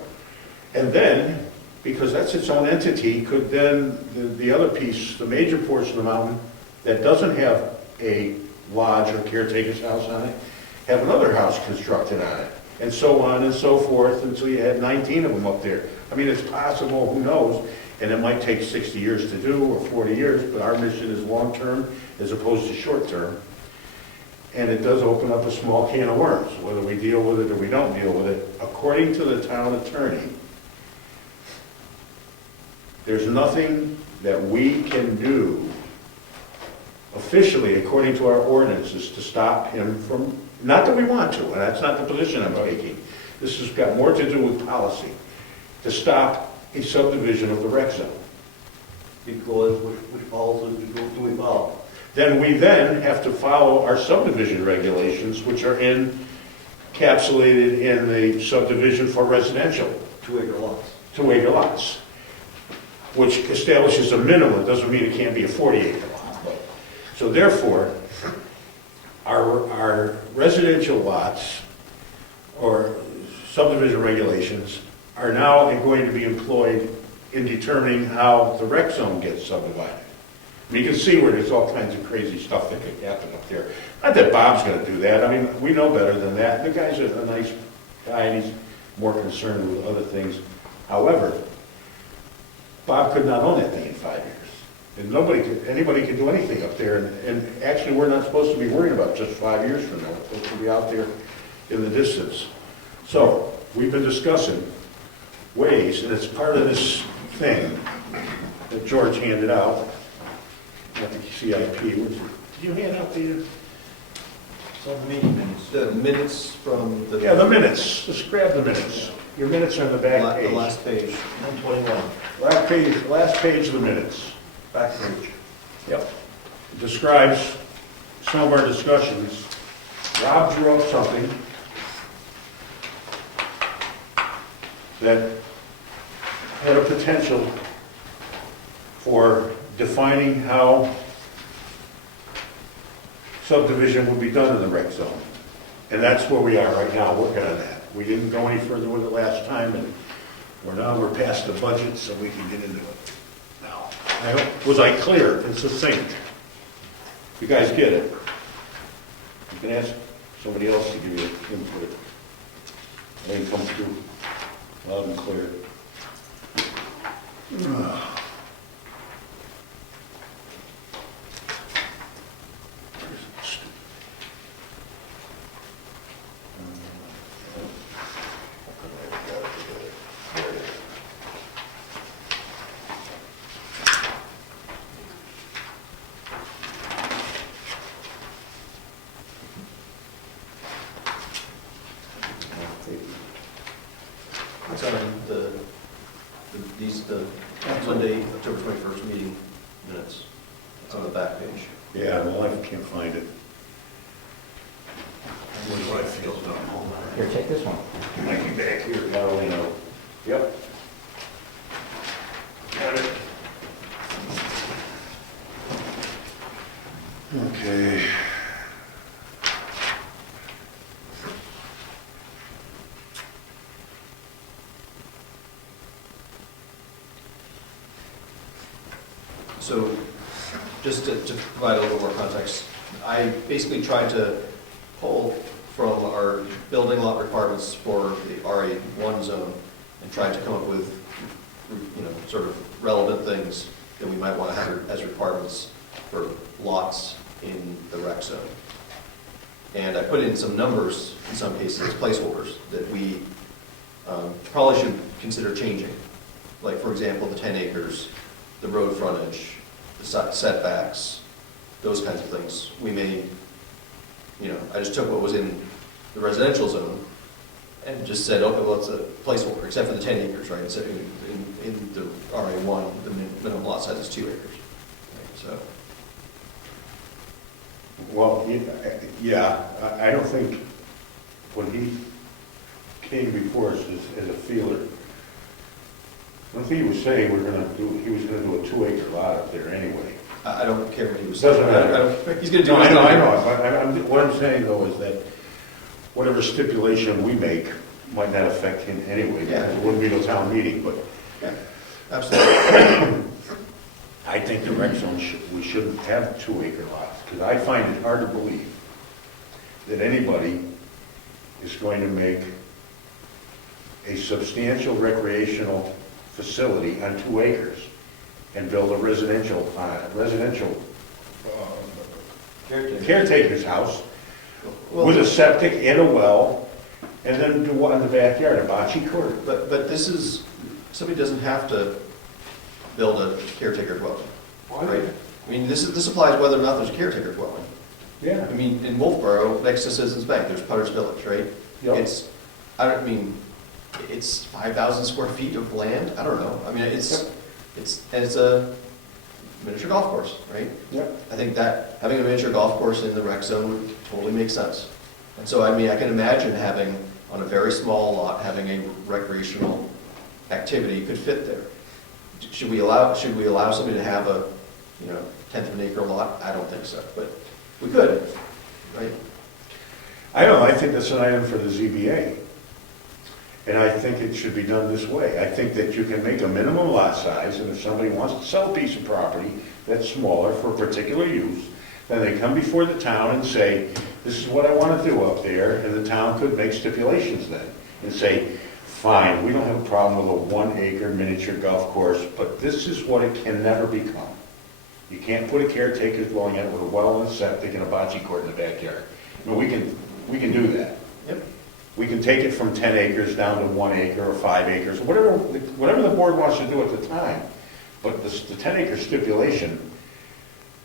And then, because that's its own entity, could then the other piece, the major portion of the mountain that doesn't have a lodge or caretaker's house on it, have another house constructed on it, and so on and so forth until you had 19 of them up there. I mean, it's possible, who knows, and it might take 60 years to do or 40 years, but our mission is long-term as opposed to short-term. And it does open up a small can of worms, whether we deal with it or we don't deal with it. According to the town attorney, there's nothing that we can do officially, according to our ordinances, to stop him from, not that we want to, and that's not the position I'm taking. This has got more to do with policy, to stop a subdivision of the rec zone. Because which policies do we follow? Then we then have to follow our subdivision regulations, which are encapsulated in the subdivision for residential. 2-acre lots. 2-acre lots, which establishes a minimum. It doesn't mean it can't be a 40-acre lot. So therefore, our residential lots or subdivision regulations are now going to be employed in determining how the rec zone gets subdivided. I mean, you can see where there's all kinds of crazy stuff that could happen up there. Not that Bob's going to do that. I mean, we know better than that. The guy's a nice guy, and he's more concerned with other things. However, Bob could not own that thing in 5 years. And anybody could do anything up there. And actually, we're not supposed to be worried about just 5 years from now. We're supposed to be out there in the distance. So, we've been discussing ways, and it's part of this thing that George handed out. not the CIP, did you hand out the? Some meeting minutes. The minutes from the. Yeah, the minutes, just grab the minutes. Your minutes are on the back The page. last page. 121. Last page of the minutes, back page. Yep. It describes some of our discussions. Rob drew up something that had a potential for defining how subdivision would be done in the rec zone. And that's where we are right now, working on that. We didn't go any further with it last time, and we're past the budget, so we can get into it now. Was I clear and succinct? You guys get it? You can ask somebody else to give you input. They can come through loud and clear. It's on the Monday, October 21st meeting minutes. It's on the back page. Yeah, my wife can't find it. What do I feel about it? Here, take this one. Might be back here, I don't know. Yep. Got it. Okay. So, just to provide a little more context, I basically tried to pull from our building lot requirements for the RA1 zone and tried to come up with, sort of relevant things that we might want to have as requirements for lots in the rec zone. And I put in some numbers, in some cases, as placeholders, that we probably should consider changing. Like, for example, the 10 acres, the road frontage, the setbacks, those kinds of things. We may, I just took what was in the residential zone and just said, okay, well, it's a placeholder, except for the 10 acres, right? So in the RA1, the minimum lot size is 2 acres. Right? So, Well, yeah, I don't think when he came before us as a feeler, I don't think he was saying he was gonna do a 2-acre lot up there anyway. I don't care what he was Doesn't saying. matter. He's going to do No, what I know, but what I'm saying though is that whatever stipulation we make might not affect him anyway. Yeah. It wouldn't be no town meeting, but Yeah, absolutely. I think the rec zone, we shouldn't have 2-acre lots, because I find it hard to believe that anybody is going to make a substantial recreational facility on 2 acres and build a residential caretaker's house with a septic and a well, and then do what in the backyard, a bocce court? But this is, somebody doesn't have to build a caretaker dwelling, right? I mean, this applies whether or not there's a caretaker dwelling. Yeah. I mean, in Wolfboro, next to Citizens Bank, there's Putter's Village, right? Yep. It's 5,000 square feet of land, I don't know. I mean, it's a miniature golf course, right? Yep. I think that having a miniature golf course in the rec zone would totally make sense. And so, I mean, I can imagine having, on a very small lot, having a recreational activity could fit there. Should we allow somebody to have a, 10th of an acre lot? I don't think so, but we could, right? I don't know, I think that's an item for the ZBA. And I think it should be done this way. I think that you can make a minimum lot size, and if somebody wants to sell a piece of property that's smaller for a particular use, then they come before the town and say, this is what I want to do up there, and the town could make stipulations then, and say, fine, we don't have a problem with a 1-acre miniature golf course, but this is what it can never become. You can't put a caretaker's dwelling in it with a well and a septic and a bocce court in the backyard. I mean, we can do that. Yep. We can take it from 10 acres down to 1 acre or 5 acres, whatever the board wants to do at the time. But the 10-acre stipulation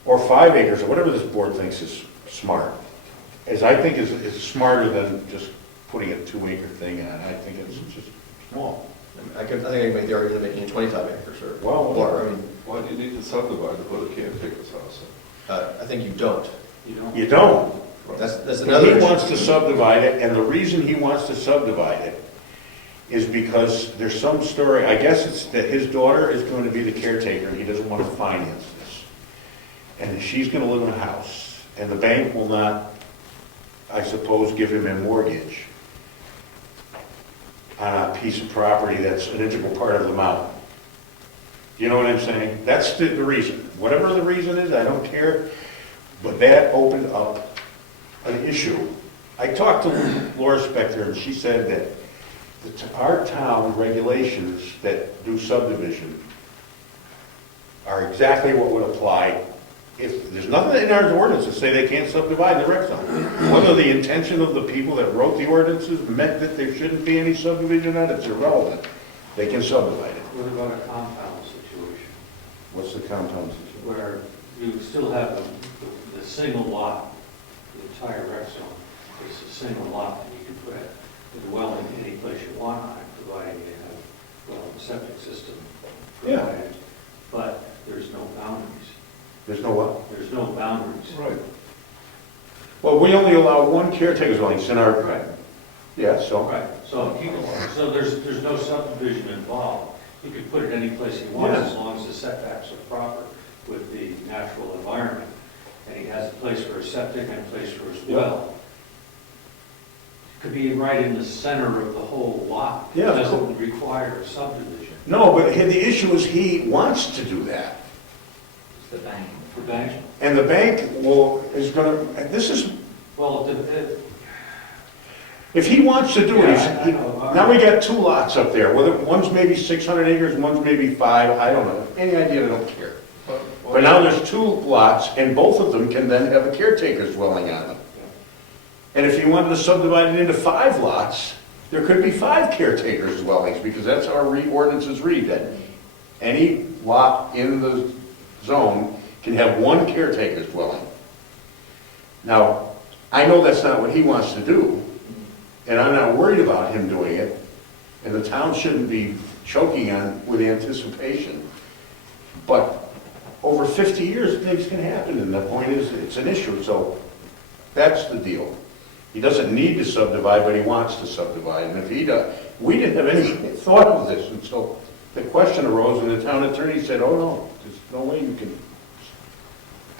or 5 acres, or whatever this board thinks is smart, I think is smarter than just putting a 2-acre thing on. I think it's just small. I think I can make the argument of making it 25 acres or Well, more. I mean, Why do you need to subdivide to put a caretaker's house in? I think you don't. You don't. That's another He issue. wants to subdivide it, and the reason he wants to subdivide it is because there's some story, I guess it's that his daughter is going to be the caretaker, and he doesn't want to finance this. And she's going to live in a house, and the bank will not, I suppose, give him a mortgage on a piece of property that's an integral part of the mountain. You know what I'm saying? That's the reason. Whatever the reason is, I don't care, but that opened up an issue. I talked to Laura Spector, and she said that our town regulations that do subdivision are exactly what would apply if, there's nothing in our ordinance to say they can't subdivide the rec zone. Whether the intention of the people that wrote the ordinances meant that there shouldn't be any subdivision on it, it's irrelevant. They can subdivide it. What about a compound situation, What's the compound situation? where you still have the single lot, the entire rec zone, it's a single lot, and you can put a dwelling any place you want on it, providing you have, well, a septic system Yeah. provided, but there's no boundaries. There's no what? There's no boundaries. Right. Well, we only allow one caretaker's dwelling, it's in our, Right. yeah, so. Right, so there's no subdivision involved. You could put it any place he wants Yes. as long as the setbacks are proper with the natural environment. And he has a place for a septic and a place for his Yeah. well. It could be right in the center of the whole lot. Yeah, It of course. doesn't require a subdivision. No, but the issue is he wants to do that. It's the bank. For bank, And the bank is gonna, this is, well, if he wants to do it, Yeah, I know. now we got 2 lots up there, whether one's maybe 600 acres, one's maybe 5, I don't know, any idea, I don't care. But now there's 2 lots, and both of them can then have a caretaker's dwelling on them. And if you wanted to subdivide it into 5 lots, there could be 5 caretakers' dwellings, because that's how our ordinances read, that any lot in the zone can have 1 caretaker's dwelling. Now, I know that's not what he wants to do, and I'm not worried about him doing it, and the town shouldn't be choking on with anticipation. But over 50 years, things can happen, and the point is, it's an issue, so that's the deal. He doesn't need to subdivide, but he wants to subdivide, and if he does, we didn't have any thought of this until the question arose, and the town attorney said, oh no, there's no way you can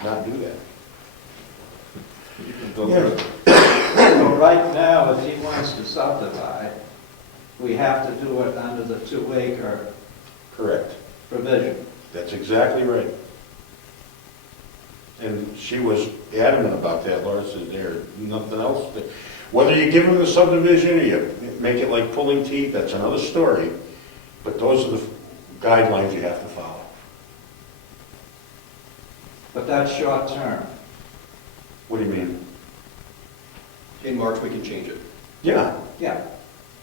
not do that. Don't- So right now, if he wants to subdivide, we have to do it under the 2-acre Correct. provision. That's exactly right. And she was adamant about that, Laura said, there's nothing else. Whether you give him the subdivision or you make it like pulling teeth, that's another story. But those are the guidelines you have to follow. But that's short term. What do you mean? In March, we can change it. Yeah, Yeah.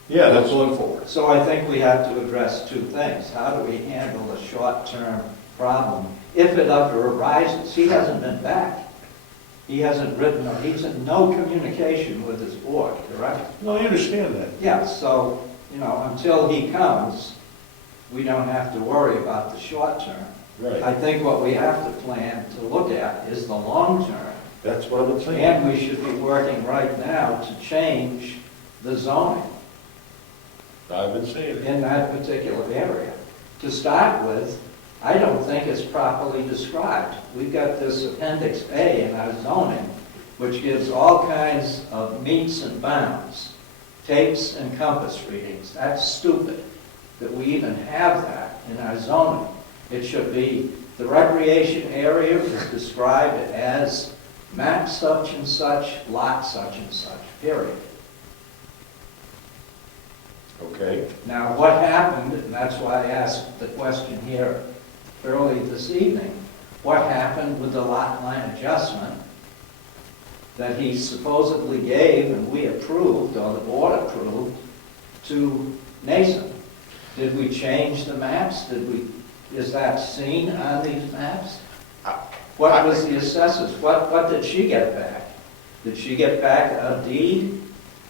yeah, that's, Going forward. So I think we have to address 2 things. How do we handle the short-term problem if it ever arises? He hasn't been back. He hasn't written, he's in no communication with his board, correct? no, I understand that. Yeah, so, until he comes, we don't have to worry about the short term. Right, I think what we have to plan to look at is the long term. that's what I'm saying. And we should be working right now to change the zoning I've been saying it. in that particular area. To start with, I don't think it's properly described. We've got this Appendix A in our zoning, which gives all kinds of metes and bounds, tapes and compass readings. That's stupid that we even have that in our zoning. It should be, the recreation area is described as map such and such, lot such and such, period. Okay, Now, what happened, and that's why I asked the question here early this evening, what happened with the lot line adjustment that he supposedly gave and we approved, or the board approved, to Nason? Did we change the maps? Is that seen on these maps? What was the assessors, what did she get back? Did she get back a deed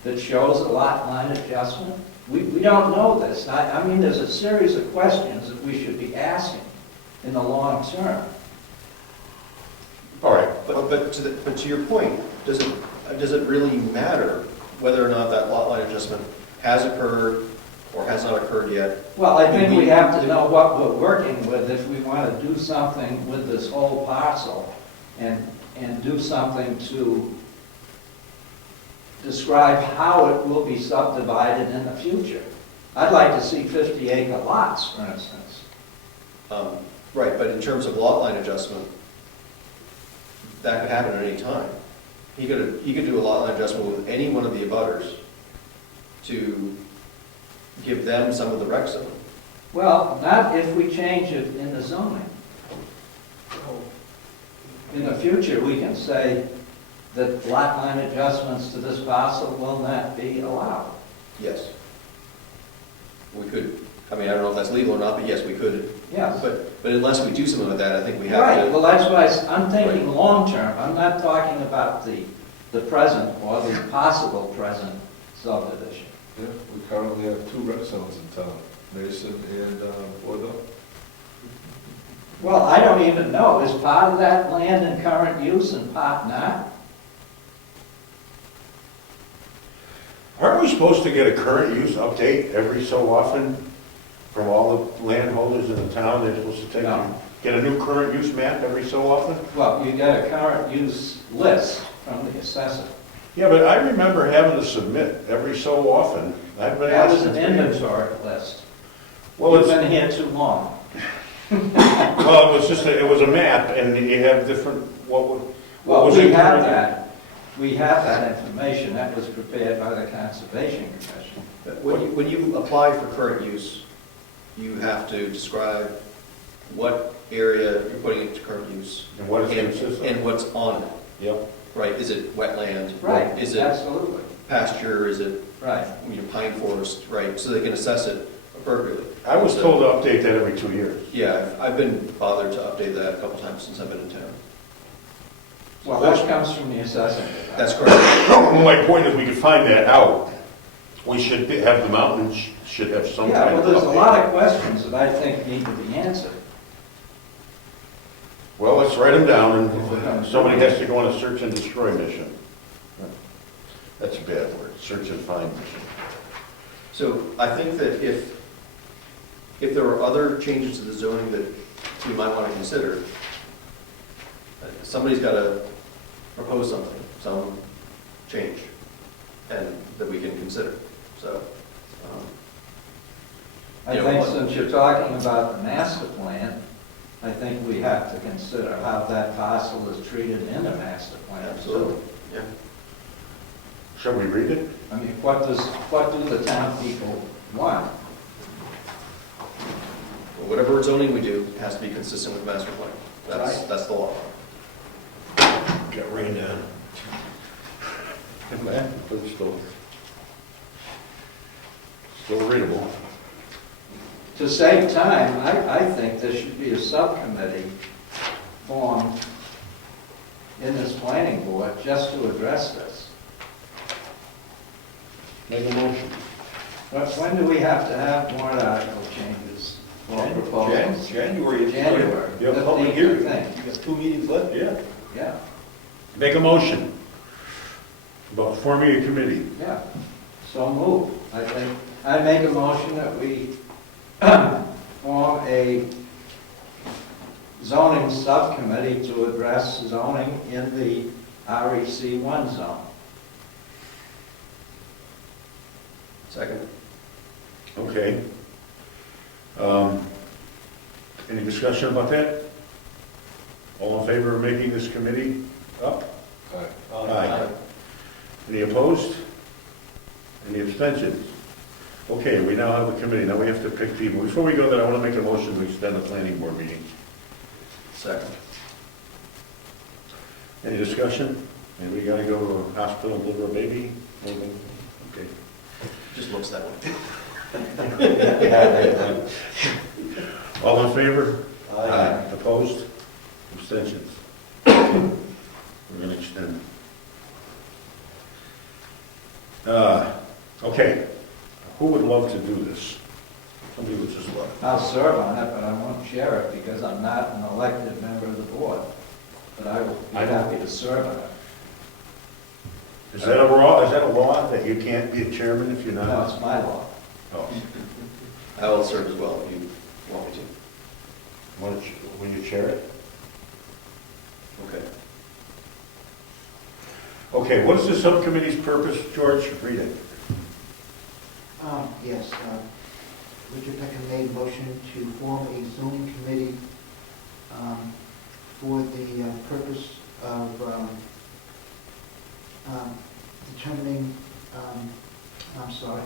that shows a lot line adjustment? We don't know this. I mean, there's a series of questions that we should be asking in the long term. All right, But to your point, does it really matter whether or not that lot line adjustment has occurred or has not occurred yet? Well, I think we have to know what we're working with if we want to do something with this whole parcel and do something to describe how it will be subdivided in the future. I'd like to see 50-acre lots, for instance. Right, but in terms of lot line adjustment, that could happen at any time. He could do a lot line adjustment with any one of the abutters to give them some of the rec zone. Well, not if we change it in the zoning. In the future, we can say that lot line adjustments to this parcel will not be allowed. Yes. We could, I mean, I don't know if that's legal or not, but yes, we could. Yes. But unless we do something like that, I think we have Right, to. well, that's why I'm thinking long-term. I'm not talking about the present or the possible present subdivision. Yeah, we currently have 2 rec zones in town, Mason and Bordeaux. Well, I don't even know. Is part of that land in current use and part not? aren't we supposed to get a current use update every so often from all the landholders in the town? They're supposed to No. get a new current use map every so often? Well, you get a current use list from the assessor. Yeah, but I remember having to submit every so often. I've been That was asking an for years. inventory list. Well, You've it's, been here too long. well, it was just, it was a map, and you have different, what Well, was we it? have that. We have that information. That was prepared by the Conservation Commission. When you apply for current use, you have to describe what area you're putting into current use. And what it consists of. And what's on it, Yep. right? Is it wetland? Right, Is it absolutely. pasture? Is it Right. pine forest, right? So they can assess it appropriately. I was told to update that every 2 years. Yeah, I've been bothered to update that a couple times since I've been in town. Well, that comes from the assessing. That's correct. My point is, we could find that out. We should have, the mountains should have some Yeah, kind well, of there's a update. lot of questions that I think need to be answered. Well, let's write them down, and somebody has to go on a search and destroy mission. That's a bad word, search and find mission. So I think that if there are other changes to the zoning that we might want to consider, somebody's got to propose something, some change, and that we can consider. So, I You know, think what- since you're talking about the master plan, I think we have to consider how that parcel is treated in the master plan. absolutely, yeah. Shall we read it? I mean, what do the town people want? Well, whatever zoning we do has to be consistent with the master plan. Right. That's the law. Got rain down. But Still readable. To save time, I think there should be a subcommittee formed in this planning board just to address this. Make a motion. When do we have to have warrant article changes or proposals? January. January. Yep, The public 15th, hearing. I think. You got 2 meetings left? Yeah. Yeah, Make a motion about forming a committee. yeah. So moved. I make a motion that we form a zoning subcommittee to address zoning in the REC1 zone. Second. Okay. Any discussion about that? All in favor of making this committee up? Aye. Any opposed? Any abstentions? Okay, we now have a committee. Now we have to pick people. Before we go there, I want to make a motion to extend the planning board meeting. Second. Any discussion? And we gotta go to a hospital, deliver a baby? Anything? Okay. Just looks that way. All in favor? Aye. Opposed? Abstentions? We're gonna extend. Okay, who would love to do this? Somebody would just love it. I'll serve on it, but I won't chair it because I'm not an elected member of the board. But I will be happy to serve on it. Is that a law that you can't be a chairman if you're No, not? it's my law. Oh, I will serve as well if you want me to. will you chair it? Okay. Okay, what's the subcommittee's purpose, George? Read it. Yes, Richard Peckham made a motion to form a zoning committee for the purpose of determining, I'm sorry,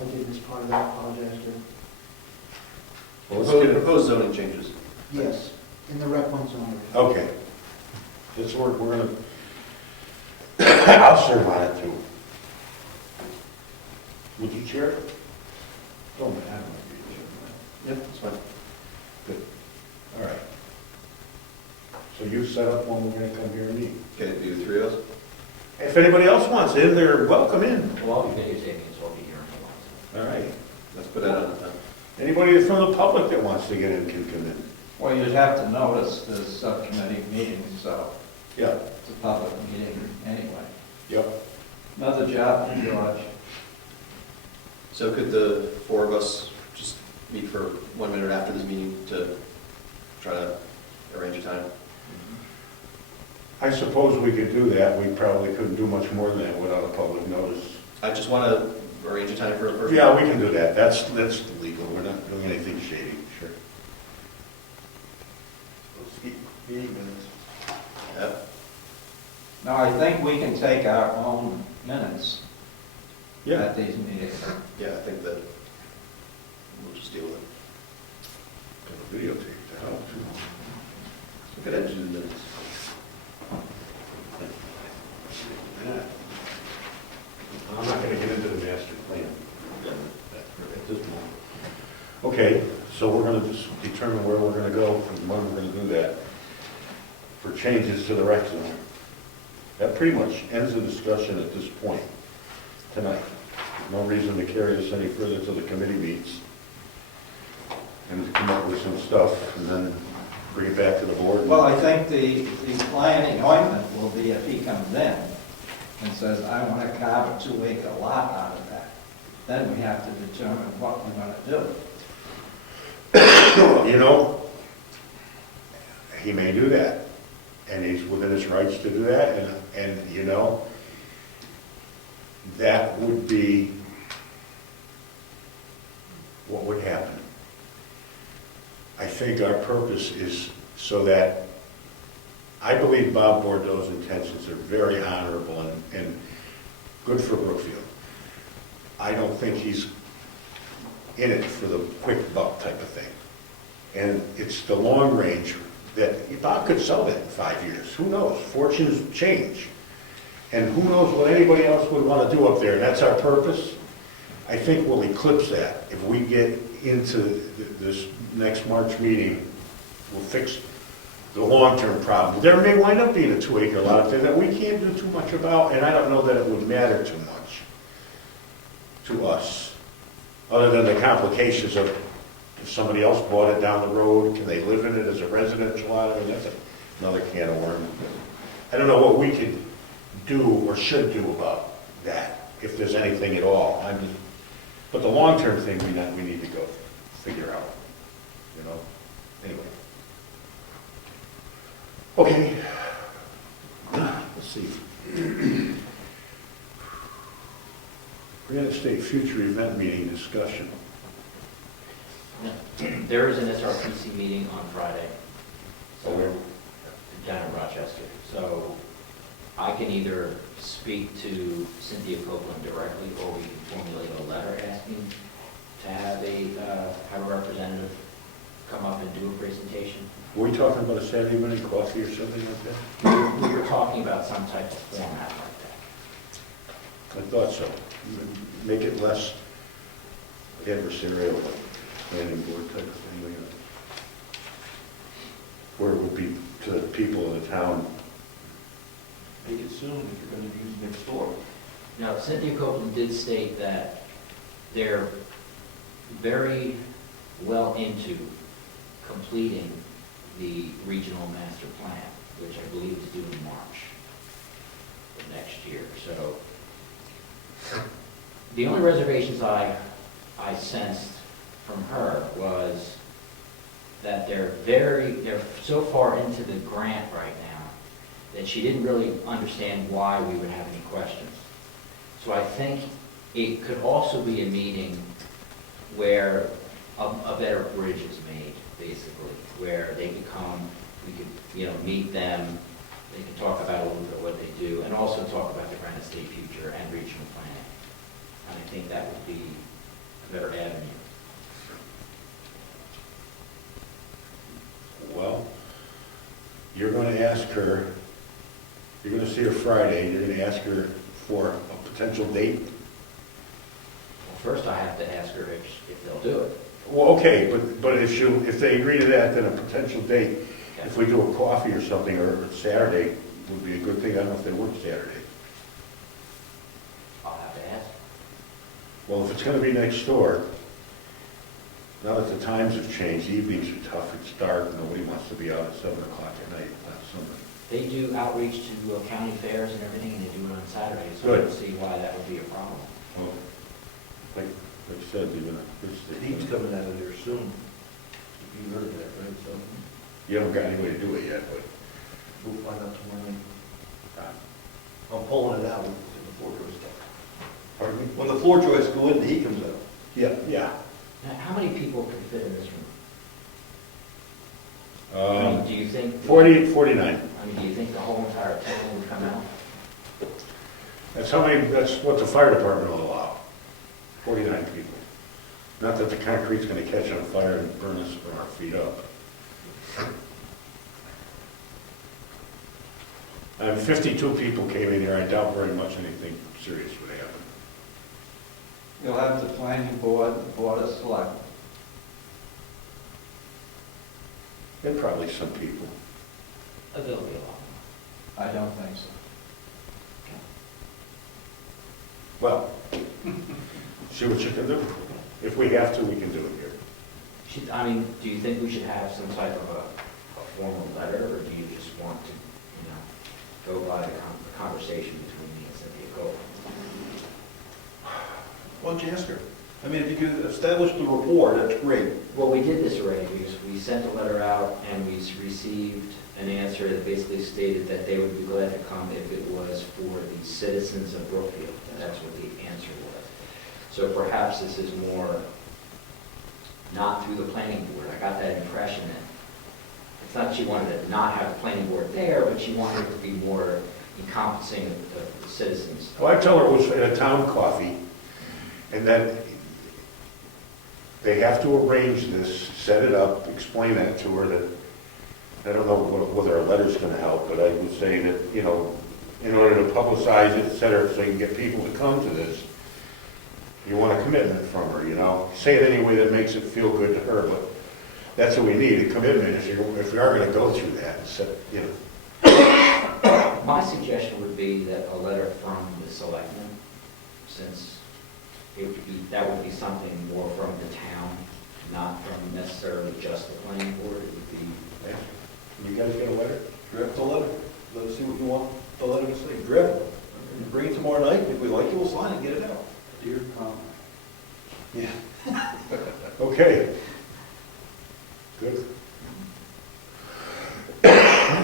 I did miss part of that, I apologize to. Well, let's get it. Proposed zoning changes. Yes, in the Rec 1 zone. Okay. This work, we're gonna, I'll serve on it too. Would you chair it? Don't matter. I don't want to be chairman. Yep, that's fine. Good. All right. So you set up when we're gonna come here and meet. Okay, do the three of us? If anybody else wants in, they're welcome in. Well, I'll be videotaping, so I'll be here if you want. All right. Let's put that on the time. Anybody from the public that wants to get in can come in. Well, you'd have to notice the subcommittee meeting, so Yeah. it's a public meeting anyway. Yep. Another job for George. So could the four of us just meet for 1 minute after this meeting to try to arrange a time? I suppose we could do that. We probably couldn't do much more than that without a public notice. I just want to arrange a time for a person. Yeah, we can do that. That's legal. We're not doing anything shady, sure. Meeting minutes. Yep. Now, I think we can take our own minutes Yeah. at these meetings. Yeah, I think that we'll just deal with it. Got a videotape to help too. We could edit the minutes. Yeah. I'm not gonna get into the master plan at this moment. Okay, so we're gonna just determine where we're gonna go and when we're gonna do that for changes to the rec zone. That pretty much ends the discussion at this point tonight. No reason to carry this any further till the committee meets and to come up with some stuff and then bring it back to the board. Well, I think the planning ointment will be if he comes in and says, I want to carve a 2-acre lot out of that. Then we have to determine what we're going to do. You know, he may do that, and he's within his rights to do that, and you know, that would be what would happen. I think our purpose is so that, I believe Bob Bordeaux's intentions are very honorable and good for Brookfield. I don't think he's in it for the quick buck type of thing. And it's the long range that Bob could sell that in 5 years. Who knows? Fortunes change. And who knows what anybody else would want to do up there. And that's our purpose. I think we'll eclipse that. If we get into this next March meeting, we'll fix the long-term problem. There may wind up being a 2-acre lot up there that we can't do too much about, and I don't know that it would matter too much to us, other than the complications of if somebody else bought it down the road, can they live in it as a residential lot? I mean, that's another can of worms. I don't know what we could do or should do about that, if there's anything at all. But the long-term thing we need to go figure out, you know? Anyway. Okay. Let's see. Granite State future event meeting discussion. There is an SRPC meeting on Friday, so Where? down in Rochester. So I can either speak to Cynthia Copeland directly, or we can formulate a letter asking to have a representative come up and do a presentation. Were we talking about a Saturday morning coffee or something like that? We were talking about some type of format like that. I thought so. Make it less adversarial, planning board type of thing. Where it would be to the people of the town make it soon if you're gonna use next door. Now, Cynthia Copeland did state that they're very well into completing the regional master plan, which I believe is due in March of next year. So the only reservations I sensed from her was that they're so far into the grant right now that she didn't really understand why we would have any questions. So I think it could also be a meeting where a better bridge is made, basically, where they could come, we could, meet them, they could talk about a little bit what they do, and also talk about the Granite State future and regional planning. And I think that would be a better avenue. Well, you're going to ask her, you're going to see her Friday, you're going to ask her for a potential date? Well, first I have to ask her if they'll do it. Well, okay, but if they agree to that, then a potential date, Okay. if we do a coffee or something, or Saturday, would be a good thing. I don't know if they work Saturday. I'll have to ask. Well, if it's going to be next door, now that the times have changed, evenings are tough, it's dark, nobody wants to be out at 7 o'clock at night on Sunday. They do outreach to county fairs and everything, and they do it on Saturdays, so I Good. don't see why that would be a problem. Well, like I said, even The heat's coming out of there soon. You heard of that, right? So you haven't got any way to do it yet, but we'll find out tomorrow night. I'm pulling it out when the floor joists stuff. pardon me? When the floor joists go in, the heat comes out. Yeah. Now, how many people can fit in this room? Do you think? 49. Do you think the whole entire town would come out? That's what the fire department will allow, 49 people. Not that the concrete's gonna catch on fire and burn us from our feet up. 52 people came in here, I doubt very much anything serious would happen. You'll have the planning board, the board of selectmen. And probably some people. There'll be a lot. I don't think so. Well, see what you can do. If we have to, we can do it here. Do you think we should have some type of a formal letter, or do you just want to, go by the conversation between me and Cynthia Copeland? Why don't you ask her? I mean, if you could establish the rapport, that's great. Well, we did this already, because we sent a letter out and we received an answer that basically stated that they would be glad to come if it was for the citizens of Brookfield. And that's what the answer was. So perhaps this is more not through the planning board. I got that impression that it's not that she wanted to not have the planning board there, but she wanted it to be more encompassing of the citizens. Well, I tell her it was at a town coffee, and that they have to arrange this, set it up, explain that to her, that, I don't know whether a letter's gonna help, but I would say that, in order to publicize it, et cetera, so you can get people to come to this, you want a commitment from her, Say it any way that makes it feel good to her, but that's what we need, a commitment, if we are gonna go through that, My suggestion would be that a letter from the selectmen, since that would be something more from the town, not from necessarily just the planning board. It would be. You guys get a letter? Draft the letter. Let us see what you want the letter to say. Draft it. And bring it tomorrow night. If we like it, we'll sign it and get it out. Dear Comeau. Yeah. Okay. Good.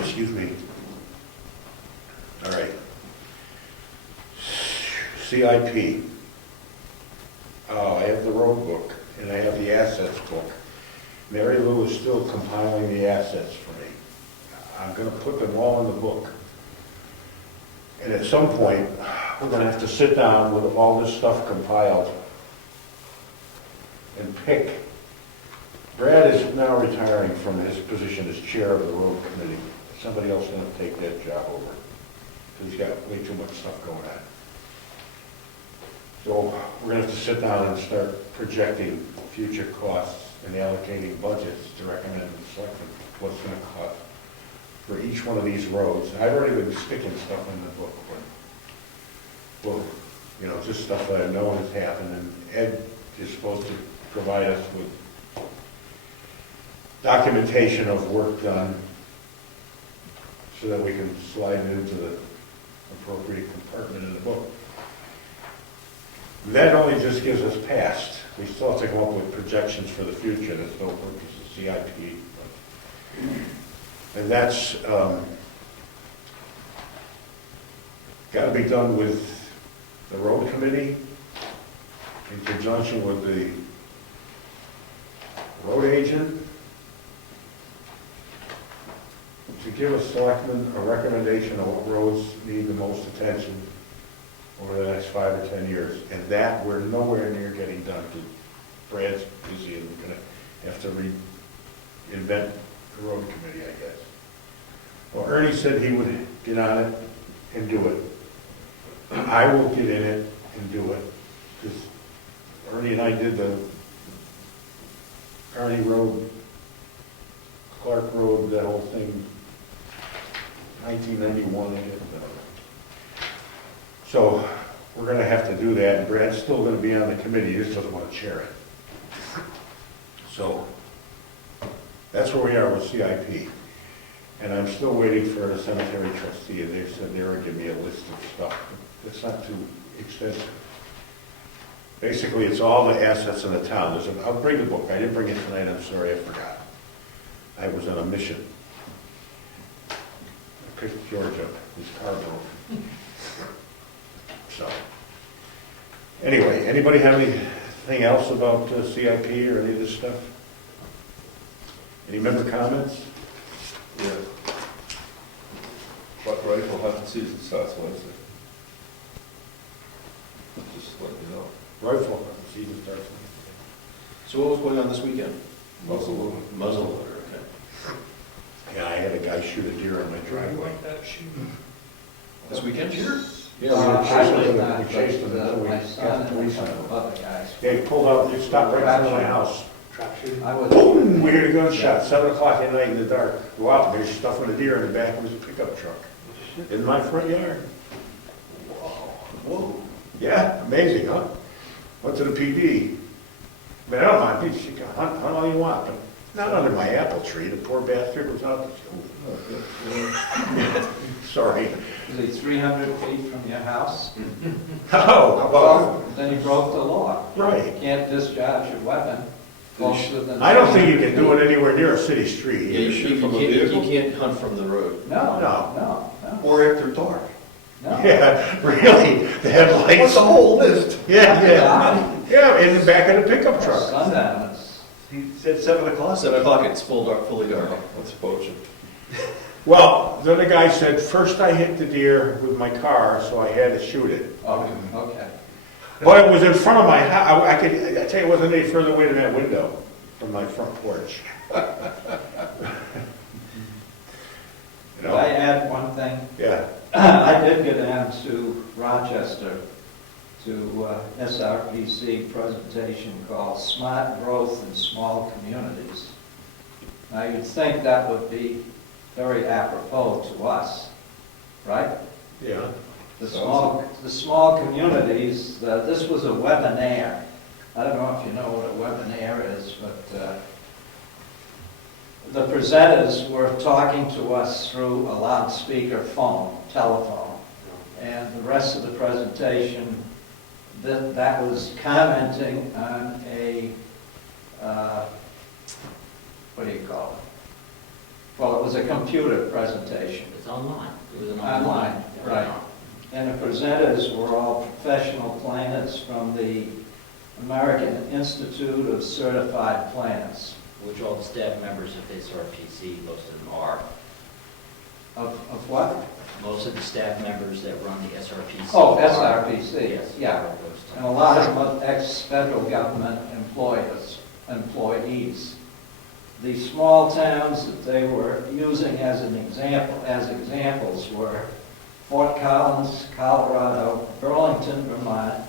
Excuse me. All right. CIP. I have the road book, and I have the assets book. Mary Lou is still compiling the assets for me. I'm gonna put them all in the book. And at some point, we're gonna have to sit down with all this stuff compiled and pick. Brad is now retiring from his position as chair of the road committee. Somebody else is gonna take that job over, because he's got way too much stuff going on. So we're gonna have to sit down and start projecting future costs and allocating budgets to recommend to the selectmen what's gonna cost for each one of these roads. I've already been sticking stuff in the book, but, well, you know, just stuff that I know has happened, and Ed is supposed to provide us with documentation of work done so that we can slide it into the appropriate compartment in the book. That only just gives us past. We still have to come up with projections for the future. There's no purpose of CIP. And that's got to be done with the road committee in conjunction with the road agent to give a selectman a recommendation of what roads need the most attention over the next 5 or 10 years. And that we're nowhere near getting done, because Brad's busy and we're going to have to reinvent the road committee, I guess. Well, Ernie said he would get on it and do it. I will get in it and do it, because Ernie and I did the Kearney Road, Clark Road, that whole thing, 1991, I guess. So we're going to have to do that, and Brad's still going to be on the committee, he just doesn't want to chair it. So that's where we are with CIP. And I'm still waiting for the cemetery trustee, and they said they were giving me a list of stuff. It's not too extensive. Basically, it's all the assets in the town. I'll bring the book. I didn't bring it tonight, I'm sorry, I forgot. I was on a mission. I picked George up, his car broke. So, anyway, anybody have anything else about CIP or any of this stuff? Any member comments? Yeah. But rifle hunting season starts Wednesday. Just let you know. Rifle season starts. So what was going on this weekend? Muzzleloader. Muzzleloader, okay. Yeah, I had a guy shoot a deer on my driveway. This weekend? Sure. Yeah, I was we not, chased him, and then we my got son the and police a on couple him. of other guys. They pulled out, they stopped right in front of my house. I was. Boom, we heard a gunshot, 7 o'clock at night in the dark. Go out, there's stuffing a deer in the back of his pickup truck. In my front yard. Whoa. Yeah, amazing, huh? Went to the PD. But I don't mind, you can hunt all you want, but not under my apple tree. The poor bastard was out the Sorry. Is he 300 feet from your house? Oh, well, Then you broke the law. right. You can't discharge your weapon closer than. I don't think you can do it anywhere near a city street. Yeah, you shoot from a can't, vehicle? you can't hunt from the road. No, No. no, no, Or after dark. no. Yeah, really, the headlights. What's the whole list? Yeah, in the back of the pickup truck. Sundown is, He said 7 o'clock. 7 o'clock, it's fully dark. That's poaching. Well, then the guy said, first I hit the deer with my car, so I had to shoot it. okay. But it was in front of my house. I tell you, it wasn't any further away than that window from my front porch. You Could I know? add one thing? Yeah. I did go down to Rochester to SRPC presentation called Smart Growth in Small Communities. Now, you'd think that would be very apropos to us, right? Yeah. The small communities, this was a webinar. I don't know if you know what a webinar is, but the presenters were talking to us through a loudspeaker phone, telephone. And the rest of the presentation, that was commenting on a, what do you call it? Well, it was a computer presentation. It's online. It was an Online, right. And the presenters were all professional planners from the American Institute of Certified Planners. Which all the staff members of SRPC, most of them are. Of what? Most of the staff members that run the SRPC. Oh, are- SRPC, Yes. yeah. are those two. And a lot of them are ex-federal government employees. The small towns that they were using as examples were Fort Collins, Colorado, Burlington, Vermont,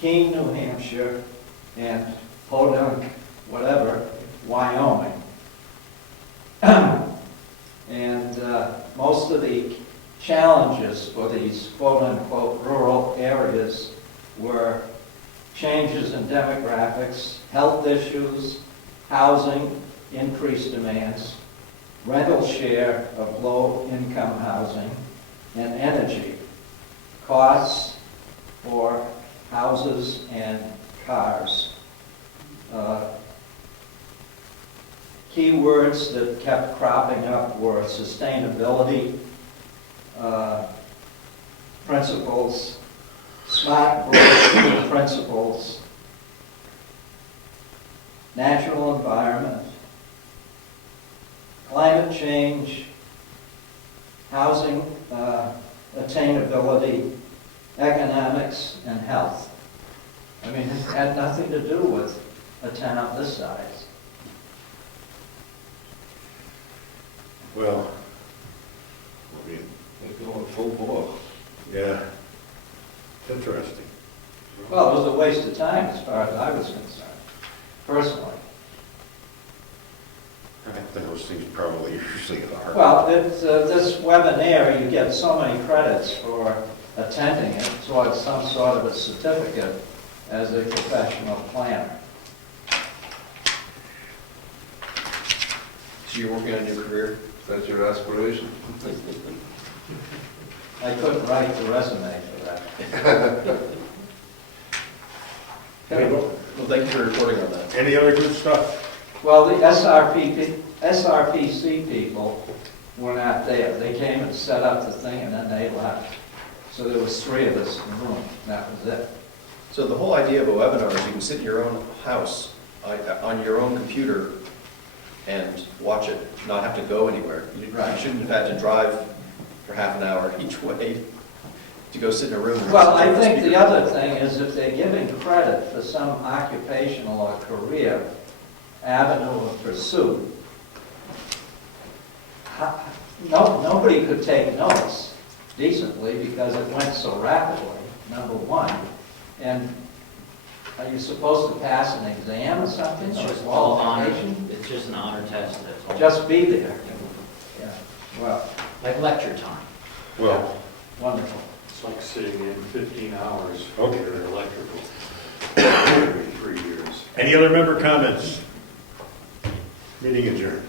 Keene, New Hampshire, and Podunk, whatever, Wyoming. And challenges for these quote-unquote rural areas were changes in demographics, health issues, housing, increased demands, rental share of low-income housing, and energy costs for houses and cars. Keywords that kept cropping up were sustainability, principles, smart growth principles, natural environment, climate change, housing attainability, economics, and health. I mean, it had nothing to do with a town this size. Well, I mean, They're going full bore. yeah, interesting. Well, it was a waste of time as far as I was concerned, personally. I think those things probably usually are. Well, this webinar, you get so many credits for attending it towards some sort of a certificate as a professional planner. So you're working on a new career? Is that your aspiration? I couldn't write the resume for that. Okay, well, thank you for reporting on that. Any other good stuff? Well, the SRPC people were not there. They came and set up the thing and then they left. So there was 3 of us in the room. That was it. So the whole idea of a webinar is you can sit in your own house, on your own computer, and watch it, not have to go anywhere. You shouldn't have had to drive for half an hour each way to go sit in a room. and Well, listen I to think speaker. the other thing is if they're giving credit for some occupational or career avenue of pursuit, nobody could take notes decently because it went so rapidly, number one. And are you supposed to pass an exam or something? It's or just all honor, qualification? it's just an honor test, that's all. Just be there. Yeah, well, Like lecture time. Well, wonderful. It's like sitting in 15 hours Okay. for an electrical every 3 years. any other member comments? Meeting adjourned.